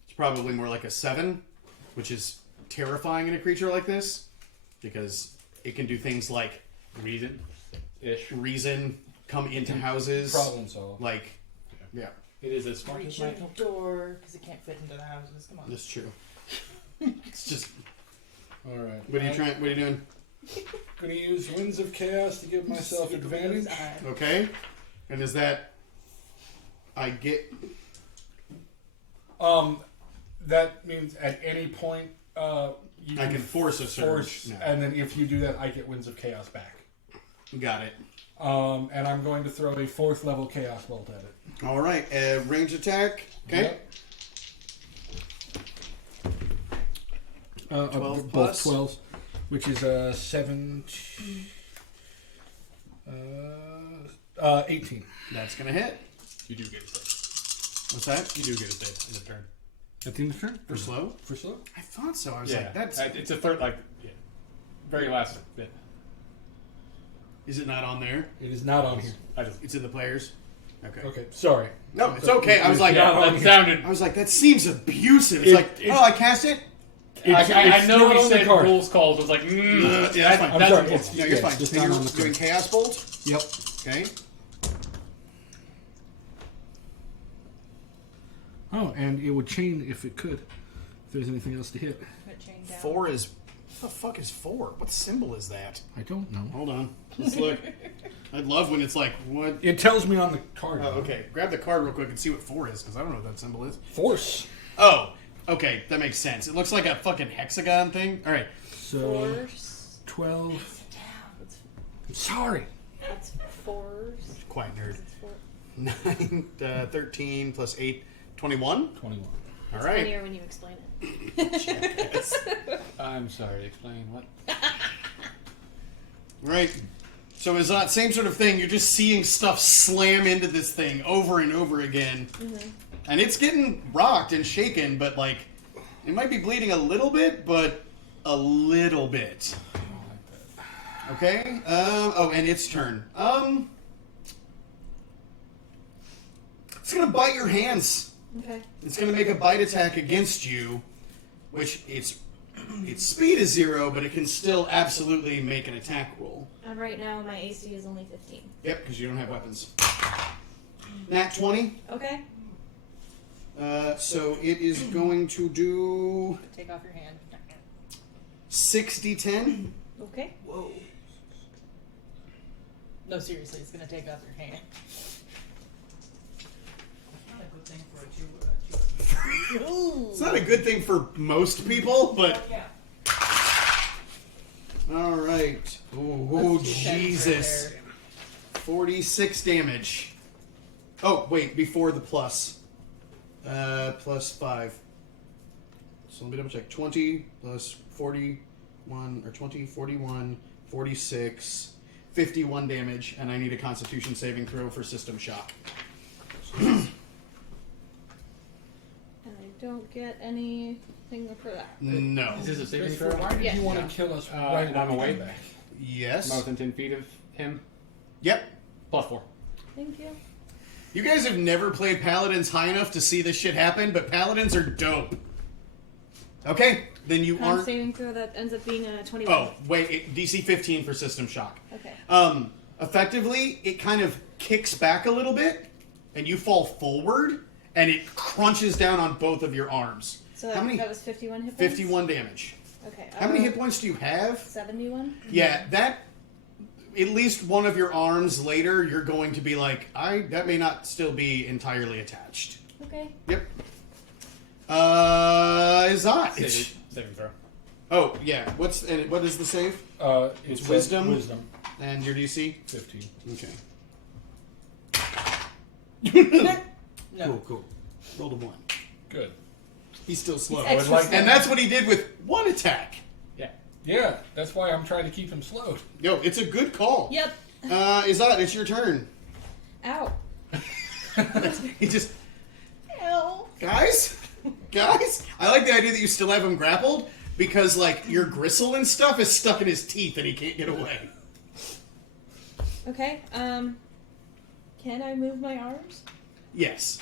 It's probably more like a 7, which is terrifying in a creature like this, because it can do things like reason, come into houses, Problem solved. like, yeah, It is as smart as Reach my in the door because it can't fit into the houses. Come on. that's true. It's just, All right. what are you doing? Going to use Winds of Chaos to give myself advantage. Okay, and is that I get? That means at any point you I can force a surge. force, No. and then if you do that, I get Winds of Chaos back. Got it. And I'm going to throw a 4th level chaos bolt at it. All right, range attack. Okay. Yep. 12 both plus? 12s, which is 7. 18. That's gonna hit. You do get a save. What's that? You do get a save in the turn. At the end of the turn? For slow? For slow? I thought so. I was like, that's. It's a third, very last bit. Is it not on there? It is not on here. It's in the players. Okay. Okay, sorry. No, it's okay. I was like, That sounded. I was like, that seems abusive. It's It- like, it- oh, I cast it. I know not we on the said card. rules calls. I was like, Yeah, that's fine. I'm sorry. cool. It's, No, you're fine. It's So not you're on the doing card. chaos bolt. Yep. Okay. Oh, and it would chain if it could. If there's anything else to hit. Put chain down. 4 is. What the fuck is 4? What symbol is that? I don't know. Hold on. Let's look. I'd love when it's like, what? It tells me on the card. Oh, okay. Grab the card real quick and see what 4 is, because I don't know what that symbol is. Force. Oh, okay. That makes sense. It looks like a fucking hexagon thing. All right. So, Force. 12. That's, Sorry. that's force. Quiet nerd. It's four. 9, 13 plus 8, 21. 21. All It's right. funnier when you explain it. I'm sorry. Explain what? Right. So it's that same sort of thing. You're just seeing stuff slam into this thing over and over again. And it's getting rocked and shaken, but like, it might be bleeding a little bit, but a little bit. Okay. Oh, and its turn. It's gonna bite your hands. Okay. It's gonna make a bite attack against you, which its speed is 0, but it can still absolutely make an attack roll. And right now my AC is only 15. Yep, because you don't have weapons. Nat 20. Okay. So it is going to do Take off your hand. 60-10. Okay. Whoa. No, seriously, it's gonna take off your hand. Not a good thing for a It's not a good thing for most people, but yeah. all right. Oh, That's 2 tens Jesus! right there. 46 damage. Oh wait, before the plus. Plus 5. So let me double check. 20 plus 41 or 20, 41, 46, 51 damage, and I need a Constitution saving throw for system shock. And I don't get anything for that. No. Is this a saving Christopher, throw? why did Yeah. you want to kill us right and I'm when we away. came back? Yes. I'm within 10 feet of him. Yep. +4. Thank you. You guys have never played Paladins high enough to see this shit happen, but Paladins are dope. Okay, then you Con aren't. saving throw that ends up being a 21. Oh, wait, DC 15 for system shock. Okay. Effectively, it kind of kicks back a little bit, and you fall forward, and it crunches down on both of your arms. So How that, many? that was 51 hit points? 51 damage. Okay. How many hit points do you have? 71? Yeah, that. At least one of your arms later, you're going to be like, that may not still be entirely attached. Okay. Yep. Is that? Saving throw. Oh, yeah. What is the save? It's wisdom? Wisdom. And your DC? 15. Okay. No. Cool. Rolled a 1. Good. He's still slow. He's extra And that's what he did with one attack. Yeah, that's why I'm trying to keep him slowed. Yo, it's a good call. Yep. Izat, it's your turn. Ow. He just, Ow. guys, I like the idea that you still have him grappled because, like, your gristle and stuff is stuck in his teeth and he can't get away. Okay. Can I move my arms? Yes.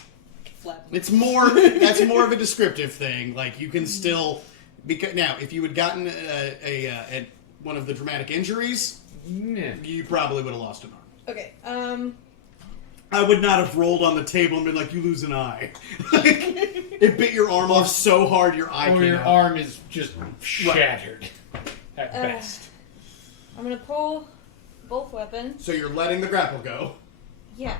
Flap. That's more of a descriptive thing. Like, you can still, because now, if you had gotten a one of the dramatic injuries, Yeah. you probably would have lost an arm. Okay. I would not have rolled on the table and been like, you lose an eye. Like, it bit your arm off so hard your eye Or came your out. arm is just shattered. At best. I'm gonna pull both weapons. So you're letting the grapple go. Yeah.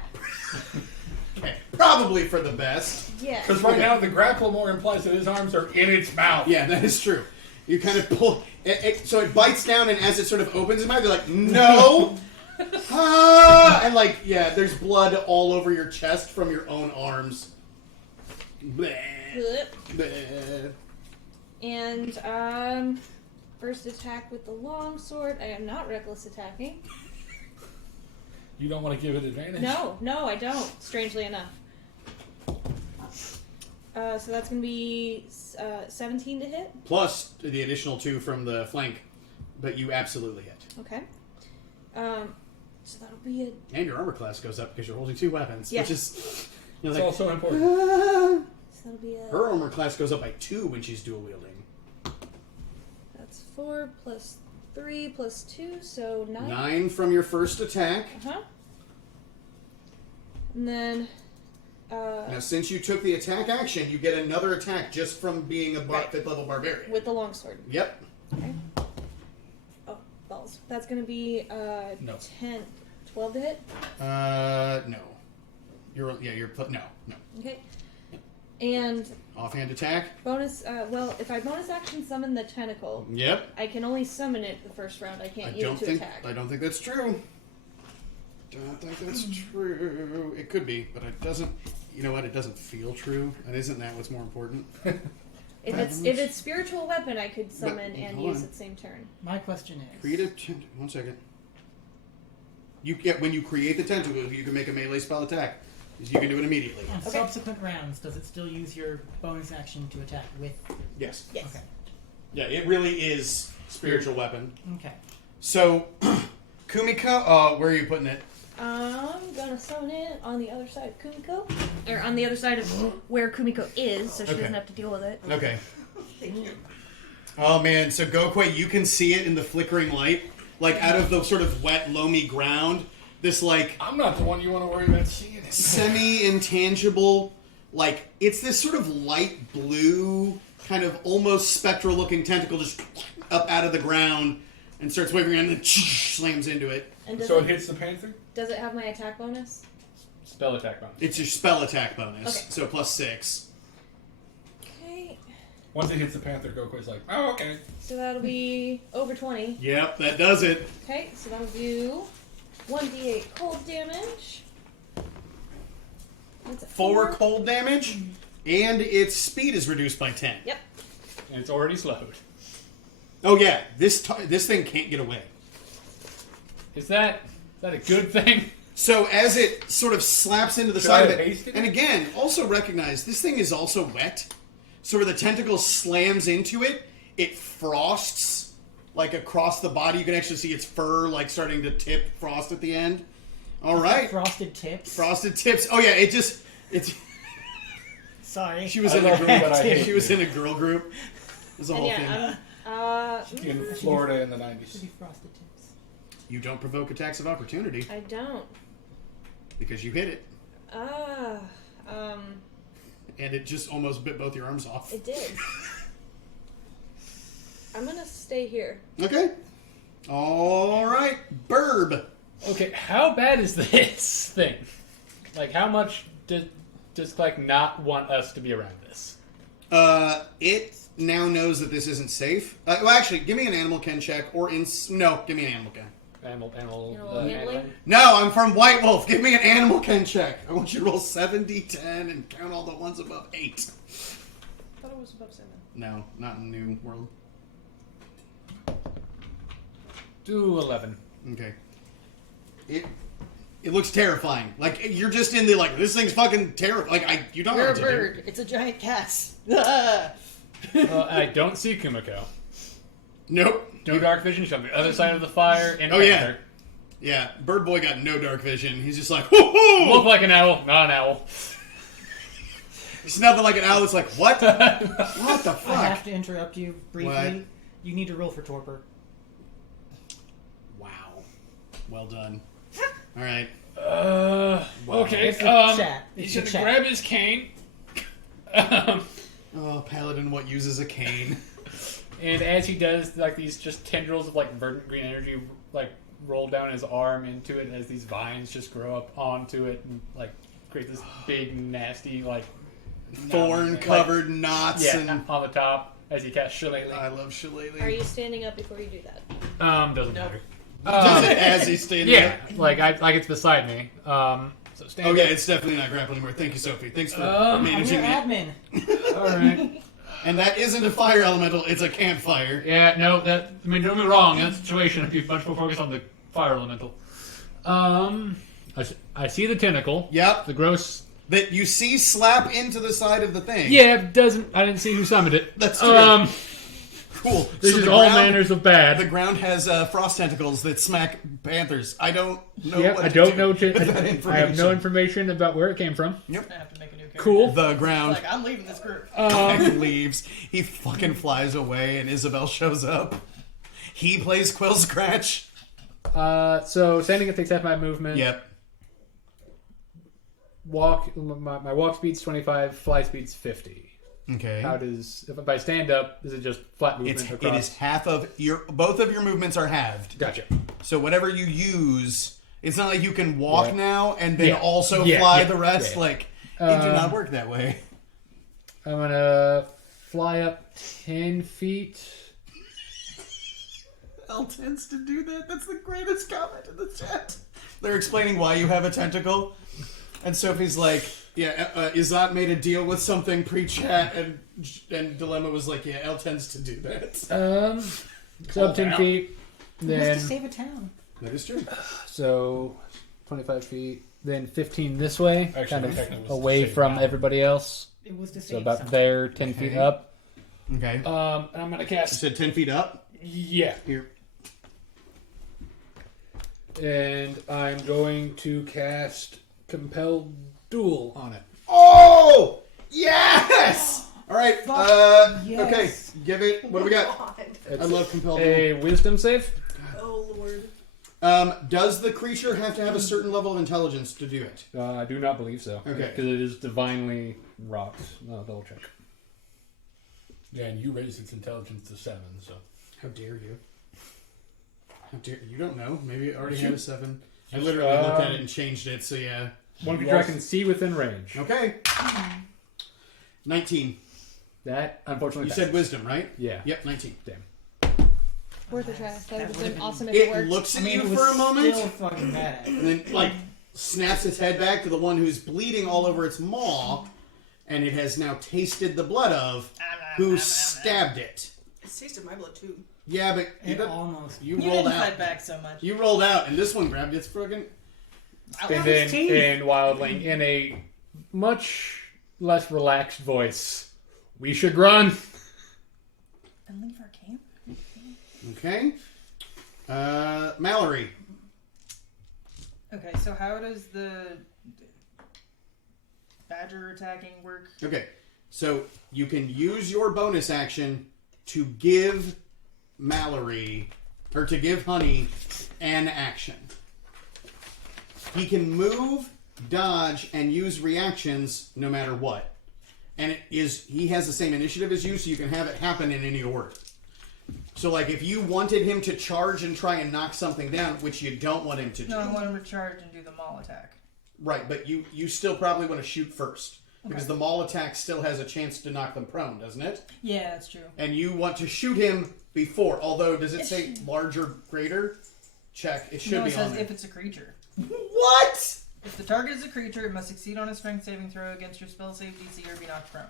Okay. Probably for the best. Yeah. Because right now the grapple more implies that his arms are in its mouth. Yeah, that is true. You kind of pull... so it bites down, and as it sort of opens its mouth, you're like, no! Ah! And like, yeah, there's blood all over your chest from your own arms. Bleh. Bleh. And first attack with the longsword. I am not reckless attacking. You don't want to give it advantage? No, I don't. Strangely enough. So that's going to be 17 to hit. Plus the additional 2 from the flank, but you absolutely hit. Okay. So that'll be a... And your armor class goes up because you're holding 2 weapons, Yes. which is... You're It's like, also important. "Ah." So that'll be a... Her armor class goes up by 2 when she's dual wielding. That's 4 plus 3 plus 2, so 9. 9 from your first attack. Uh-huh. And then... Now, since you took the attack action, you get another attack just from being a Right. 5th level barbarian. with the longsword. Yep. Okay. Oh, balls. That's going to be No. 10... 12 to hit? No. No. Okay. And Offhand attack. bonus, if I bonus action summon the tentacle, Yep. I can only summon it the first round. I can't use it to attack. I don't think that's true. Don't think that's true. It could be, but it doesn't. You know what? It doesn't feel true, and isn't that what's more important? If it's spiritual weapon, I could summon and hold use on. it same turn. My question is, Create 1 second. You get when you create the tentacle, you can make a melee spell attack. You can do it immediately. on Okay. subsequent rounds, does it still use your bonus action to attack with? Yes. Yes. Okay. Yeah, it really is spiritual weapon. Okay. So, Kumiko, where are you putting it? I'm gonna summon it on the other side of Kumiko, or on the other side of where Kumiko is, so she Okay. doesn't have to deal with it. Okay. Thank you. Oh man, so Gokwe, you can see it in the flickering light, like out of the sort of wet, loamy ground. This like I'm not the one you want to worry about seeing it. semi-intangible, like it's this sort of light blue, kind of almost spectral-looking tentacle just up out of the ground and starts waving around and then slams into it. And does, So it it, hits the panther? does it have my attack bonus? Spell attack bonus. It's your spell attack bonus, Okay. so +6. Okay, Once it hits the panther, Gokwe's like, oh, okay. so that'll be over 20. Yep, that does it. Okay, so that'll do 1d8 cold damage. That's a 4 cold damage, and its speed is reduced by 10. Yep. And it's already slowed. Oh yeah, this thing can't get away. Is that a good thing? So as it sort of slaps into the Should side I of it, haste it? and again, also recognize this thing is also wet. So where the tentacle slams into it, it frosts like across the body. You can actually see its fur like starting to tip frost at the end. All right, Frosted tips. frosted tips. Oh yeah, it's. Sorry. She was I in a love girl. it, but I hate She was it. in a girl group. There's a And whole yeah, thing. In Florida in the Should 90s. be frosted tips. You don't provoke attacks of opportunity I don't. because you hit it, and it just almost bit both your arms off. It did. I'm gonna stay here. Okay. All right, Burb. Okay, how bad is this thing? Like, how much does like not want us to be around this? It now knows that this isn't safe. Well, actually, give me an animal ken check, or no, give me an animal ken. Animal Handling? handling? No, I'm from White Wolf. Give me an animal ken check. I want you to roll 7d10 and count all the ones above 8. I thought it was above 7. No, not in New World. Do 11. Okay. It looks terrifying. Like you're just in the like this thing's fucking terrifying. Like you don't know You're a what to do. bird. It's a giant cat. I don't see Kumiko. Nope. No dark vision. She's on the other side of the fire. And Oh, yeah. panther. Yeah, Bird Boy got no dark vision. He's just like, whoo Look like an owl, not an owl. It's nothing like an owl. It's like, what? What the I fuck? have to interrupt you briefly. What? You need to roll for torpor. Wow. Well done. All right. Okay. It's a chat. He's It's a gonna chat. grab his cane. Oh, Paladin, what uses a cane? And as he does, like these just tendrils of like verdant green energy, like roll down his arm into it as these vines just grow up onto it and like create this big nasty like Thorn-covered knots yeah and... on the top as he casts Shillelagh. I love Shillelagh. Are you standing up before you do that? Doesn't No. matter. Does it as he's standing Yeah, there? like it's beside me. So stand Oh yeah, up. it's definitely not grapple anymore. Thank you, Sophie. Thanks for I'm managing your that. admin. All right. And that isn't a fire elemental; it's a campfire. Yeah, no, that, I mean, don't get me wrong, in that situation, I'd be much more focused on the fire elemental. I see the tentacle. Yep. The gross. That you see slap into the side of the thing. Yeah, it doesn't, I didn't see who summoned it. That's true. Cool. This So is the all ground- manners of bad. The ground has frost tentacles that smack panthers. I don't know. Yep, what I to don't do know. with that I have no information. information about where it came from. I have to make a new character. Cool. The ground Like, I'm leaving this group. leaves. He fucking flies away, and Isabel shows up. He plays Quill Scratch. So standing, it takes half my movement. Yep. Walk. My walk speed's 25. Fly speed's 50. Okay. How does if I stand up? Is it just flat movement It across? is half of your. Both of your movements are halved. Gotcha. So whatever you use, it's not like you can walk Yeah. now and then Yeah. also Yeah, fly yeah, the rest. yeah. Like it do not work that way. I'm gonna fly up 10 feet. L tends to do that. That's the greatest comment in the chat. They're explaining why you have a tentacle, and Sophie's like, "Yeah, Izat made a deal with something pre-chat," and Dilemma was like, "Yeah, L tends to do that." So up 10 feet. Who Then wants to save a town? That is true. so 25 feet. Then 15 this way, Actually, kind the technique was of to away save from down. everybody else. It was to So save about something. there, 10 feet up. Okay. And I'm gonna You cast. said 10 feet up. Yeah. Here. And I'm going to cast Compelled Duel on it. Oh yes! All right. yes. Okay. Give it. What do we got? God. I love compelled. A Wisdom save. Oh Lord. Does the creature have to have a certain level of intelligence to do it? I do not believe so. Okay. Because it is divinely rocked. I'll double check. Yeah, and you raised its intelligence to 7, so. How dare you? How dare you? Don't know. Maybe it already had a 7. I literally Um, looked at it and changed it. So yeah. One creature I can see within range. Okay. 19. That, unfortunately, You passes. said wisdom, right? Yeah. Yep. 19. Damn. Worth a try. That would have been been- awesome if it It worked. looks I at mean, you it was for a moment, still fucking bad. and then like snaps its head back to the one who's bleeding all over its maw, and it has now tasted the blood of who stabbed it. It's tasted my blood too. Yeah, but It almost. you You rolled didn't out. fight back so much. You rolled out, and this one grabbed its friggin'. And then in Wildling, in a much less relaxed voice, we should run. And leave our camp? Okay. Mallory. Okay, so how does the badger attacking work? Okay, so you can use your bonus action to give Mallory, or to give Honey, an action. He can move, dodge, and use reactions no matter what. And he has the same initiative as you, so you can have it happen in any order. So, like, if you wanted him to charge and try and knock something down, which you don't want him to do. No, I want him to charge and do the maul attack. Right, but you still probably want to shoot first. Because the maul attack still has a chance to knock them prone, doesn't it? Yeah, that's true. And you want to shoot him before. Although, does it say larger, greater? Check. It should No, be it on says there. if it's a creature. What? If the target is a creature, it must succeed on a strength saving throw against your spell save DC or be knocked prone.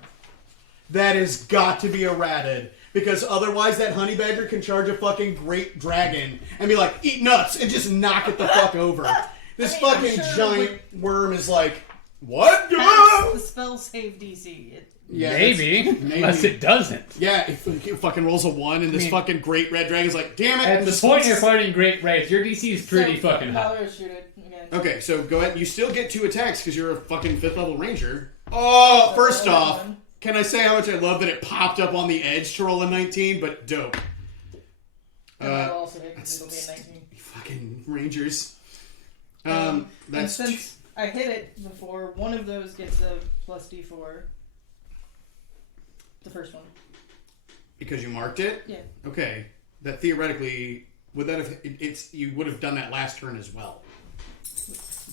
That has got to be errated. Because otherwise that honey badger can charge a fucking great dragon and be like, eat nuts, and just knock it the fuck over. This I mean, I'm fucking sure giant worm is like, what? That's the spell save DC. Yeah, Maybe. that's- Unless it doesn't. Yeah, if it fucking rolls a 1 and this fucking great red dragon's like, damn it. At and the just point you're fighting Great Raids, your DC is pretty fucking high. Mallory shoot it again. Okay, so go ahead. You still get 2 attacks because you're a fucking 5th level ranger. Oh, first off, can I say how much I love that it popped up on the edge to roll a 19, but dope. And that'll also hit because it'll be a 19. Fucking rangers. And That's since I hit it before, one of those gets a plus D4. The first one. because you marked it. Yeah. Okay, that theoretically would that have it's you would have done that last turn as well.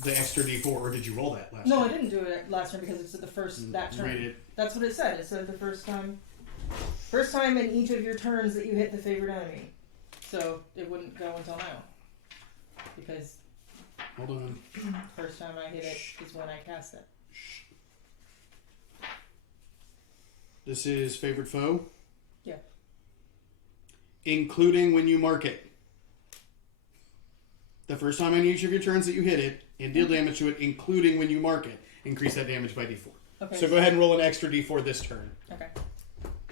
The extra D4, or did you roll that last? No, turn? I didn't do it last turn because it said the first that turn. Read it. That's what it said. It said the first time in each of your turns that you hit the favorite enemy. So it wouldn't go until now. Because Hold on. first time I hit it is when I cast it. This is favorite foe? Yeah. Including when you mark it. The first time on each of your turns that you hit it, and deal damage to it, including when you mark it. Increase that damage by d4. Okay. So go ahead and roll an extra d4 this turn. Okay.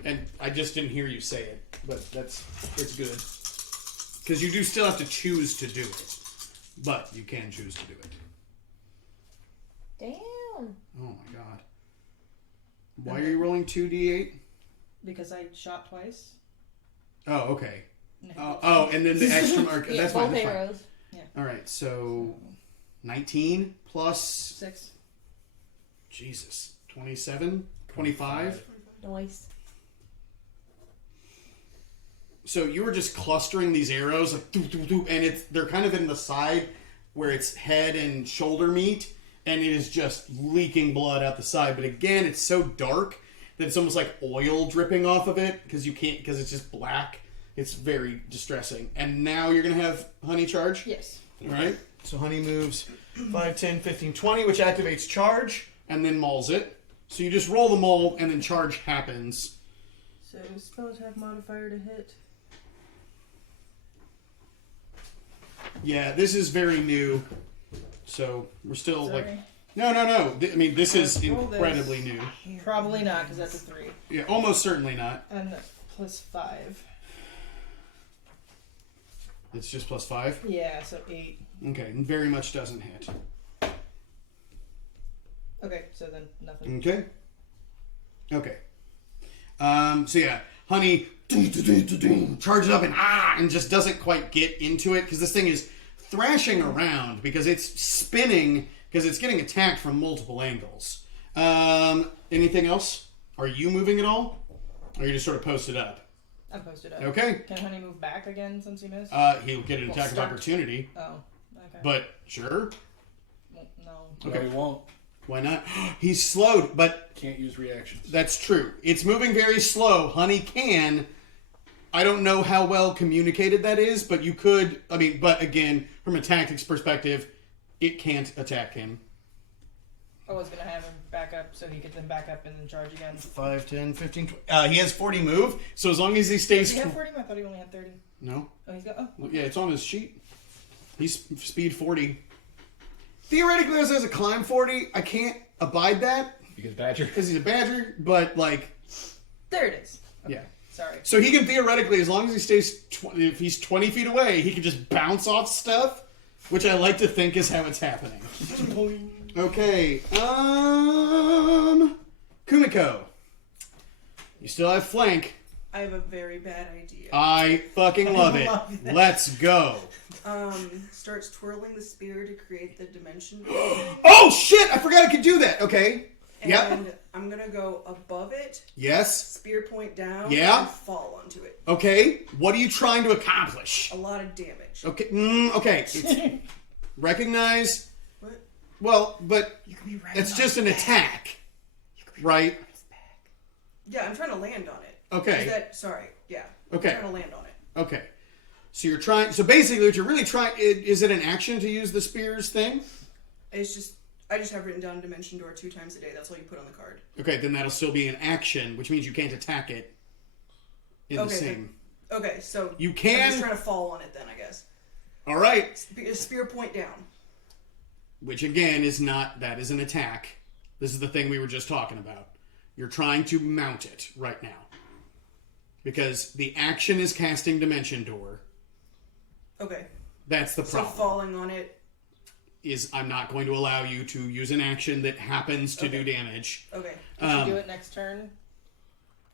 And I just didn't hear you say it, but it's good. Because you do still have to choose to do it. But you can choose to do it. Damn. Oh my god. Why are you rolling 2d8? Because I shot twice. Oh, okay. And then the extra mark. Yeah, That's fine. both That's fine. arrows. Alright, so 19 plus 6. Jesus. 27? 25? Nice. So you were just clustering these arrows, like, doo, doo, doo, and they're kind of in the side where it's head and shoulder meet, and it is just leaking blood out the side. But again, it's so dark that it's almost like oil dripping off of it because it's just black. It's very distressing. And now you're going to have Honey charge? Yes. All right. So Honey moves 5, 10, 15, 20, which activates charge, and then mauls it. So you just roll the maul, and then charge happens. So spell attack modifier to hit. Yeah, this is very new. So we're still Sorry. No. I mean, this is Roll this. incredibly new. Probably not, because that's a 3. Yeah, almost certainly not. And that's plus 5. It's just plus 5. Yeah, so 8. Okay, very much doesn't hit. Okay, so then nothing. Okay. Okay. So yeah, Honey charges up and just doesn't quite get into it because this thing is thrashing around because it's spinning because it's getting attacked from multiple angles. Anything else? Are you moving at all? Or are you just sort of posted up? I'm posted up. Okay. Can Honey move back again since he missed? He'll get an attack of start. opportunity. Oh, okay. But sure. Well, no. Okay. No, he won't. Why not? He's slowed, but Can't use reactions. that's true. It's moving very slow. Honey can. I don't know how well communicated that is, but you could. I mean, but again, from a tactics perspective, it can't attack him. I was going to have him back up so he could then back up and then charge again. 5, 10, 15, 20. He has 40 move, so as long as he stays... Does he have 40? I thought he only had 30. No. Oh, he's got... Oh. Well, yeah, it's on his sheet. He's speed 40. Theoretically, as a climb 40, I can't abide that Because Badger. because he's a badger, but like... There it is. Okay. Yeah. Sorry. So he can theoretically, as long as he stays... if he's 20 feet away, he can just bounce off stuff, which I like to think is how it's happening. Okay, Kumiko. You still have flank. I have a very bad idea. I fucking love it. Let's go. Starts twirling the spear to create the dimension. Oh shit! I forgot I could do that. Okay. And Yep. I'm gonna go above it, Yes. spear point down, Yeah. and fall onto it. Okay. What are you trying to accomplish? A lot of damage. Okay. Okay. It's, recognize. What? Well, but You can be right. it's just an attack, right? Yeah, I'm trying to land on it. Okay. Is that sorry? Yeah. Okay. I'm trying to land on it. Okay. So you're trying. So basically, what you're really trying is it an action to use the spears thing? It's just I just have written down Dimension Door 2 times a day. That's all you put on the card. Okay, then that'll still be an action, which means you can't attack it in the same. Okay, so You I'm can. just trying to fall on it then, I guess. All right. Spear point down. Which again is not. That is an attack. This is the thing we were just talking about. You're trying to mount it right now because the action is casting Dimension Door. Okay. That's the So problem. falling on it. Is I'm not going to allow you to use an action that happens to do damage. Okay. Should do it next turn?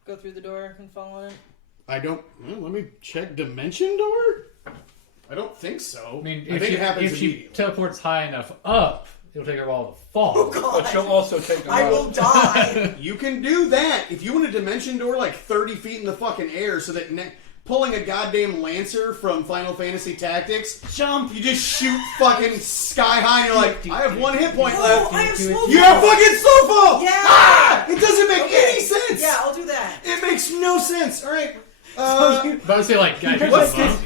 Go through the door and fall on it? I don't. Well, let me check Dimension Door. I don't think so. I mean, think it happens if she immediately. teleports high enough up, it'll take her a while to fall. Oh god. But she'll also take a I lot will of... die. You can do that if you want a Dimension Door like 30 feet in the fucking air, so that pulling a goddamn Lancer from Final Fantasy Tactics, jump. You just shoot fucking sky high, and you're like, I have 1 hit point Oh, left. I have slow You have fall. fucking slow fall. Yeah. Ah! It doesn't make Okay. any sense. Yeah, I'll do that. It makes no sense. All right. But I would say, like, guys,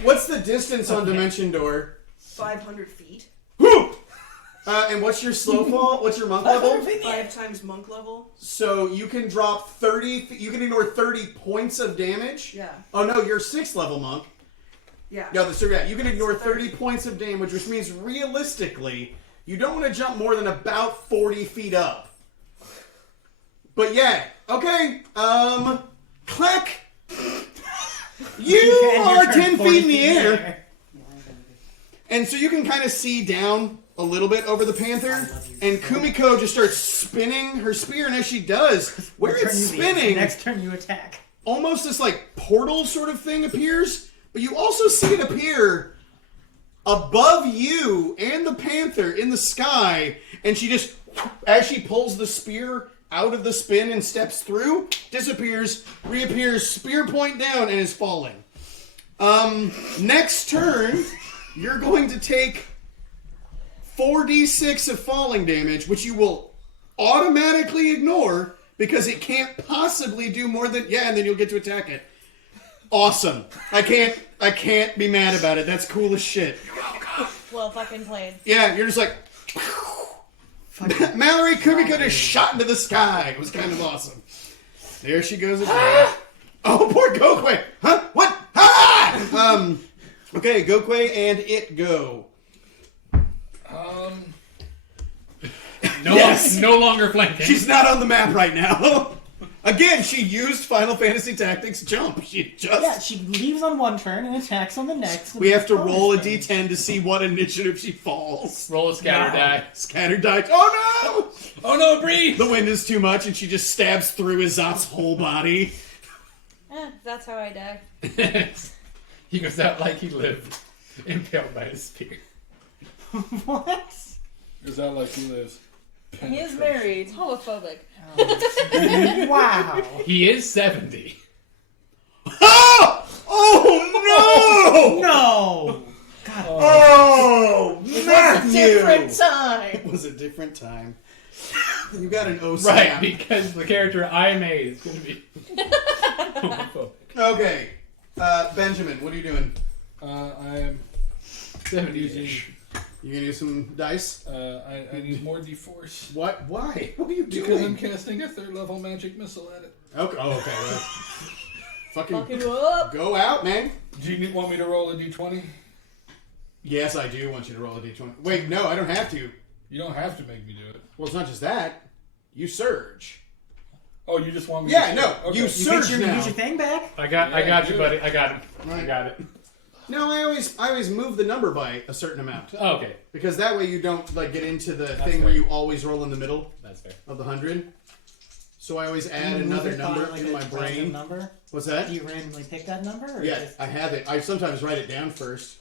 What's the distance on Dimension Door? 500 feet. And what's your slow fall? What's your monk level? 5 times monk level. So you can drop 30. You can ignore 30 points of damage. Yeah. Oh no, you're 6th level monk. Yeah. No, so yeah, you can ignore 30 points of damage, which means realistically, you don't want to jump more than about 40 feet up. But yeah, okay. Click. You And you're are 10 40 feet in the air. And so you can kind of see down a little bit over the panther, and Kumiko just starts spinning her spear, and as she does, where it's spinning, Next turn you attack. almost this like portal sort of thing appears, but you also see it appear above you and the panther in the sky, and she just, as she pulls the spear out of the spin and steps through, disappears, reappears, spear point down, and is falling. Next turn, you're going to take 4d6 of falling damage, which you will automatically ignore because it can't possibly do more than and then you'll get to attack it. Awesome. I can't be mad about it. That's cool as shit. Well fucking played. Yeah, you're just like Mallory Kumiko just shot into the sky. It was kind of awesome. There she goes again. Oh, poor Gokwe. Huh? What? Ah! Okay, Gokwe and it go. No longer flanking. She's not on the map right now. Again, she used Final Fantasy Tactics jump. Yeah, she leaves on one turn and attacks on the next. We have to roll a d10 to see what initiative she falls. Roll a scatter die. Scatter die. Oh no! Oh no, breathe! The wind is too much, and she just stabs through Izat's whole body. That's how I die. He goes out like he lived, impaled by his spear. What? Is that like he lives? He is married. It's homophobic. Wow. He is 70. Oh! Oh no! No! God. Oh, Matthew! Different time. It was a different time. You got an O Right, snap. because the character I made is going to be homophobic. Okay. Benjamin, what are you doing? I am 70-ish. You gonna use some dice? I need more d4s. What? Why? What are you Because doing? I'm casting a 3rd level magic missile at it. Okay. Oh, okay. Well, fucking Fucking up. go out, man. Do you want me to roll a d20? Yes, I do want you to roll a d20. Wait, no, I don't have to. You don't have to make me do it. Well, it's not just that. You surge. Oh, you just want me Yeah, to no, Okay. you You surge get now. your thing back? I got you, buddy. I got him. I Right. got it. No, I always move the number by a certain amount. Oh, okay. Because that way you don't like get into the That's thing where fair. you always roll in the middle That's fair. of the 100. So I always add Do you another move it by, number like, in a my random brain. Number? What's that? Do you randomly pick that number? Or Yeah, just... I have it. I sometimes write it down first.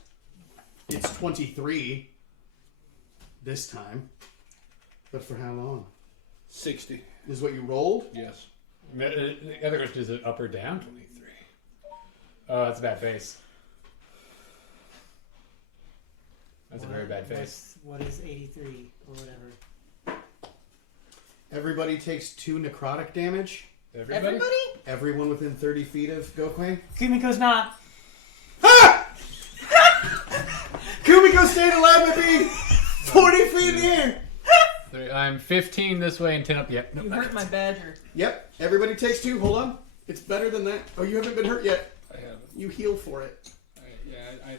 It's 23 this time. But for how long? 60. This is what you rolled? Yes. The other question is it up or down 23? Oh, that's a bad face. That's a very bad face. What is 83 or whatever? Everybody takes 2 necrotic damage. Everybody? Everyone within 30 feet of Gokwe. Kumiko's not. Ha! Kumiko stayed alive by being 40 feet in the air. I'm 15 this way and 10 up. Yep. You hurt my badger. Yep, everybody takes 2. Hold on. It's better than that. Oh, you haven't been hurt yet. I haven't. You heal for it. I know.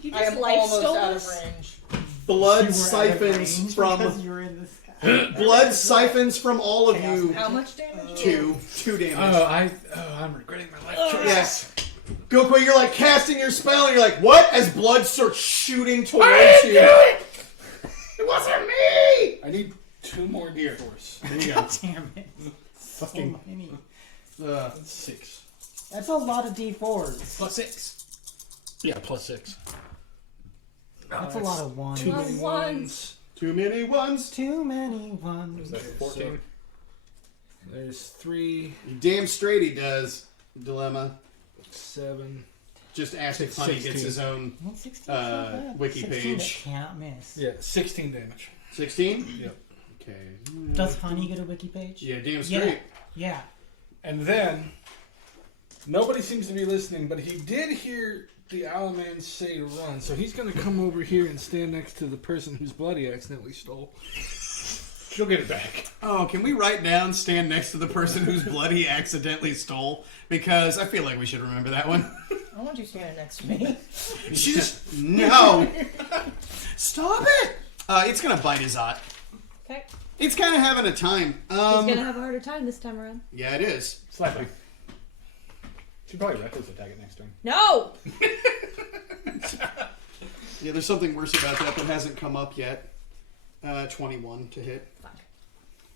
You I just am life almost stole out us? of range. Blood You were out of siphons range from because you were in the sky. blood siphons from all of you. How much damage? 2 damage. I'm regretting my life choice. Yes. Gokwe, you're like casting your spell, and you're like, what? As blood starts shooting towards you. It wasn't me! I need 2 more d4s. There you go. Damn it. Fucking. So many. That's 6. That's a lot of D4s. Plus 6. Yeah, plus 6. That's a lot of ones. Too Love many ones. ones. Too many ones. Too many ones. That's 14. There's 3, Damn straight he does. Dilemma. 7. Just ask if Honey gets 16. his own Well, 16 's not bad. wiki 16 that page. can't miss. Yeah, 16 damage. 16? Yep. Okay. Does Honey get a wiki page? Yeah, damn Yeah. straight. Yeah. And then Nobody seems to be listening, but he did hear the owl man say to run, so he's going to come over here and stand next to the person whose blood he accidentally stole. She'll get it back. Oh, can we write down stand next to the person whose blood he accidentally stole? Because I feel like we should remember that one. I want you standing next to me. She just... No! Stop it! It's going to bite Azat. Okay. It's kind of having a time. He's gonna have a harder time this time around. Yeah, it is. Slightly. Should probably reckless attack it next turn. No! Yeah, there's something worse about that hasn't come up yet. 21 to hit. Fuck.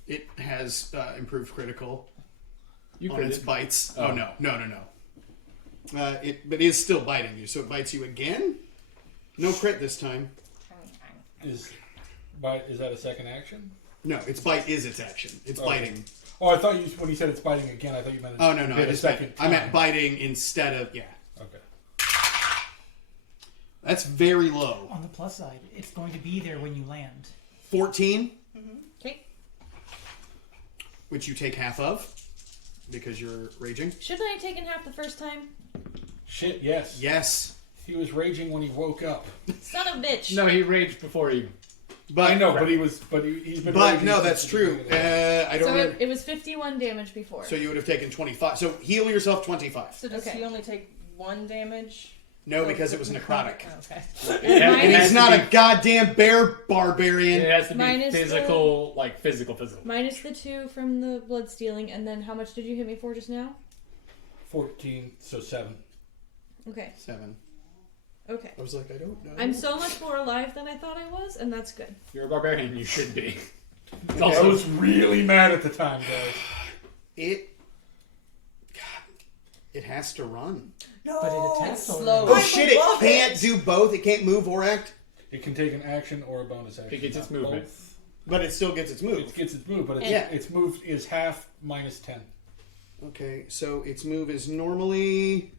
It has improved critical You on its critted. bites. Oh. Oh, no. But it is still biting you, so it bites you again? No crit this time. Is that a second action? No, its bite is its action. It's Okay. biting. Oh, I thought when you said it's biting again, I thought you meant Oh, no. hit a second I meant time. biting instead of... Yeah. Okay. That's very low. On the plus side, it's going to be there when you land. 14, Okay. which you take half of because you're raging. Shouldn't I have taken half the first time? Shit, yes. Yes. He was raging when he woke up. Son of a bitch! No, he raged before he... But I know, but he's been But raging no, since that's the true. beginning of the- I don't So remember. it was 51 damage before. So you would have taken 25. So heal yourself 25. So does Okay. he only take 1 damage? No, because it was necrotic. Oh, okay. And Minus- he's not a goddamn bear barbarian. It has to be Minus physical, like physical. Minus the 2 from the blood stealing, and then how much did you hit me for just now? 14, so 7. Okay. 7. Okay. I was like, I don't know. I'm so much more alive than I thought I was, and that's good. You're a barbarian, you should be. I was really mad at the time, guys. It has to run. No, But it attacks it's already. slow. Oh I shit! It love can't it. do both. It can't move or act, It can take an action or a bonus action. It gets its not movement. both. but it still gets its move. It gets its move, but it's, Yeah. its move is half minus 10. Okay, so its move is normally.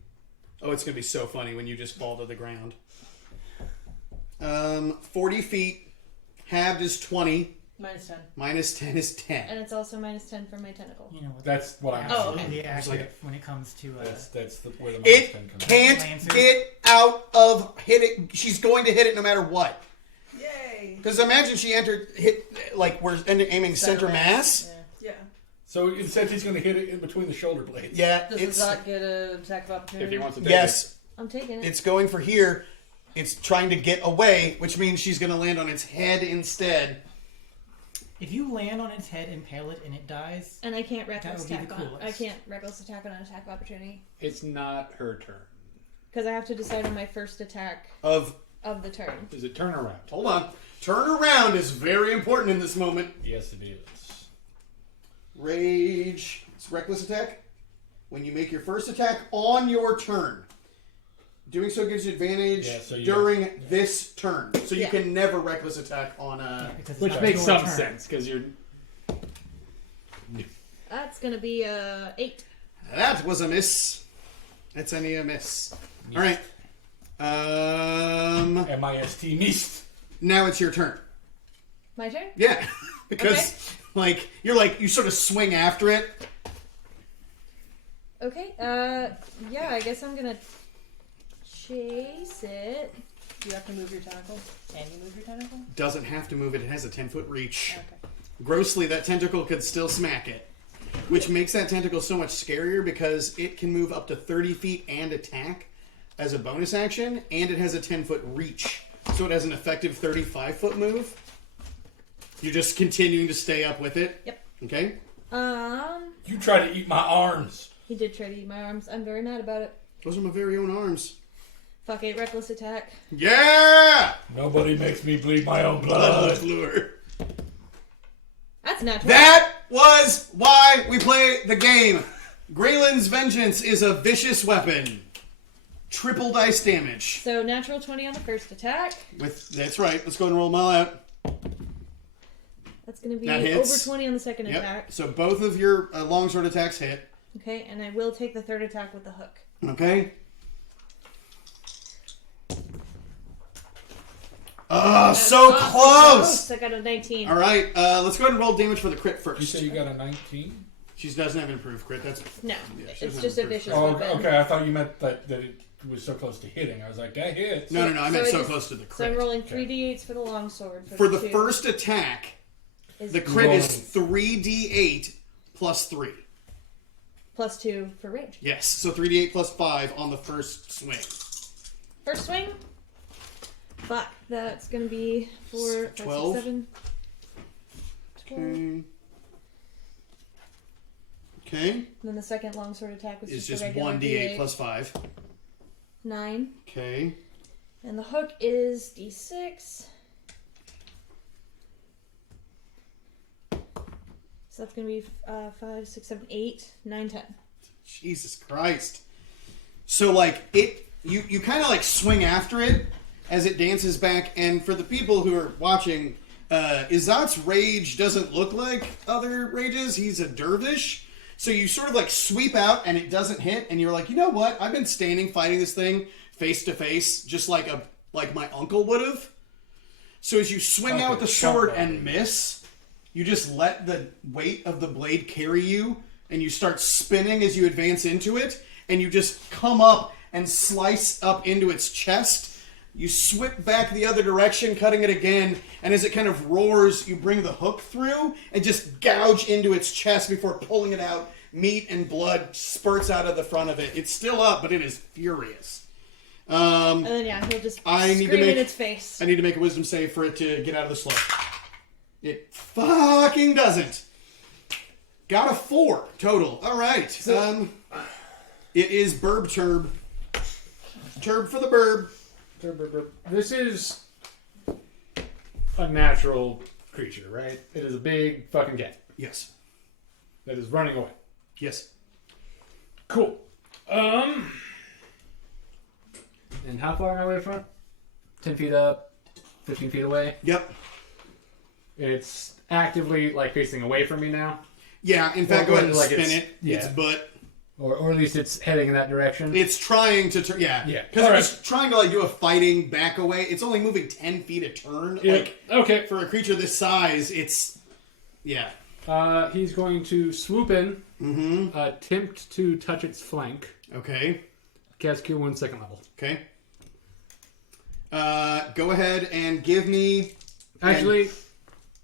Oh, it's gonna be so funny when you just fall to the ground. 40 feet. Halved is 20. Minus 10. Minus 10 is 10. And it's also minus 10 for my tentacle. You know what? That's what I'm Oh, saying. Absolutely accurate like- when it comes to. That's where the minus 10 It comes can't Lancer. get out of hit it. She's going to hit it no matter what. Yay. Because imagine she hit like we're aiming center mass. Yeah. So it says he's going to hit it in between the shoulder blades. Yeah, Does it's Azat get an attack of opportunity? If he wants to take yes. I'm taking it. It's going for here. It's trying to get away, which means she's going to land on its head instead. If you land on its head, impale it, and it dies, And I can't reckless would be attack the on. coolest. I can't reckless attack on an attack of opportunity It's not her turn. because I have to decide on my first attack Of of the turn. Is it turn around? hold on, turn around is very important in this moment. Yes, it is. Rage. It's reckless attack. When you make your first attack on your turn, doing so gives you advantage Yeah, so you- during this turn. So you Yeah. can never reckless attack on a. because it's Which not makes your some turn. sense because you're. That's gonna be 8. That was a miss. That's only a miss. All right. M-I-S-T, mist. Now it's your turn. My turn. Yeah, because you sort of swing after it. Okay. Yeah. I guess I'm gonna chase it. Do you have to move your tentacle? Can you move your tentacle? Doesn't have to move it. It has a 10-foot reach. Okay. Grossly, that tentacle could still smack it, which makes that tentacle so much scarier because it can move up to 30 feet and attack as a bonus action, and it has a 10-foot reach, so it has an effective 35-foot move. You're just continuing to stay up with it. Yep. Okay. You try to eat my arms. He did try to eat my arms. I'm very mad about it. Those are my very own arms. Fuck it. Reckless attack. Yeah. Nobody makes me bleed my own Blood blood. lure. That's natural. That was why we play the game. Graylin's Vengeance is a vicious weapon. Triple dice damage. So natural 20 on the first attack. That's right. Let's go and roll them all out. That's gonna be That over hits. 20 on the second Yep. attack. So both of your longsword attacks hit. Okay, and I will take the third attack with the hook. Okay. So close. I got a 19. All right. Let's go ahead and roll damage for the crit first. You say you got a 19? She doesn't have an improved crit. That's No, yeah, she it's doesn't just have a an improved vicious Oh, weapon. okay. I thought you meant that it was so close to hitting. I was like, that hits. No, I meant I so just- close to the So I'm crit. rolling 3d8s for the longsword. For the two first attack, is the crit is Rolling. 3d8 plus 3. plus 2 for rage. Yes, so 3d8 plus 5 on the first swing. First swing. Fuck, that's gonna be 4, 5, 6, 12. 7, 12. Okay. Okay. And then the second longsword attack was It's just just a regular 1d8 plus 5. 9. Okay. And the hook is d6. So that's gonna be 5, 6, 7, 8, 9, 10. Jesus Christ. So, like, you kind of, like, swing after it as it dances back, and for the people who are watching, Izat's rage doesn't look like other rages. He's a dervish. So you sort of, like, sweep out, and it doesn't hit, and you're like, you know what? I've been standing fighting this thing face to face, just like my uncle would have. So as you swing out with the sword and miss, you just let the weight of the blade carry you, and you start spinning as you advance into it, and you just come up and slice up into its chest. You swip back the other direction, cutting it again, and as it kind of roars, you bring the hook through and just gouge into its chest before pulling it out. Meat and blood spurts out of the front of it. It's still up, but it is furious. And then, yeah, he'll just I need to scream in make- its face. I need to make a wisdom save for it to get out of the slope. It fucking doesn't. Got a 4 total. All right. It is Burb Turb. Turb for the burb. This is a natural creature, right? It is a big fucking cat Yes. that is running away. Yes. Cool. And how far am I away from it? 10 feet up, 15 feet away. Yep. It's actively, like, facing away from me now. Yeah, in fact, Or go ahead and like spin it's- it. yeah. Its butt. Or at least it's heading in that direction. It's trying to turn. Yeah. Yeah. Because All it's trying to, like, do a fighting back away. It's only moving 10 feet a turn. Yeah. Like, Okay. for a creature this size, it's... Yeah. He's going to swoop in, attempt to touch its flank. Okay. Cast Cure Wounds, second level. Okay. Go ahead and give me... Actually,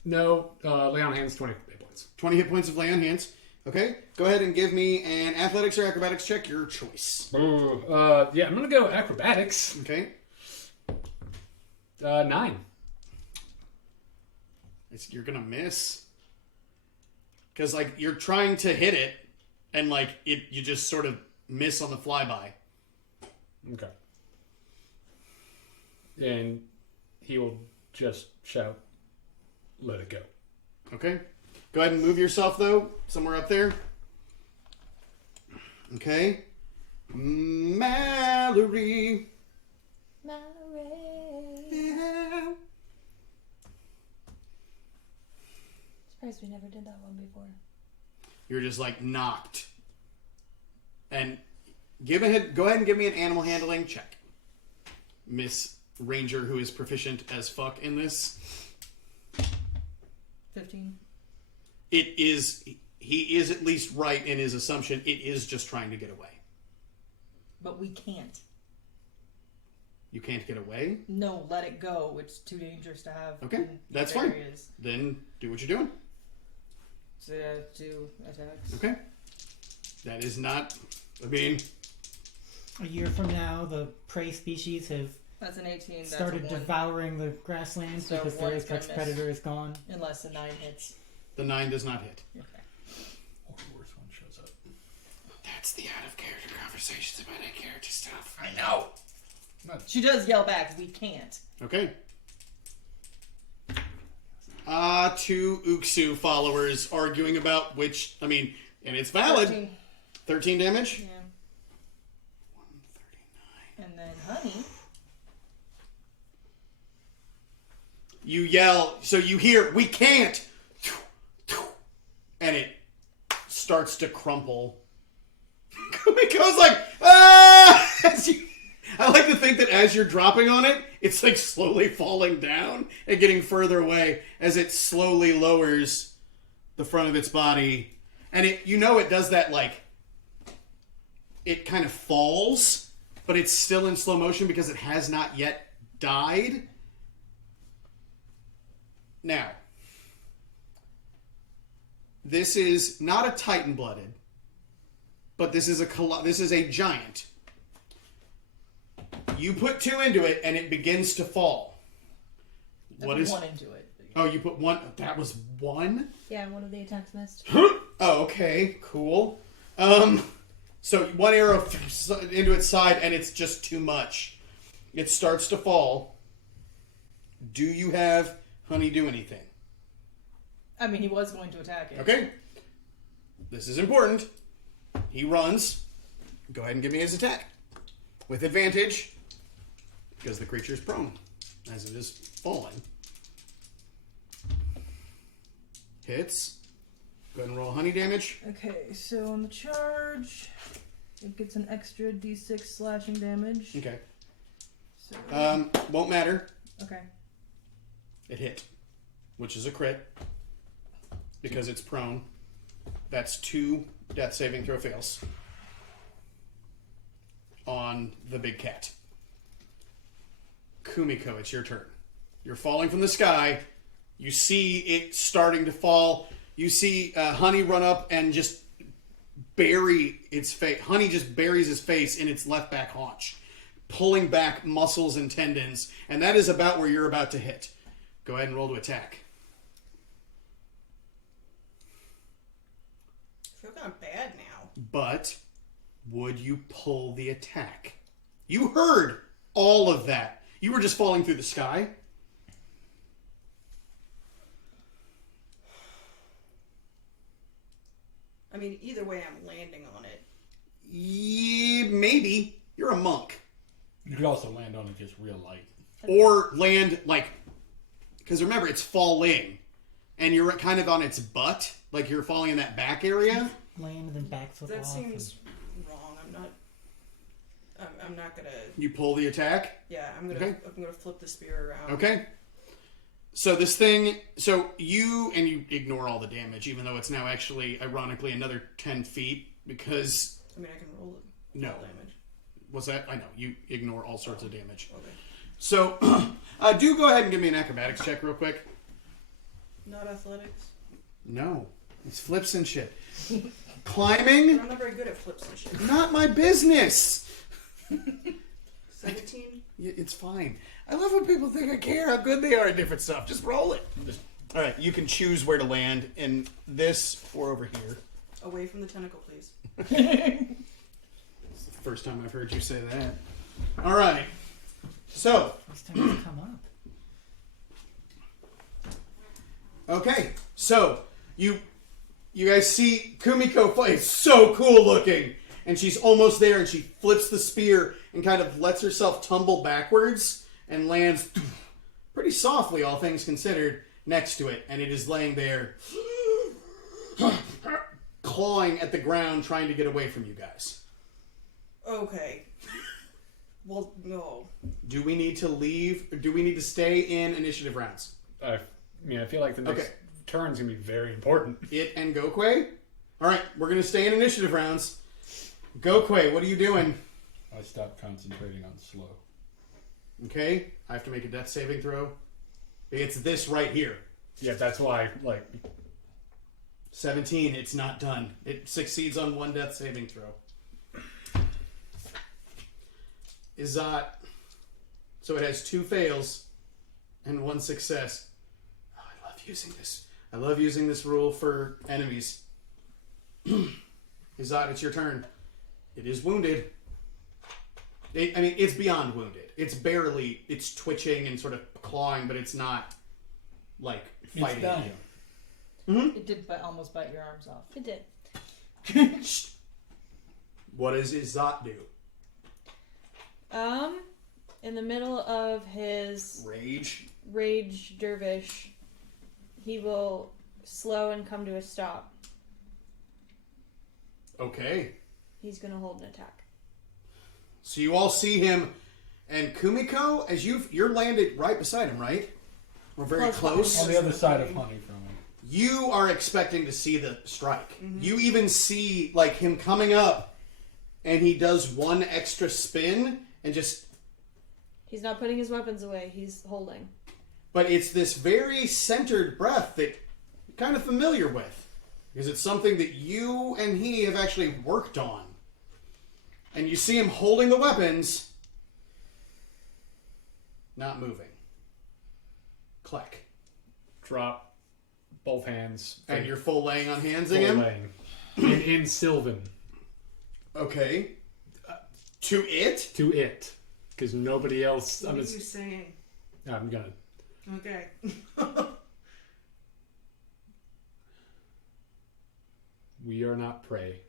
no. Lay on hands, 20 hit points. 20 hit points of lay on hands. Okay. Go ahead and give me an athletics or acrobatics check, your choice. Ooh, yeah, I'm going to go acrobatics. Okay. 9. You're gonna miss. Because, like, you're trying to hit it, and, like, you just sort of miss on the flyby. Okay. And he will just shout, let it go. Okay. Go ahead and move yourself, though, somewhere up there. Okay. Mallory. Yeah. Surprised we never did that one before. You're just, like, knocked. And go ahead and give me an animal handling check. Miss Ranger, who is proficient as fuck in this. 15. He is at least right in his assumption. It is just trying to get away. But we can't. You can't get away? No, let it go. It's too dangerous to have. Okay, in that's these fine. areas. Then do what you're doing. To do attacks. Okay. That is not... I mean... A year from now, the prey species have That's an 18. That's started a 1. devouring the grasslands So because one their is gonna apex miss. predator is gone. Unless a 9 hits. The 9 does not hit. Okay. Or the worst one shows up. That's the out-of-character conversations about in-character stuff. I know. She does yell back, we can't. Okay. 2 Uxu followers arguing about which... I mean, and it's valid. 13 damage? Yeah. 139. And then Honey. You yell, so you hear, we can't! And it starts to crumple. It goes like, ah! I like to think that as you're dropping on it, it's like slowly falling down and getting further away as it slowly lowers the front of its body And it does that, like, it kind of falls, but it's still in slow motion because it has not yet died. Now, this is not a Titan-blooded, but this is a giant. You put 2 into it, and it begins to fall. I put 1 into it. Oh, you put 1. That was 1? Yeah, one of the attacks missed. Oh, okay, cool. So 1 arrow into its side, and it's just too much. It starts to fall. Do you have Honey do anything? I mean, he was going to attack it. Okay. This is important. He runs. Go ahead and give me his attack. With advantage, because the creature is prone, as it is falling. Hits. Go ahead and roll Honey damage. Okay, so on the charge, it gets an extra d6 slashing damage. Okay. So, Won't matter. okay. It hit, which is a crit, because it's prone. That's 2 death saving throw fails on the big cat. Kumiko, it's your turn. You're falling from the sky. You see it starting to fall. You see Honey run up and just bury its face. Honey just buries his face in its left back haunch, pulling back muscles and tendons, and that is about where you're about to hit. Go ahead and roll to attack. I feel kind of bad now. But would you pull the attack? You heard all of that. You were just falling through the sky. I mean, either way, I'm landing on it. Yeah, maybe. You're a monk. You could also land on it just real light. Or land, like... Because remember, it's falling. And you're kind of on its butt. Like you're falling in that back area. Land and then backflip That off. seems wrong. I'm not gonna. You pull the attack. Yeah, I'm gonna flip the spear around. Okay. So this thing... So you ignore all the damage, even though it's now actually, ironically, another 10 feet. Because... I mean, I can roll it. No. Roll damage. Was that? I know. You ignore all sorts of damage. Okay. So, do go ahead and give me an acrobatics check real quick. Not athletics. No. It's flips and shit. Climbing? I'm not very good at flips and shit. Not my business. 17. Yeah, it's fine. I love when people think I care how good they are at different stuff. Just roll it. All right, you can choose where to land in this or over here. Away from the tentacle, please. It's the first time I've heard you say that. All right. So, First time it's come up. okay. So, you guys see Kumiko play. It's so cool looking. And she's almost there, and she flips the spear and kind of lets herself tumble backwards and lands pretty softly, all things considered, next to it. And it is laying there, clawing at the ground, trying to get away from you guys. Okay. Well, no. Do we need to leave, or do we need to stay in initiative rounds? I mean, I feel like the next Okay. turn's gonna be very important. It and Gokwe? Alright, we're going to stay in initiative rounds. Gokwe, what are you doing? I stopped concentrating on slow. Okay, I have to make a death saving throw. It's this right here. Yeah, that's why, like, 17, it's not done. It succeeds on 1 death saving throw. Izat. So it has 2 fails and 1 success. Oh, I love using this. I love using this rule for enemies. Izat, it's your turn. It is wounded. It's beyond wounded. It's barely, it's twitching and sort of clawing, but it's not, like, fighting. It's dying. It did almost bite your arms off. It did. What does Izat do? In the middle of his rage dervish, he will slow and come to a stop. Okay. He's gonna hold an attack. So you all see him, and Kumiko, as you're landed right beside him, right? We're very Close close. On the other side of Honey from him. you are expecting to see the strike. You even see like him coming up, and he does one extra spin and just. He's not putting his weapons away. He's holding. But it's this very centered breath that you're kind of familiar with, because it's something that you and he have actually worked on. And you see him holding the weapons, not moving. Click. Drop both hands. And you're full laying on hands full again? laying. In Sylvan. Okay. To it? To it. Because nobody else... What are you saying? I'm gonna... Okay. We are not prey.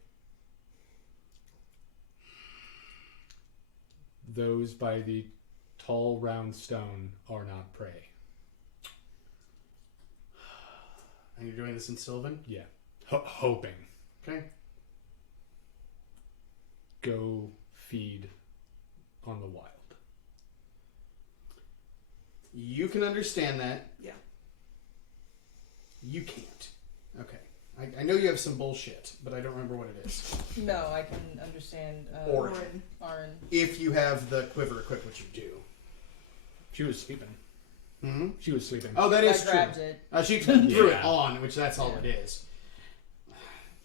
Those by the tall round stone are not prey. And you're doing this in Sylvan? Yeah. Hoping. Okay. Go feed on the wild. You can understand that. Yeah. You can't. Okay. I know you have some bullshit, but I don't remember what it is. No, I can understand. Or- Orin. If you have the quiver equipped, which you do. She was sleeping. Mm-hmm. She was sleeping. Oh, that I is true. grabbed it. She threw it Yeah. on, which that's all it is.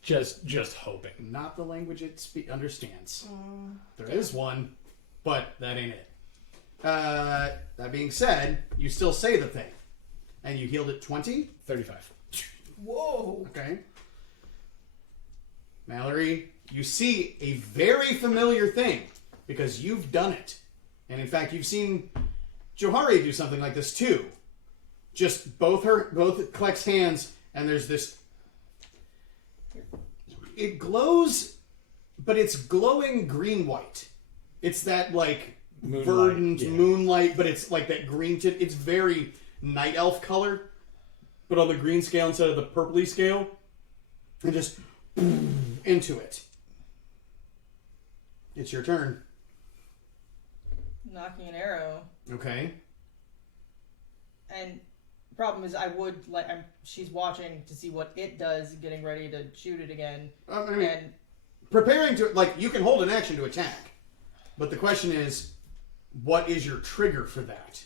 Just hoping. Not the language it understands. There is one, but that ain't it. That being said, you still say the thing. And you healed it 20? 35. Whoa. Okay. Mallory, you see a very familiar thing because you've done it. And in fact, you've seen Johari do something like this too. Just both Kleck's hands, and there's this. It glows, but it's glowing green-white. It's that like Moonlight, verdant yeah. moonlight, but it's like that green tint. It's very night elf color, but on the green scale instead of the purpley scale, and just into it. It's your turn. Knocking an arrow. Okay. And the problem is, I would like. She's watching to see what it does, getting ready to shoot it again. I mean, And preparing to like you can hold an action to attack, but the question is, what is your trigger for that?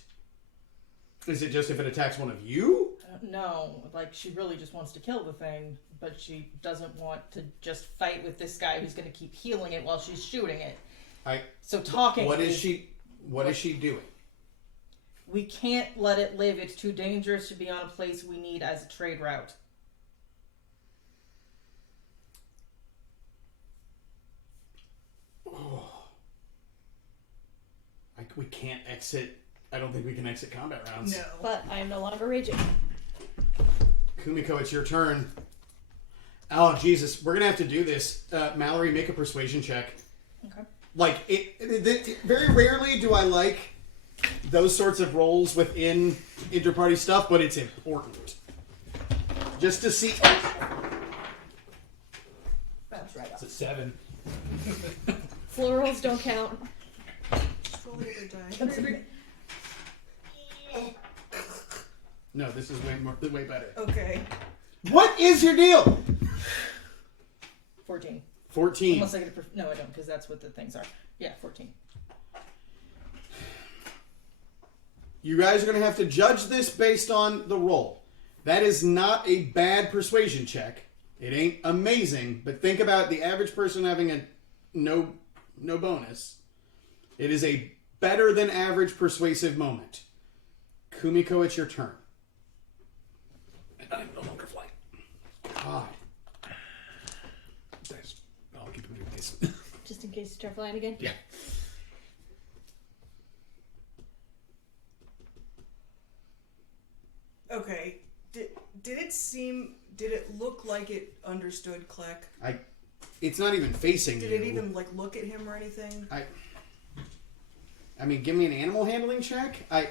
Is it just if it attacks one of you? no, like she really just wants to kill the thing, but she doesn't want to just fight with this guy who's going to keep healing it while she's shooting it. So talking. What is she? What is she doing? We can't let it live. It's too dangerous to be on a place we need as a trade route. We can't exit. I don't think we can exit combat rounds. No. But I am no longer raging. Kumiko, it's your turn. Oh Jesus, we're gonna have to do this. Mallory, make a persuasion check. Okay. Like very rarely do I like those sorts of roles within interparty stuff, but it's important just to see. That's right. It's a 7. Florals don't count. Just roll the other die. No, this is way better. Okay. What is your deal? 14. 14. Unless I get a... No, I don't, because that's what the things are. Yeah, 14. You guys are going to have to judge this based on the roll. That is not a bad persuasion check. It ain't amazing, but think about the average person having a no bonus. It is a better than average persuasive moment. Kumiko, it's your turn. And I'm no longer flying. God. I'll keep it in case. Just in case you start flying again. Yeah. Okay. Did it look like it understood Kleck? It's not even facing Did you. it even like look at him or anything? I mean, give me an animal handling check. And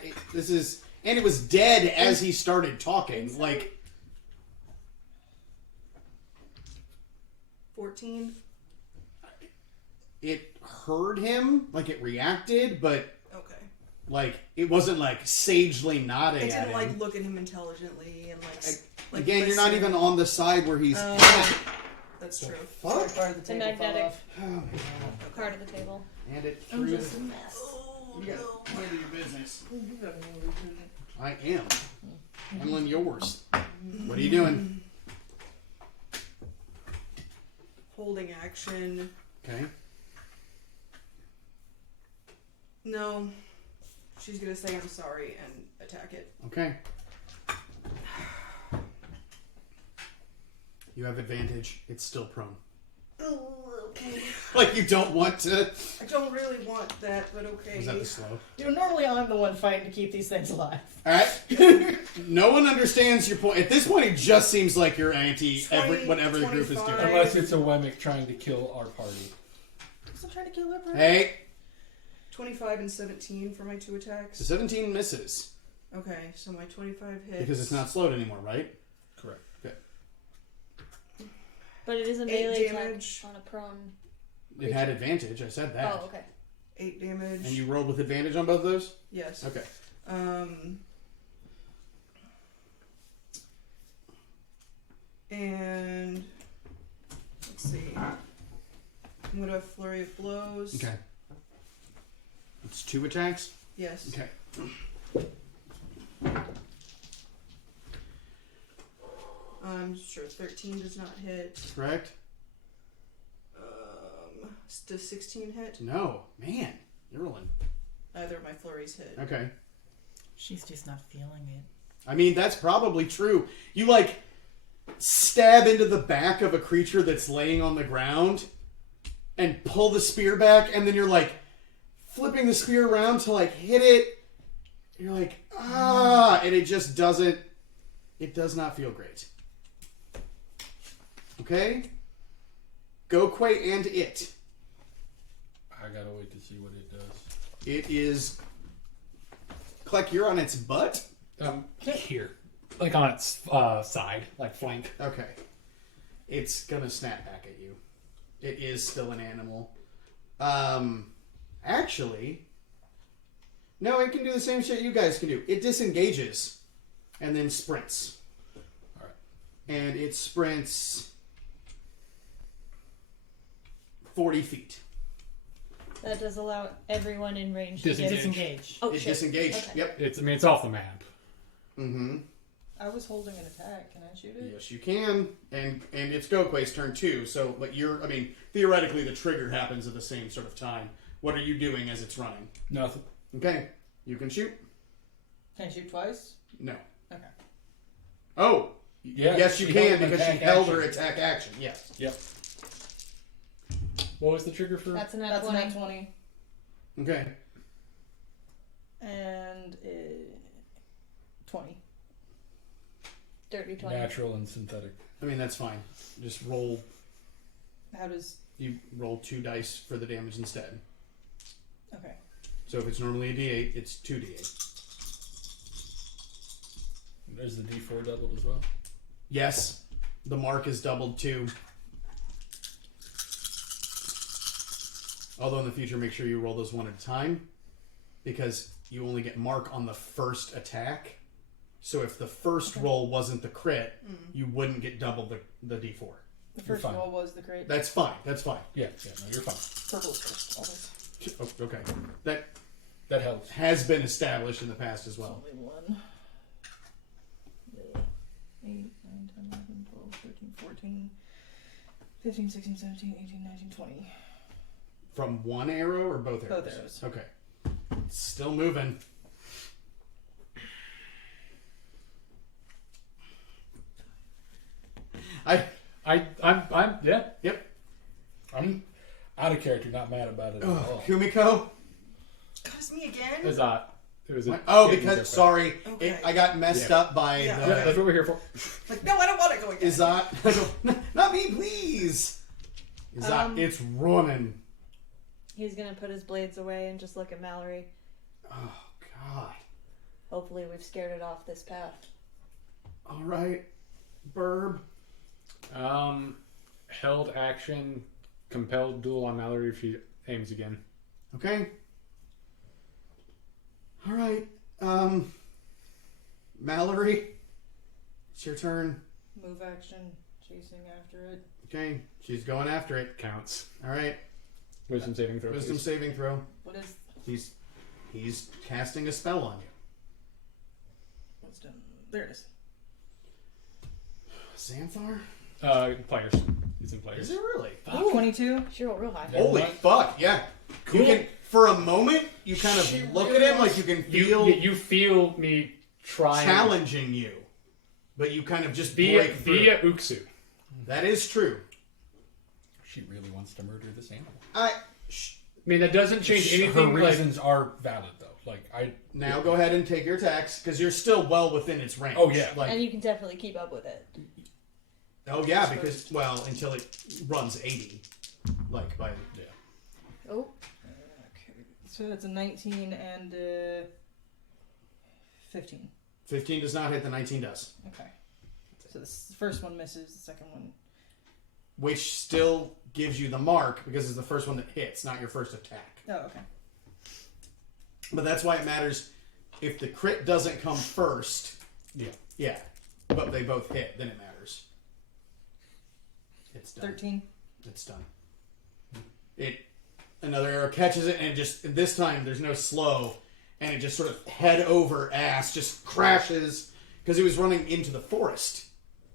it was dead as he started talking. Like, 14. it heard him, like it reacted, but Okay. like it wasn't like sagely nodding It at didn't him. like look at him intelligently and like Like, Again, you're not listen. even on the side where he's Oh, at. that's true. Fuck. Part of the It's a table fell magnetic off. Oh, my God. part of the table. And it I'm through just the... a mess. Oh, You gotta handle your business. You got me over here. I am. Handling yours. What are you doing? Holding action. Okay. No. She's gonna say I'm sorry and attack it. Okay. You have advantage. It's still prone. Oh, okay. Like you don't want to. I don't really want that, but okay. Was that the slow? You know, normally I'm the one fighting to keep these things alive. Alright. No one understands your point. At this point, it just seems like you're anti 20, whatever the group is doing. 25. Unless it's a Wemmick trying to kill our party. I'm still trying to kill her. Hey, 25 and 17 for my 2 attacks. the 17 misses. Okay, so my 25 hits. Because it's not slowed anymore, right? Correct. But it is a 8 melee attack damage. on a prone. It had advantage. I said that. Oh, okay. 8 damage. And you rolled with advantage on both of those? Yes. Okay. And let's see. I'm gonna flurry of blows. Okay. It's 2 attacks? Yes. Okay. I'm sure 13 does not hit. Correct? Does 16 hit? No. Man, you're rolling. Either of my flurries hit. Okay. She's just not feeling it. I mean, that's probably true. You, like, stab into the back of a creature that's laying on the ground and pull the spear back, and then you're, like, flipping the spear around to, like, hit it. You're like, ah, and it just doesn't, it does not feel great. Okay? Gokwe and it. I gotta wait to see what it does. It is, Kleck, you're on its butt? Here. Like on its side, like flank. Okay. It's gonna snap back at you. It is still an animal. Actually, no, it can do the same shit you guys can do. It disengages and then sprints. Alright. And it sprints 40 feet. That does allow everyone in range Disengage. to Disengage. Oh, It shit. disengaged. Okay. Yep. It's off the map. Mm-hmm. I was holding an attack. Can I shoot it? Yes, you can. And it's Gokwe's turn too. So, but theoretically the trigger happens at the same sort of time. What are you doing as it's running? Nothing. Okay. You can shoot? Can I shoot twice? No. Okay. Oh, Yeah, yes, you she can held an because she attack held action. her attack action. Yes. Yep. What was the trigger for? That's a nat That's 20. a nat 20. Okay. And 20. Dirty 20. Natural and synthetic. I mean that's fine. Just roll. How does. You roll 2 dice for the damage instead. Okay. So if it's normally a D8, it's 2D8. There's the D4 doubled as well. Yes, the mark is doubled too. Although in the future, make sure you roll those one at a time, because you only get mark on the first attack. So if the first roll wasn't the crit, you wouldn't get double the D4. The first fine. roll was the crate. That's fine. That's fine. Yeah, no, you're fine. Purple is first, always. Oh, okay. That That helps. has been established in the past as well. Only one. 8, 9, 10, 11, 12, 13, 14, 15, 16, 17, 18, 19, 20. From one arrow or both arrows? Both arrows. Okay. Still moving. I'm yeah. Yep. I'm out of character, not mad about it at all. Kumiko? God, it's me again? It was Oh, yeah, because sorry, Okay. I got messed up by Yeah. the. Yeah, that's what we're here for. Like, no, I don't want to go again. Izat, not me, please. Izat, it's running. He's gonna put his blades away and just look at Mallory. Oh God. Hopefully we've scared it off this path. All right, Burb. Held action, compelled duel on Mallory if she aims again. Okay. All right. Mallory. It's your turn. Move action, chasing after it. Okay, she's going after it. Counts. All right. Wisdom saving throw. Wisdom please. saving throw. What is He's casting a spell on you. wisdom? There it is. Xanthar? Players. It's in players. Is it really? 22. She rolled real high. Holy fuck! Yeah. Cool. You can, for a moment, you kind She of look really at him like you can feel You feel me trying challenging you, but you kind of just via break through. Uksu. That is true. She really wants to murder this animal. I mean, that doesn't change anything. Her Like, reasons are valid, though. Now go ahead and take your attacks, because you're still well within its range. Oh, yeah. And you can definitely keep up with it. Oh, yeah, because, well, until it runs 80. Like, by... Yeah. Oh. Okay. So that's a 19 and 15. 15 does not hit, the 19 does. Okay. So the first one misses, the second one... Which still gives you the mark, because it's the first one that hits, not your first attack. Oh, okay. But that's why it matters if the crit doesn't come first. Yeah. Yeah. But they both hit, then it matters. It's done. 13. It's done. Another arrow catches it, and this time there's no slow, and it just sort of head over ass just crashes, because it was running into the forest,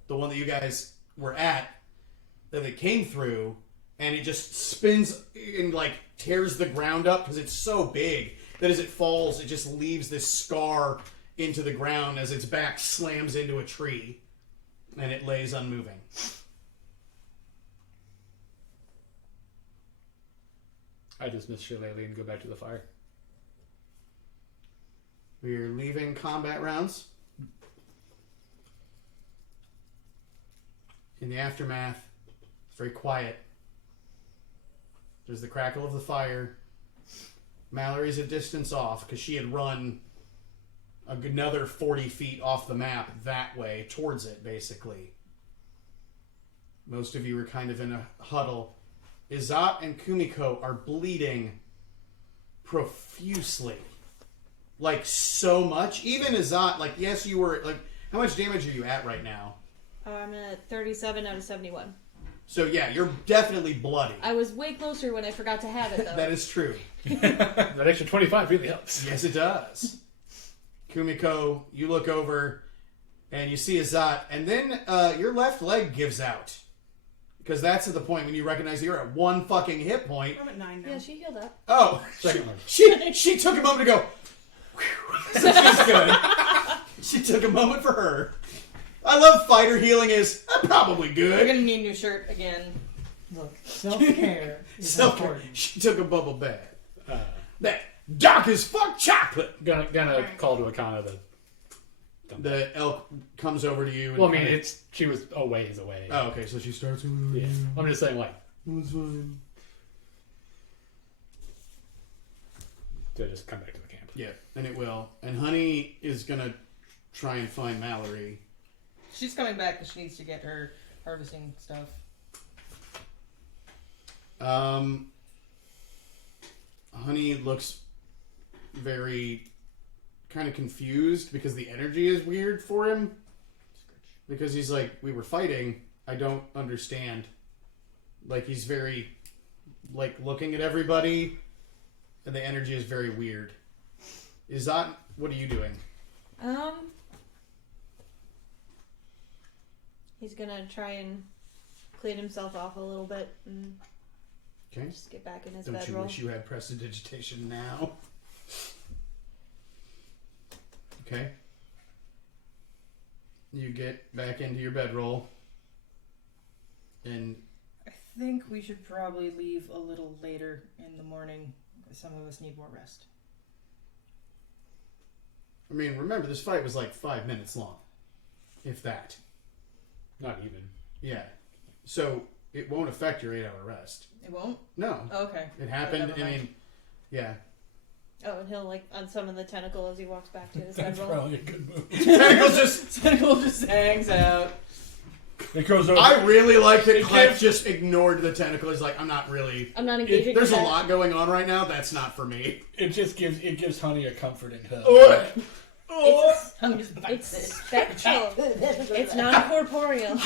the one that you guys were at, that it came through, and it just spins and like tears the ground up, because it's so big that as it falls, it just leaves this scar into the ground as its back slams into a tree, and it lays unmoving. I dismiss Shillelagh and go back to the fire. We're leaving combat rounds. In the aftermath, it's very quiet. There's the crackle of the fire. Mallory's a distance off because she had run another 40 feet off the map that way, towards it, basically. Most of you are kind of in a huddle. Izat and Kumiko are bleeding profusely. Like, so much. Even Izat, like, yes, you were, like, how much damage are you at right now? I'm at 37 out of 71. So, yeah, you're definitely bloody. I was way closer when I forgot to have it, though. That is true. That extra 25 really helps. Yes, it does. Kumiko, you look over, and you see Izat, and then your left leg gives out. Because that's at the point when you recognize that you're at one fucking hit point. I'm at 9 now. Yeah, she healed up. Oh, Second leg. she took a moment to go, whew. So she's good. She took a moment for her. I love fighter healing is probably We're good. gonna need a new shirt again. Look, self-care is Self-care. important. She took a bubble bath. Uh, That dark as fuck chocolate. gonna call to Akana the. The elk comes over to you. And Well, I mean, she was a ways away. Oh, okay, so she starts. Yeah, I'm just saying, like, It's fine. to just come back to the camp. Yeah, and it will. And Honey is gonna try and find Mallory. She's coming back because she needs to get her harvesting stuff. Honey looks very kind of confused because the energy is weird for him. Because he's like, we were fighting. I don't understand. Like, he's very, like, looking at everybody. And the energy is very weird. Is that, what are you doing? He's gonna try and clean himself off a little bit and Okay. just get back in his Don't you bedroll. wish you had prestidigitation now? Okay. You get back into your bedroll. And I think we should probably leave a little later in the morning. Some of us need more rest. I mean, remember, this fight was like 5 minutes long. If that. Not even. Yeah. So, it won't affect your 8-hour rest. It won't? No. Oh, okay. It happened, Never I mind. mean, yeah. Oh, and he'll like unsummon the tentacle as he walks back to his That's bedroll. probably a good move. Tentacles just... Tentacle just hangs out. It goes over. I really like that It Clef gives- just ignored the tentacle. He's like, I'm not really... I'm not engaging. There's with a that. lot going on right now. That's not for me. It just gives Honey a comforting hug. Ugh. Tongue just bites It's it. spectral. It's not corporeal.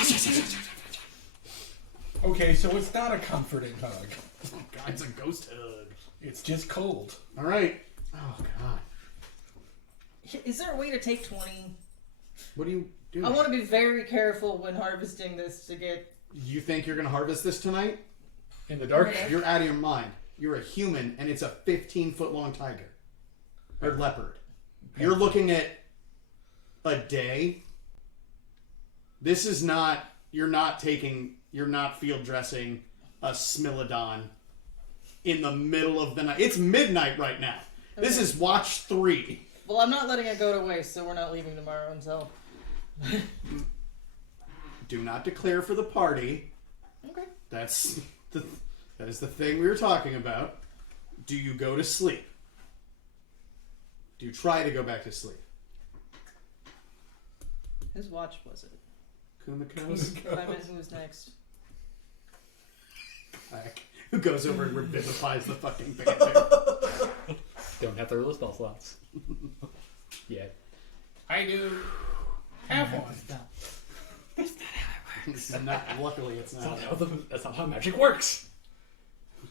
Okay, so it's not a comforting hug. Oh God, it's a ghost hug. It's just cold. All right. Oh God. Is there a way to take 20? What do you do? I want to be very careful when harvesting this to get. You think you're gonna harvest this tonight? In the dark. You're out of your mind. You're a human, and it's a 15-foot long tiger or leopard. You're looking at a day. This is not. You're not field dressing a Smilodon in the middle of the night. It's midnight right now. Okay. This is watch 3. Well, I'm not letting it go to waste, so we're not leaving tomorrow until. Do not declare for the party. Okay. That is the thing we were talking about. Do you go to sleep? Do you try to go back to sleep? Whose watch was it? Kumiko's? I meant who was next. Who goes over and revivifies the fucking panther? Don't have to roll spell slots. Yeah. I do have one. It's not, luckily, it's not. That's not how magic works.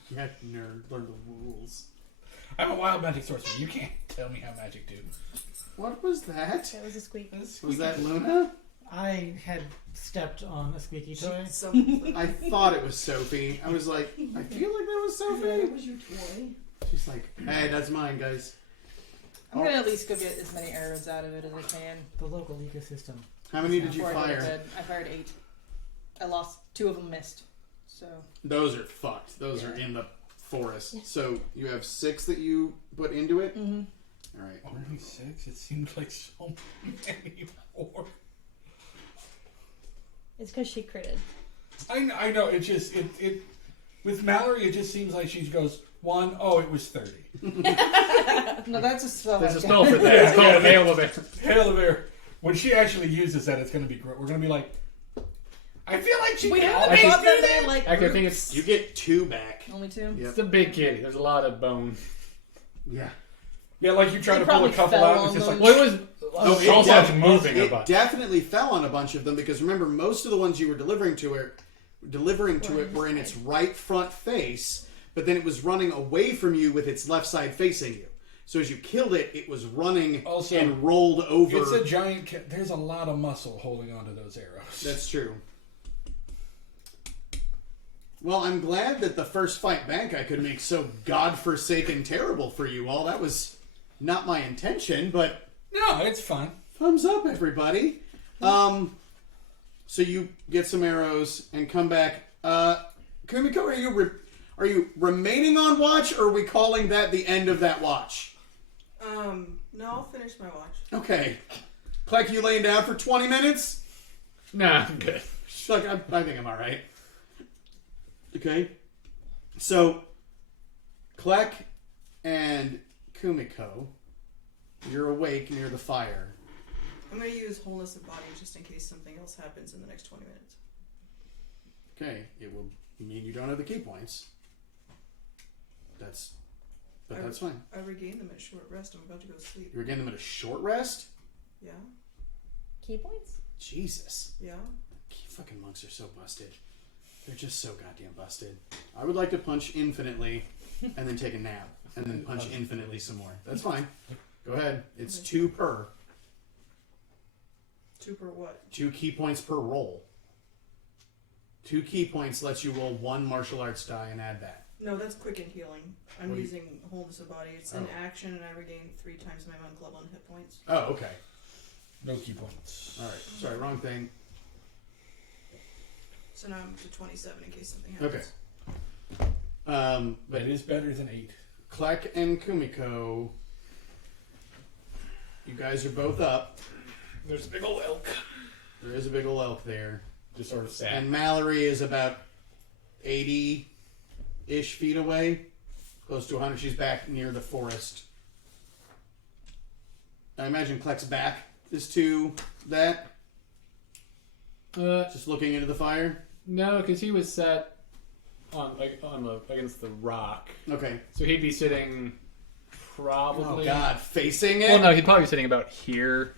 Yeah, nerd. Learn the rules. I'm a wild magic sorcerer. You can't tell me how magic do. What was that? That was a squeak. Was that Luna? I had stepped on a squeaky toy. I thought it was Sophie. I was like, I feel like that was Sophie. That was your toy. She's like, hey, that's mine, guys. I'm gonna at least go get as many arrows out of it as I can. The local ecosystem. How many did you before I go to fire? bed. I fired 8. I lost 2 of them missed. So Those are fucked. Those are in the forest. So you have 6 that you put into it? mm-hmm. All right. Only 6? It seems like so many more. It's because she critted. I know. It just it with Mallory. It just seems like she goes 1. Oh, it was 30. No, that's a spell. There's a spell for that. It's called Hail of Air. Hail of Air. When she actually uses that, it's going to be great. We're going to be like, I feel like she We can haven't always thought do that that. they like. Actually, I think it's You get 2 back. Only 2. Yep. it's a big kitty. There's a lot of bone. Yeah. Yeah, like you try They to pull a probably couple fell out, on and it's just like, them. Well, it was No, also def- moving a it bunch. definitely fell on a bunch of them because remember, most of the ones you were delivering to it were in its right front face, but then it was running away from you with its left side facing you. So as you killed it, it was running Also, and rolled over. it's a giant. There's a lot of muscle holding onto those arrows. That's true. Well, I'm glad that the first fight back I could make so godforsaken terrible for you all. That was not my intention, but No, it's fine. thumbs up, everybody. So you get some arrows and come back. Kumiko, are you remaining on watch, or are we calling that the end of that watch? No, I'll finish my watch. Okay. Kleck, you laying down for 20 minutes? Nah, I'm good. She's like, I think I'm all right. Okay. So, Kleck and Kumiko, you're awake near the fire. I'm going to use wholeness of body just in case something else happens in the next 20 minutes. Okay. It will mean you don't have the key points. That's fine. I regained them at short rest. I'm about to go to sleep. You're getting them at a short rest? Yeah? Key points? Jesus. Yeah? Fucking monks are so busted. They're just so goddamn busted. I would like to punch infinitely and then take a nap and then punch infinitely some more. That's fine. Go ahead. It's 2 per. 2 per what? 2 key points per roll. 2 key points lets you roll 1 martial arts die and add that. No, that's quick and healing. I'm What do you- using wholeness of body. It's an action, and I regain 3 times my monk level and hit points. Oh, okay. No key points. All right. Sorry, wrong thing. So now I'm to 27 in case something happens. Okay. But But it is better than 8. Kleck and Kumiko, you guys are both up. There's a big old elk. There is a big ol' elk there. Just sort of sad. And Mallory is about 80-ish feet away. Close to 100. She's back near the forest. I imagine Kleck's back is to that. Just looking into the fire. No, because he was set on against the rock, Okay. so he'd be sitting probably. Oh God, facing it. Well, no, he'd probably be sitting about here.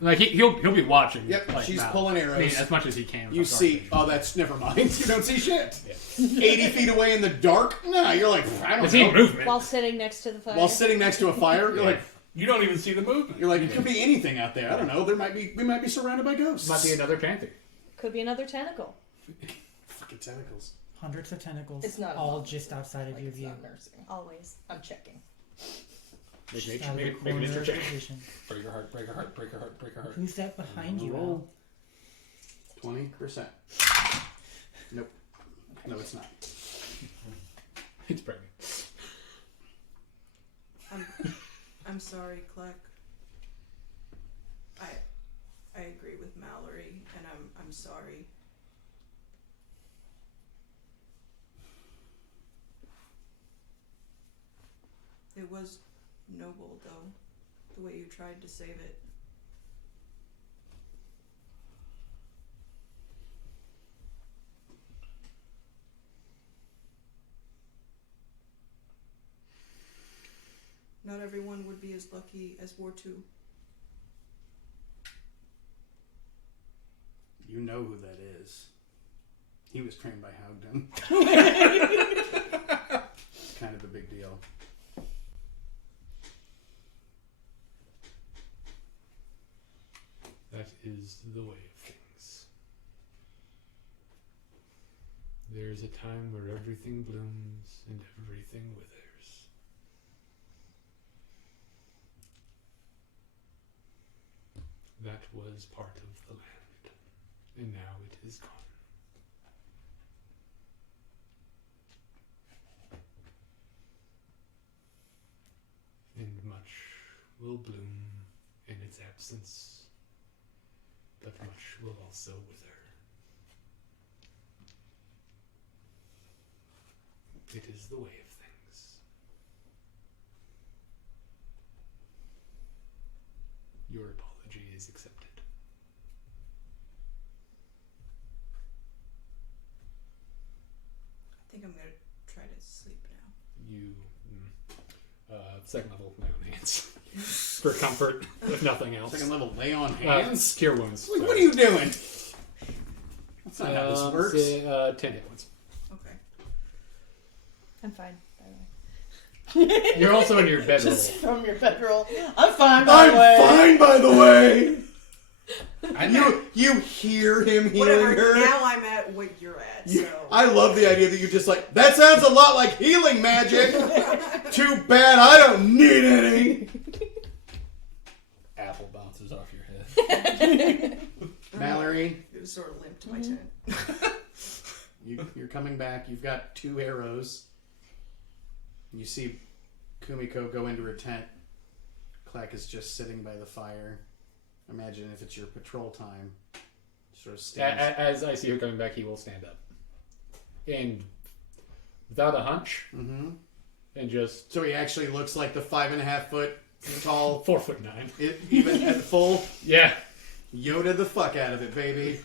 Like he'll be watching. Yep, like, she's now. pulling arrows. I mean, as much as he can. You from see, dark oh, that's never mind. You don't see shit. vision. 80 feet away in the dark? Nah, you're like, I I don't see know. movement. While sitting next to the fire. While sitting next to a fire, you're like, You don't even see the movement. it could be anything out there. I don't know. We might be surrounded by ghosts. Might be another panther. Could be another tentacle. Fucking tentacles. Hundreds of tentacles, It's not a all monster. just outside of Like, your it's view. not nursing. Always. I'm checking. Make Out of the make corner nature of check. your vision. Break her heart, break her heart, break her heart, break her heart. Who's that behind you, Roll. Al? 20%. Nope. No, it's not. It's pregnant. I'm sorry, Kleck. I agree with Mallory, and I'm sorry. It was noble, though, the way you tried to save it. Not everyone would be as lucky as War 2. You know who that is. He was trained by Hogden. It's kind of a big deal. That is the way of things. There's a time where everything blooms and everything withers. That was part of the land, and now it is gone. And much will bloom in its absence, but much will also wither. It is the way of things. Your apology is accepted. I think I'm gonna try to sleep now. You, second level lay on hands for comfort, if nothing else. Second level lay on hands? Cure wounds. Like, what are you doing? That's not how this works. Say, 10 hit points. Okay. I'm fine, by the way. You're also in your bedroll. Just from your bedroll. I'm fine, by the way. I'm fine, by the way. You hear him healing Whatever. her. Now I'm at what you're at. So I love the idea that you just like, that sounds a lot like healing magic. Too bad I don't need any. Apple bounces off your head. Mallory, it was sort of limp to my tent. you're coming back. You've got 2 arrows. You see Kumiko go into her tent. Clack is just sitting by the fire. Imagine if it's your patrol time. Sort of stands. As I see her coming back, he will stand up. And without a hunch, and just So he actually looks like the 5.5 foot tall, 4'9". Even at full. Yeah. Yoda the fuck out of it, baby.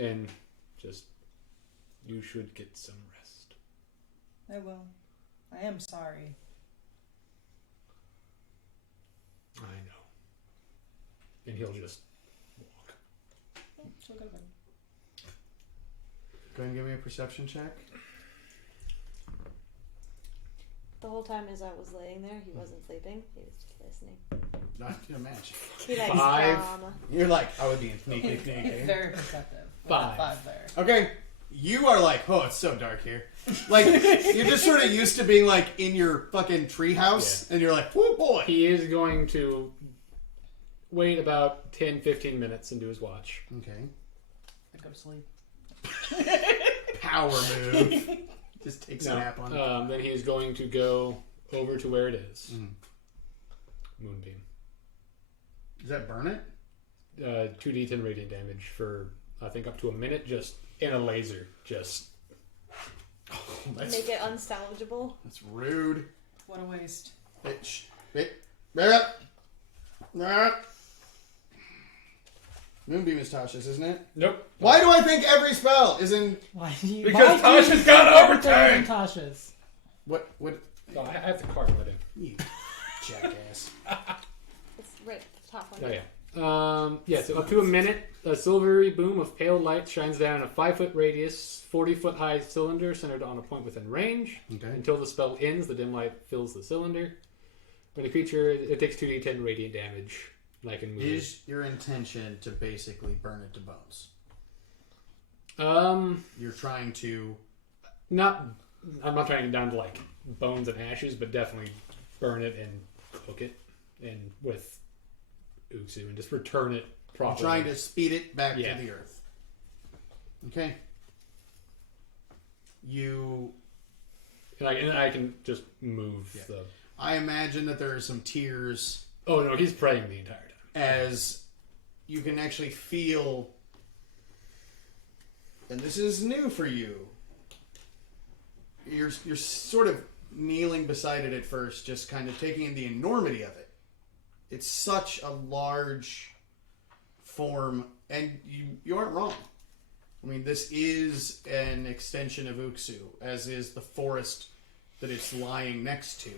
And just, you should get some rest. I will. I am sorry. I know. And he'll just walk. She'll go to bed. Go ahead and give me a perception check. The whole time as I was laying there, he wasn't sleeping. He was just listening. Not to imagine. He likes 5. drama. You're like, I would be sneaky, He's sneaky. very perceptive. 5. 5 there. Okay, you are like, oh, it's so dark here. Like, you're just sort of used to being like in your fucking treehouse, and you're like, oh boy. He is going to wait about 10-15 minutes and do his watch. Okay. I go to sleep. Power move. Just takes a nap on it. Then he's going to go over to where it is. Moonbeam. Does that burn it? 2d10 radiant damage for, I think, up to a minute, just in a laser. Just. Make it unsalvageable. That's rude. What a waste. Bitch. Moonbeam is Tasha's, isn't it? Nope. Why do I think every spell is in... Why do you? Because why do you Tasha's got think everything overtime. is in Tasha's. What No, I have the card with him. You jackass. It's right at the top one. Oh, yeah. Yeah, so up to a minute, a silvery boom of pale light shines down a 5-foot radius, 40-foot high cylinder centered on a point within range. Okay. Until the spell ends, the dim light fills the cylinder. When a creature, it takes 2d10 radiant damage. And I can move Is your intention to basically burn it to bones? it. You're trying to... I'm not trying to get down to like bones and ashes, but definitely burn it and cook it and with Uksu and just return it properly. Trying to speed it back to the earth. Okay. And I can just move the... I imagine that there are some tears Oh no, he's praying the entire time. as you can actually feel, and this is new for you. You're sort of kneeling beside it at first, just kind of taking in the enormity of it. It's such a large form, and you aren't wrong. I mean, this is an extension of Uksu, as is the forest that it's lying next to.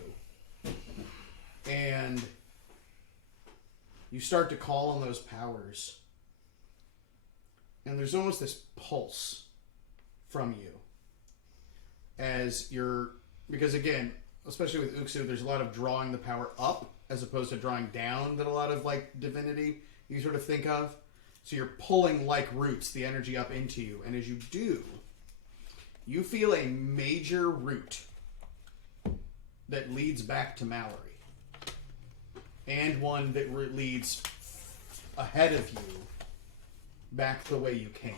And you start to call on those powers. And there's almost this pulse from you. Because again, especially with Uksu, there's a lot of drawing the power up as opposed to drawing down that a lot of like divinity you sort of think of. So you're pulling like roots the energy up into you. And as you do, you feel a major root that leads back to Mallory. And one that leads ahead of you back the way you came.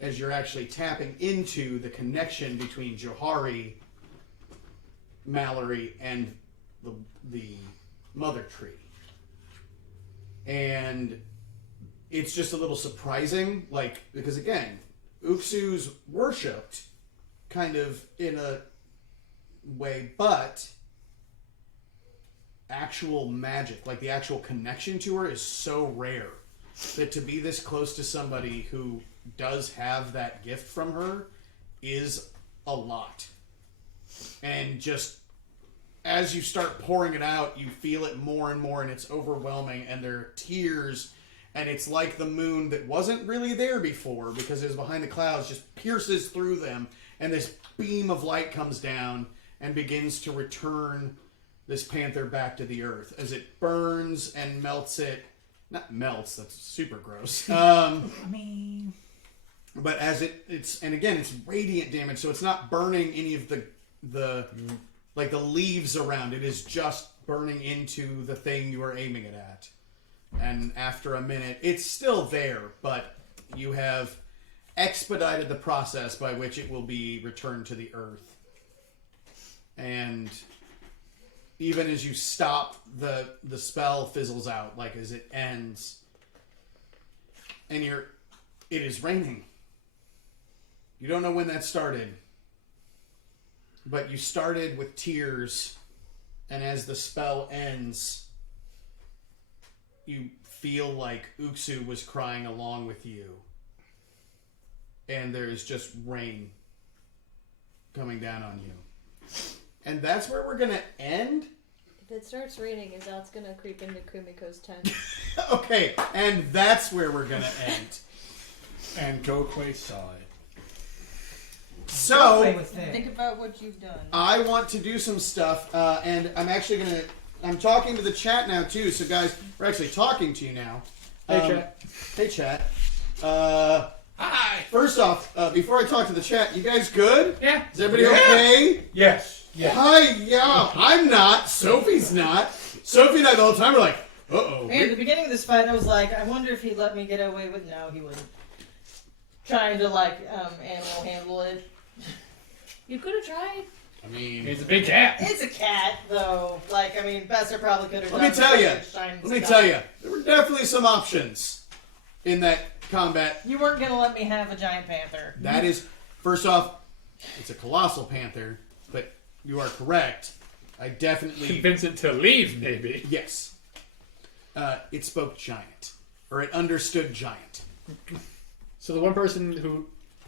As you're actually tapping into the connection between Johari, Mallory, and the mother tree. And it's just a little surprising, because again, Uksu's worshipped kind of in a way, but actual magic, like the actual connection to her, is so rare that to be this close to somebody who does have that gift from her is a lot. And just as you start pouring it out, you feel it more and more, and it's overwhelming, and there are tears, and it's like the moon that wasn't really there before because it was behind the clouds just pierces through them, and this beam of light comes down and begins to return this panther back to the earth as it burns and melts it. Not melts, that's super gross. But as it's and again, it's radiant damage, so it's not burning any of the leaves around. It is just burning into the thing you are aiming it at. And after a minute, it's still there, but you have expedited the process by which it will be returned to the earth. And even as you stop, the spell fizzles out, like as it ends. And it is raining. You don't know when that started. But you started with tears, and as the spell ends, you feel like Uksu was crying along with you. And there's just rain coming down on you. And that's where we're going to end. If it starts raining, Azal's going to creep into Kumiko's tent. Okay, and that's where we're going to end. And Gokwe saw it. So, Think about what you've done. I want to do some stuff, and I'm actually going to... I'm talking to the chat now, too. So, guys, we're actually talking to you now. Hey, chat. Hey, chat. Hi! First off, before I talk to the chat, you guys good? Yeah. Is everybody okay? Yes. Yes. Hi, yeah. I'm not. Sophie's not. Sophie and I the whole time were like, uh-oh. At the beginning of this fight, I was like, I wonder if he'd let me get away with... No, he wouldn't. Trying to, animal handle it. You could have tried. I mean... He's a big cat. It's a cat, though. Besser probably could have Let me tell you, there were definitely some options in that combat. You weren't going to let me have a giant panther. That is, first off, it's a colossal panther, but you are correct. I definitely... Convince it to leave, maybe. Yes. It spoke giant. Or it understood giant. So the one person who...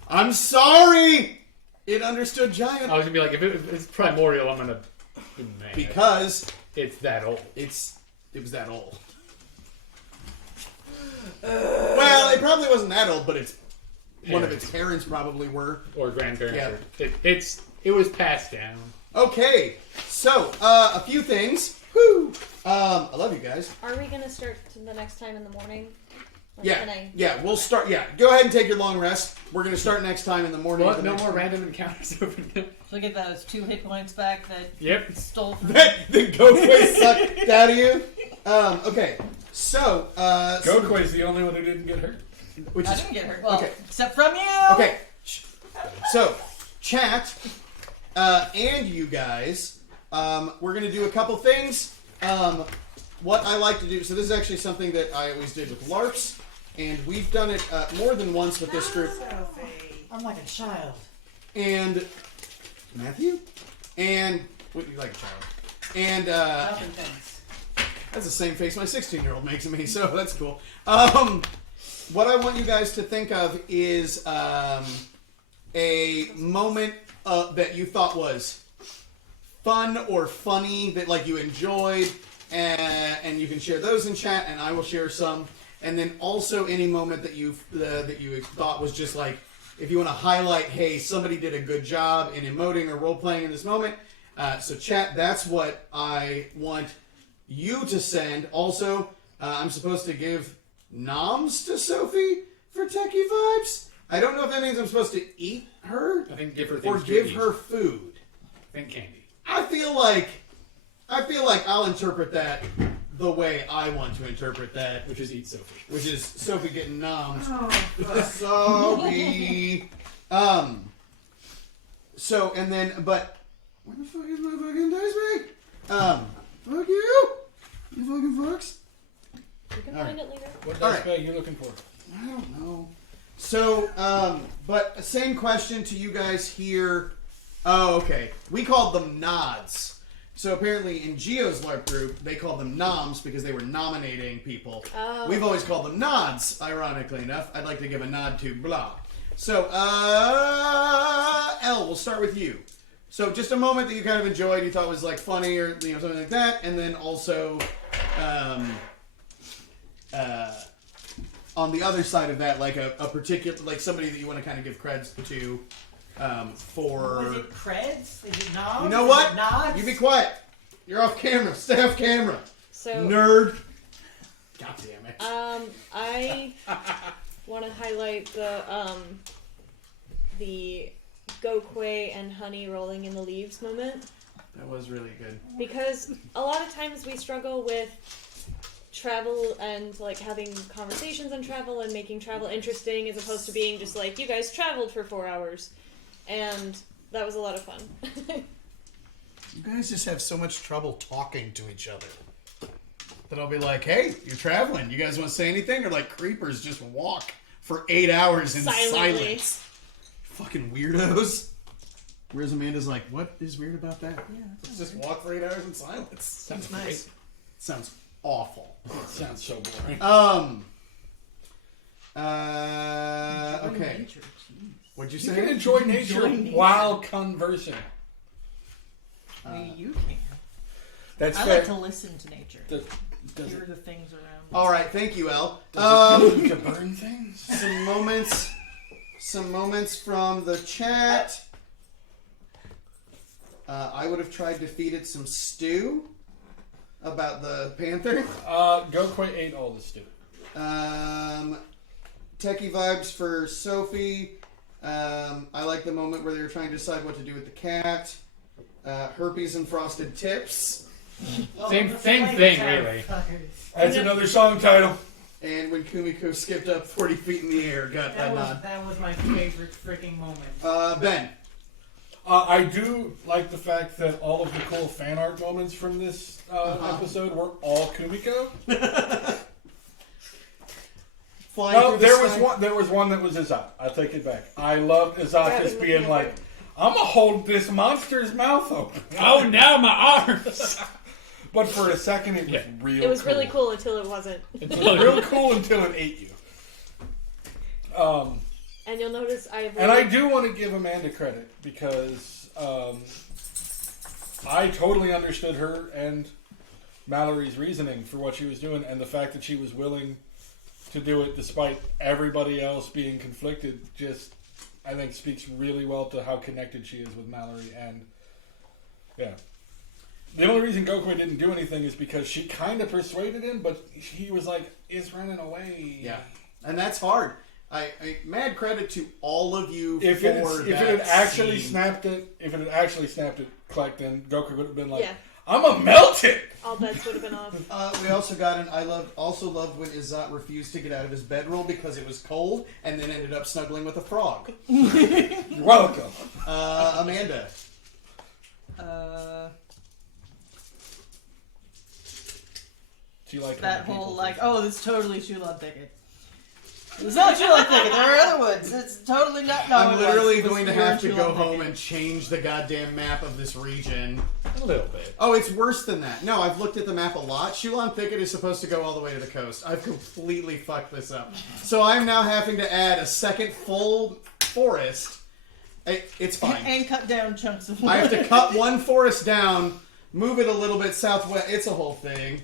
I'm sorry! It understood giant. I was gonna be like, if it's primordial, I'm gonna be mad. Because it's that old. it was that old. Well, it probably wasn't that old, but one of its parents probably were. Or grandparents. Yeah. It was passed down. Okay, so a few things. Woo! I love you guys. Are we gonna start the next time in the morning? Like, Yeah, we'll start. Yeah, go ahead and take your long rest. We're gonna start next time in the morning. What? No more random encounters over there. Look at those 2 hit points back that Yep. stole from me. The Gokway sucked out of you. Okay, so Gokway's the only one who didn't get hurt. which I is didn't get hurt. Well, okay. except from you. Okay, so chat and you guys, we're gonna do a couple things. What I like to do. So this is actually something that I always did with LARPs, and we've done it more than once with this group. Sophie. I'm like a child. And Matthew, and what you like a child, and Nothing things. that's the same face my 16-year-old makes of me, so that's cool. What I want you guys to think of is a moment that you thought was fun or funny that like you enjoyed, and you can share those in chat, and I will share some. And then also any moment that you thought was just like, if you want to highlight, hey, somebody did a good job in emoting or role playing in this moment. So chat, that's what I want you to send. Also, I'm supposed to give noms to Sophie for techie vibes. I don't know if that means I'm supposed to eat her I think give her or things to give eat. her food. I think candy. I feel like I'll interpret that the way I want to interpret that, Which is eat Sophie. which is Sophie getting nommed. Oh, Sophie. So and then, but where the fuck is my fucking dice bag? Fuck you fucking fucks. You can All find it later. What All dice right. bag you looking for? I don't know. So, but same question to you guys here. Oh, okay. We called them nods. So apparently in Geo's LARP group, they called them noms because they were nominating people. Oh. We've always called them nods, ironically enough. I'd like to give a nod to blah. So, Elle, we'll start with you. So just a moment that you kind of enjoyed, you thought was like funny or something like that, and then also on the other side of that, like a particular, like somebody that you want to kind of give creds to for. Was it creds? Is it nods? You know Is what? it nods? You be quiet. You're off camera. Stay off camera. So Nerd. God damn it. I want to highlight the Gokway and Honey rolling in the leaves moment, That was really good. because a lot of times we struggle with travel and like having conversations on travel and making travel interesting as opposed to being just like, you guys traveled for 4 hours, and that was a lot of fun. You guys just have so much trouble talking to each other. Then I'll be like, hey, you're traveling. You guys want to say anything? Or like creepers just walk for 8 hours in Silently. silence. Fucking weirdos. Whereas Amanda's like, what is weird about that? Yeah, Let's just walk for 8 hours in silence. Sounds nice. Sounds awful. It sounds so boring. Okay. Nature, jeez. What'd you You say? can enjoy nature Enjoy nature. while conversing. You can. That's I fair. like to listen to nature. Does Hear it, the things around. All right, thank you, Elle. does it to burn things? Some moments from the chat. I would have tried to feed it some stew about the panther. Gokway ate all the stew. Techie vibes for Sophie. I like the moment where they were trying to decide what to do with the cat. Herpes and frosted tips. Same the thing, really. fuckers. That's another song title. And when Kumiko skipped up 40 feet in the air, got that nod. That was my favorite freaking moment. Ben. I do like the fact that all of the cool fan art moments from this episode were all Kumiko. Flying No, through the sky. there was one that was Azak. I take it back. I loved Azak Grabbing as the being camera. like, I'm gonna hold this monster's mouth open. Oh, now my arms! But for a second, it was real. It was cool. really cool until it wasn't. Real cool until it ate you. And you'll notice I have... And I do want to give Amanda credit because I totally understood her and Mallory's reasoning for what she was doing, and the fact that she was willing to do it despite everybody else being conflicted just, I think, speaks really well to how connected she is with Mallory. And yeah, the only reason Gokwe didn't do anything is because she kind of persuaded him, but he was like, "It's running away." Yeah, and that's hard. I mad credit to all of you If for it had actually snapped it, Clark, then Goku would have been like, Yeah. "I'm a melted." All bets would have been off. We also got an. I also loved when Izat refused to get out of his bedroll because it was cold, and then ended up snuggling with a frog. You're welcome. Amanda. She liked That when whole people like, say- oh, this is totally Shulon Thicket. It's not Shulon Thicket. There are other ones. It's totally not. No, I'm it literally was going to Spear have to and go Shulon home Thicket. and change the goddamn map of this region. A little bit. Oh, it's worse than that. No, I've looked at the map a lot. Shulon Thicket is supposed to go all the way to the coast. I've completely fucked this up. So I'm now having to add a second full forest. It's fine. And cut down chunks of wood. I have to cut one forest down, move it a little bit southwest. It's a whole thing.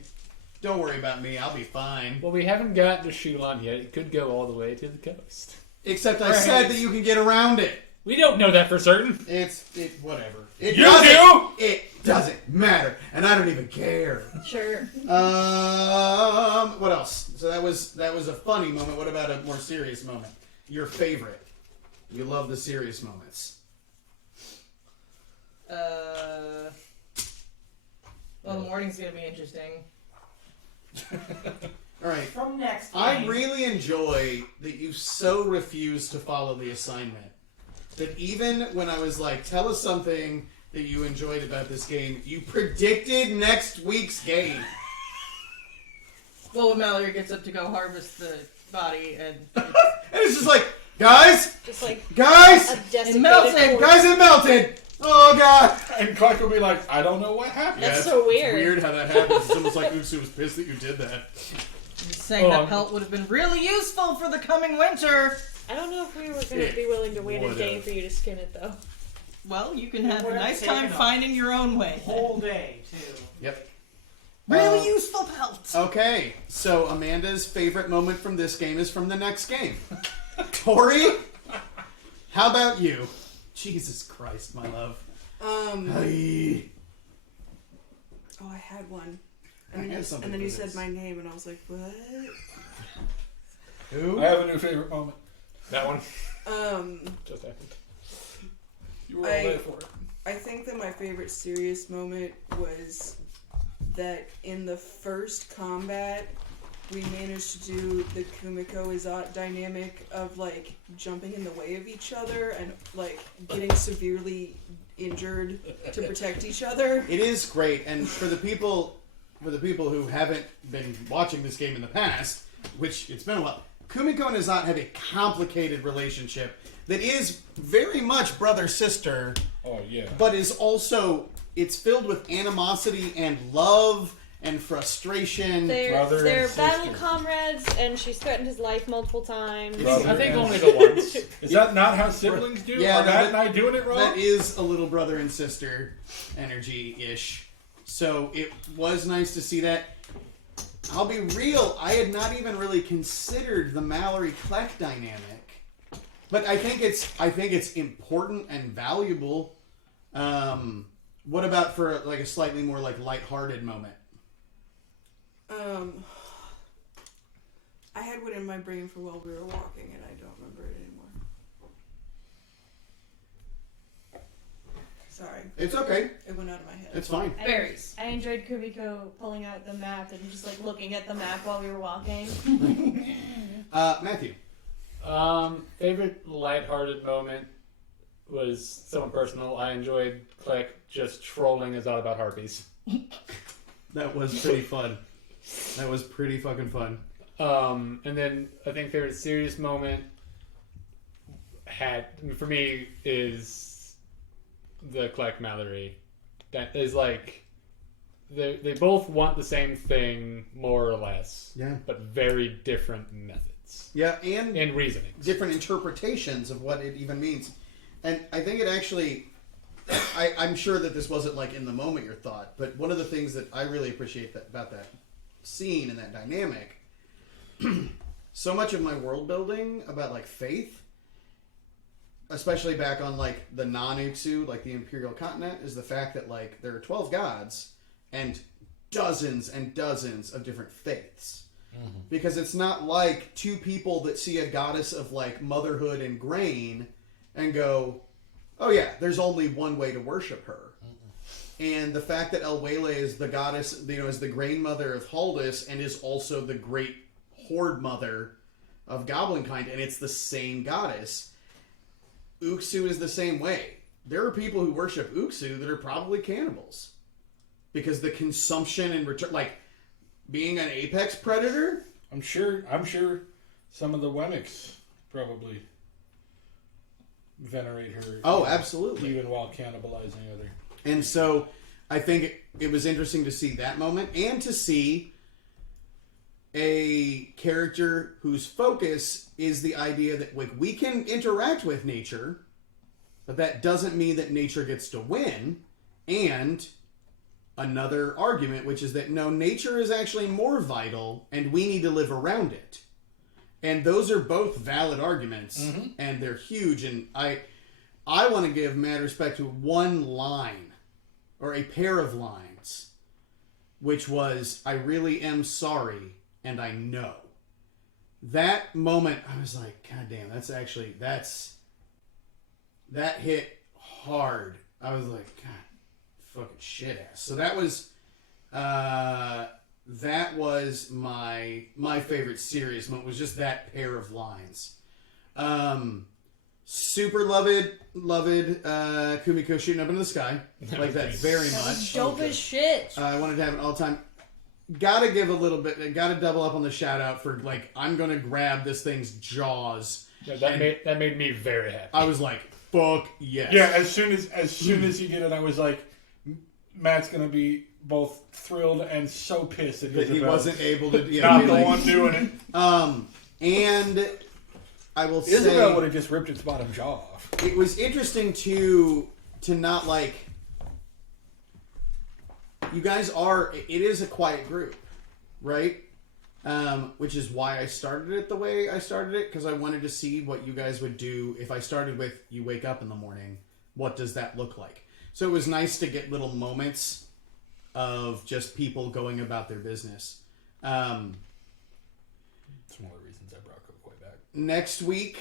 Don't worry about me. I'll be fine. Well, we haven't gotten to Shulon yet. It could go all the way to the coast. Except I said that you can get around it. We don't know that for certain. Whatever. It You doesn't, do? It doesn't matter, and I don't even care. Sure. What else? So that was a funny moment. What about a more serious moment? Your favorite? You love the serious moments. Well, the morning's gonna be interesting. All right. From next I game. really enjoy that you so refuse to follow the assignment. That even when I was like, tell us something that you enjoyed about this game, you predicted next week's game. Well, when Mallory gets up to go harvest the body, and And it's just like, guys, Just like a guys, desiccated melted. corpse. guys, it melted. Oh god. And Clark will be like, "I don't know what happened." That's it's so weird. Weird how that happens. It's almost like Utsu was pissed that you did that. saying that pelt would have been really useful for the coming winter. I don't know if we were going to be willing to wait a day for you to skin it, though. Well, you can have We're a not nice taking time off. finding your own way. Whole day, too. Yep. Really useful pelt. Okay, so Amanda's favorite moment from this game is from the next game. Tori, how about you? Jesus Christ, my love. Hey. Oh, I had one. I had something And then for you said this. my name, and I was like, what? Who? I have a new favorite moment. That one Um, just happened. You were all there for it. I think that my favorite serious moment was that in the first combat, we managed to do the Kumiko Izat dynamic of, like, jumping in the way of each other and, like, getting severely injured to protect each other. It is great, and for the people who haven't been watching this game in the past, which it's been a while, Kumiko and Izat have a complicated relationship that is very much brother-sister, Oh yeah. but is also, it's filled with animosity and love and frustration. Brother They're and battle sister. comrades, and she's threatened his life multiple times. Brother I think and only sister. the once. Is that not how siblings do? Yeah, Are no, Matt that- and I doing it wrong? That is a little brother and sister energy-ish. So it was nice to see that. I'll be real, I had not even really considered the Mallory-Kleck dynamic. But I think it's important and valuable. What about for like a slightly more like lighthearted moment? I had one in my brain for while we were walking, and I don't remember it anymore. Sorry, It's okay. it went out of my head. It's fine. Berries. I enjoyed Kumiko pulling out the map and just like looking at the map while we were walking. Matthew. Favorite lighthearted moment was somewhat personal. I enjoyed Kleck just trolling Azad about harpies. That was pretty fun. That was pretty fucking fun. And then I think favorite serious moment for me is the Kleck Mallory. That is like they both want the same thing more or less. Yeah. But very different methods. faiths. Yeah, and reasonings. different interpretations of what it even means. And I think it actually, I'm sure that this wasn't like in the moment your thought, but one of the things that I really appreciate about that scene and that dynamic, so much of my world building about like faith, especially back on like the non-Uxu, like the Imperial Continent, is the fact that like there are 12 gods and dozens of different faiths. Mm-hmm. Because it's not like two people that see a goddess of like motherhood and grain and go, oh yeah, there's only one way to worship her. Mm-hmm. And the fact that Elwele is the goddess, you know, is the grain mother of Haldus and is also the great horde mother of Goblinkind, and it's the same goddess. Uxu is the same way. There are people who worship Uxu that are probably cannibals. Because the consumption and return, like being an apex predator. I'm sure some of the Wemics probably venerate her. Oh, absolutely. Even while cannibalizing other. And so I think it was interesting to see that moment and to see a character whose focus is the idea that like we can interact with nature, but that doesn't mean that nature gets to win. And another argument, which is that no, nature is actually more vital and we need to live around it. And those are both valid arguments, mm-hmm. and they're huge. And I want to give mad respect to one line, or a pair of lines, which was, I really am sorry, and I know. That moment, I was like, God damn, that hit hard. I was like, God, fucking shit ass. So that was my favorite serious moment, was just that pair of lines. Super loved Kumiko shooting up into the sky. Like that very much. Dope as shit. I wanted to have it all the time. Gotta give a little bit, gotta double up on the shout out for like, I'm gonna grab this thing's jaws. Yeah, that made me very happy. I was like, fuck yes. Yeah, as soon as he did it, I was like, Matt's gonna be both thrilled and so pissed that he wasn't able to. Yeah, not the one doing it. And I will say, Isabel would have just ripped its bottom jaw off. It was interesting to not like. You guys are. It is a quiet group, right? Which is why I started it the way I started it, because I wanted to see what you guys would do if I started with you wake up in the morning. What does that look like? So it was nice to get little moments of just people going about their business. It's one of the reasons I brought Coco back. Next week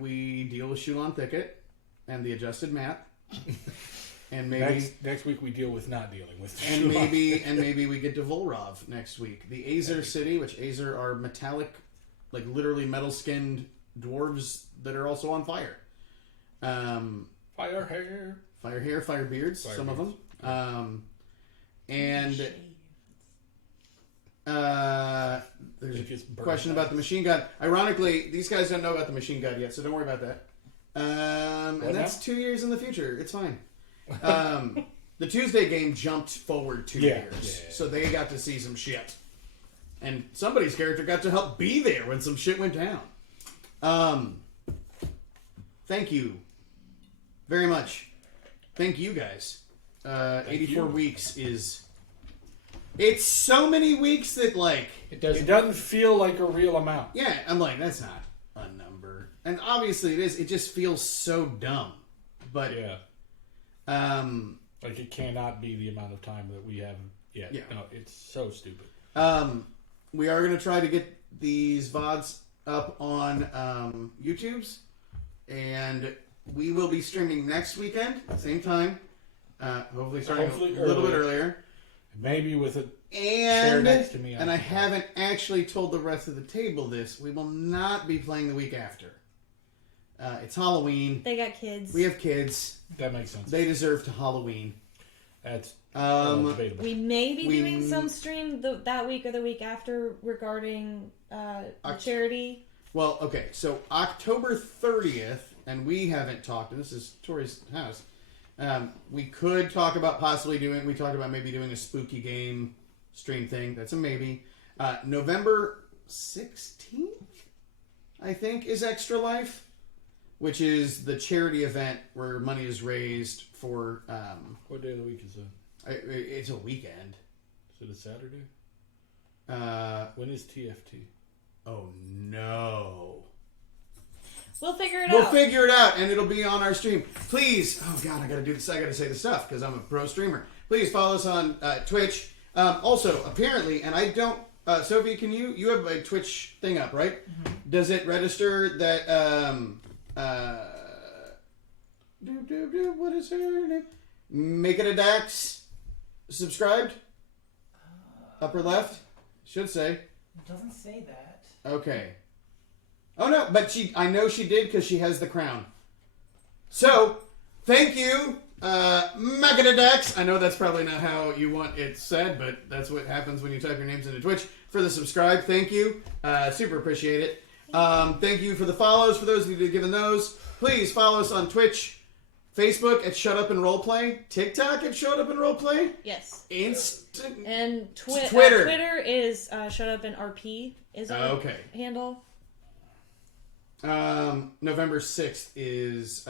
we deal with Shulan Thicket and the adjusted map. And maybe next week we deal with not dealing with and maybe we get to Vulrav next week. The Azer city, which Azer are metallic, like literally metal skinned dwarves that are also on fire. Fire hair, fire beards, some of them. And there's a question about the machine god. Ironically, these guys don't know about the machine god yet, so don't worry about that. And that's 2 years in the future. It's fine. The Tuesday game jumped forward 2 years, so they got to see some shit. And somebody's character got to help be there when some shit went down. Thank you very much. Thank you guys. 84 weeks is... It's so many weeks that, like... It doesn't feel like a real amount. Yeah, I'm like, that's not a number. And obviously it is. It just feels so dumb. But... Yeah. Like, it cannot be the amount of time that we have yet. Yeah. No, it's so stupid. We are going to try to get these VODs up on YouTube's. And we will be streaming next weekend, same time. Hopefully starting a little bit earlier. Maybe with a chair next to me. And I haven't actually told the rest of the table this. We will not be playing the week after. It's Halloween. They got kids. We have kids. That makes sense. They deserve to Halloween. That's debatable. We may be doing some stream that week or the week after regarding charity. Well, okay. So October 30th, and we haven't talked, and this is Tori's house. We could talk about possibly we talked about maybe doing a spooky game stream thing. That's a maybe. November 16th, I think, is Extra Life, which is the charity event where money is raised for... What day of the week is that? It's a weekend. Is it a Saturday? When is TFT? Oh, no. We'll figure it We'll out. figure it out, and it'll be on our stream. Please, oh God, I gotta do this. I gotta say the stuff because I'm a pro streamer. Please follow us on Twitch. Also, apparently, and I don't. Sophie, can you have a Twitch thing up, right? Mm-hmm. Does it register that? What is her name? Make it a Dax. Subscribed. Upper left. Should say. It doesn't say that. Okay. Oh no, but I know she did because she has the crown. So, thank you, Megadadex. I know that's probably not how you want it said, but that's what happens when you type your names into Twitch. For the subscribe, thank you. Super appreciate it. Thank you for the follows, for those of you who have given those. Please follow us on Twitch, Facebook at Shut Up and Roleplay, TikTok at Shut Up and Roleplay. Yes. And Twitter. Twitter is Shut Up and RP is our handle. November 6th is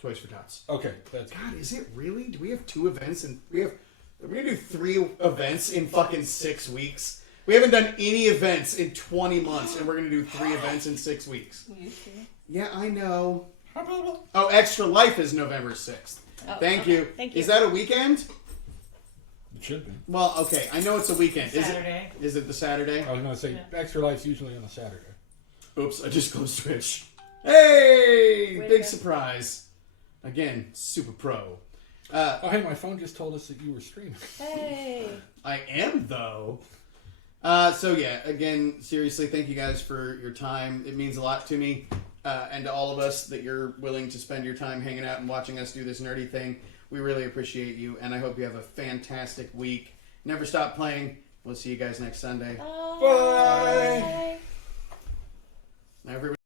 Toys for Tots. Okay, that's God, is it really? Do we have 2 events and we're gonna do 3 events in fucking 6 weeks? We haven't done any events in 20 months and we're gonna do 3 events in 6 weeks. We used to. Yeah, I know. Oh, Extra Life is November 6th. Oh, Thank okay. you. Thank you. Is that a weekend? it should be. Well, okay. I know it's a weekend. Saturday. Is it the Saturday? I was gonna say Extra Life's usually on a Saturday. Oops, I just closed Twitch. Hey! Way to Big go. surprise. Again, super pro. Oh hey, my phone just told us that you were streaming. Hey. I am, though. So, yeah, again, seriously, thank you guys for your time. It means a lot to me and to all of us that you're willing to spend your time hanging out and watching us do this nerdy thing. We really appreciate you, and I hope you have a fantastic week. Never stop playing. We'll see you guys next Sunday. Bye. Everybody.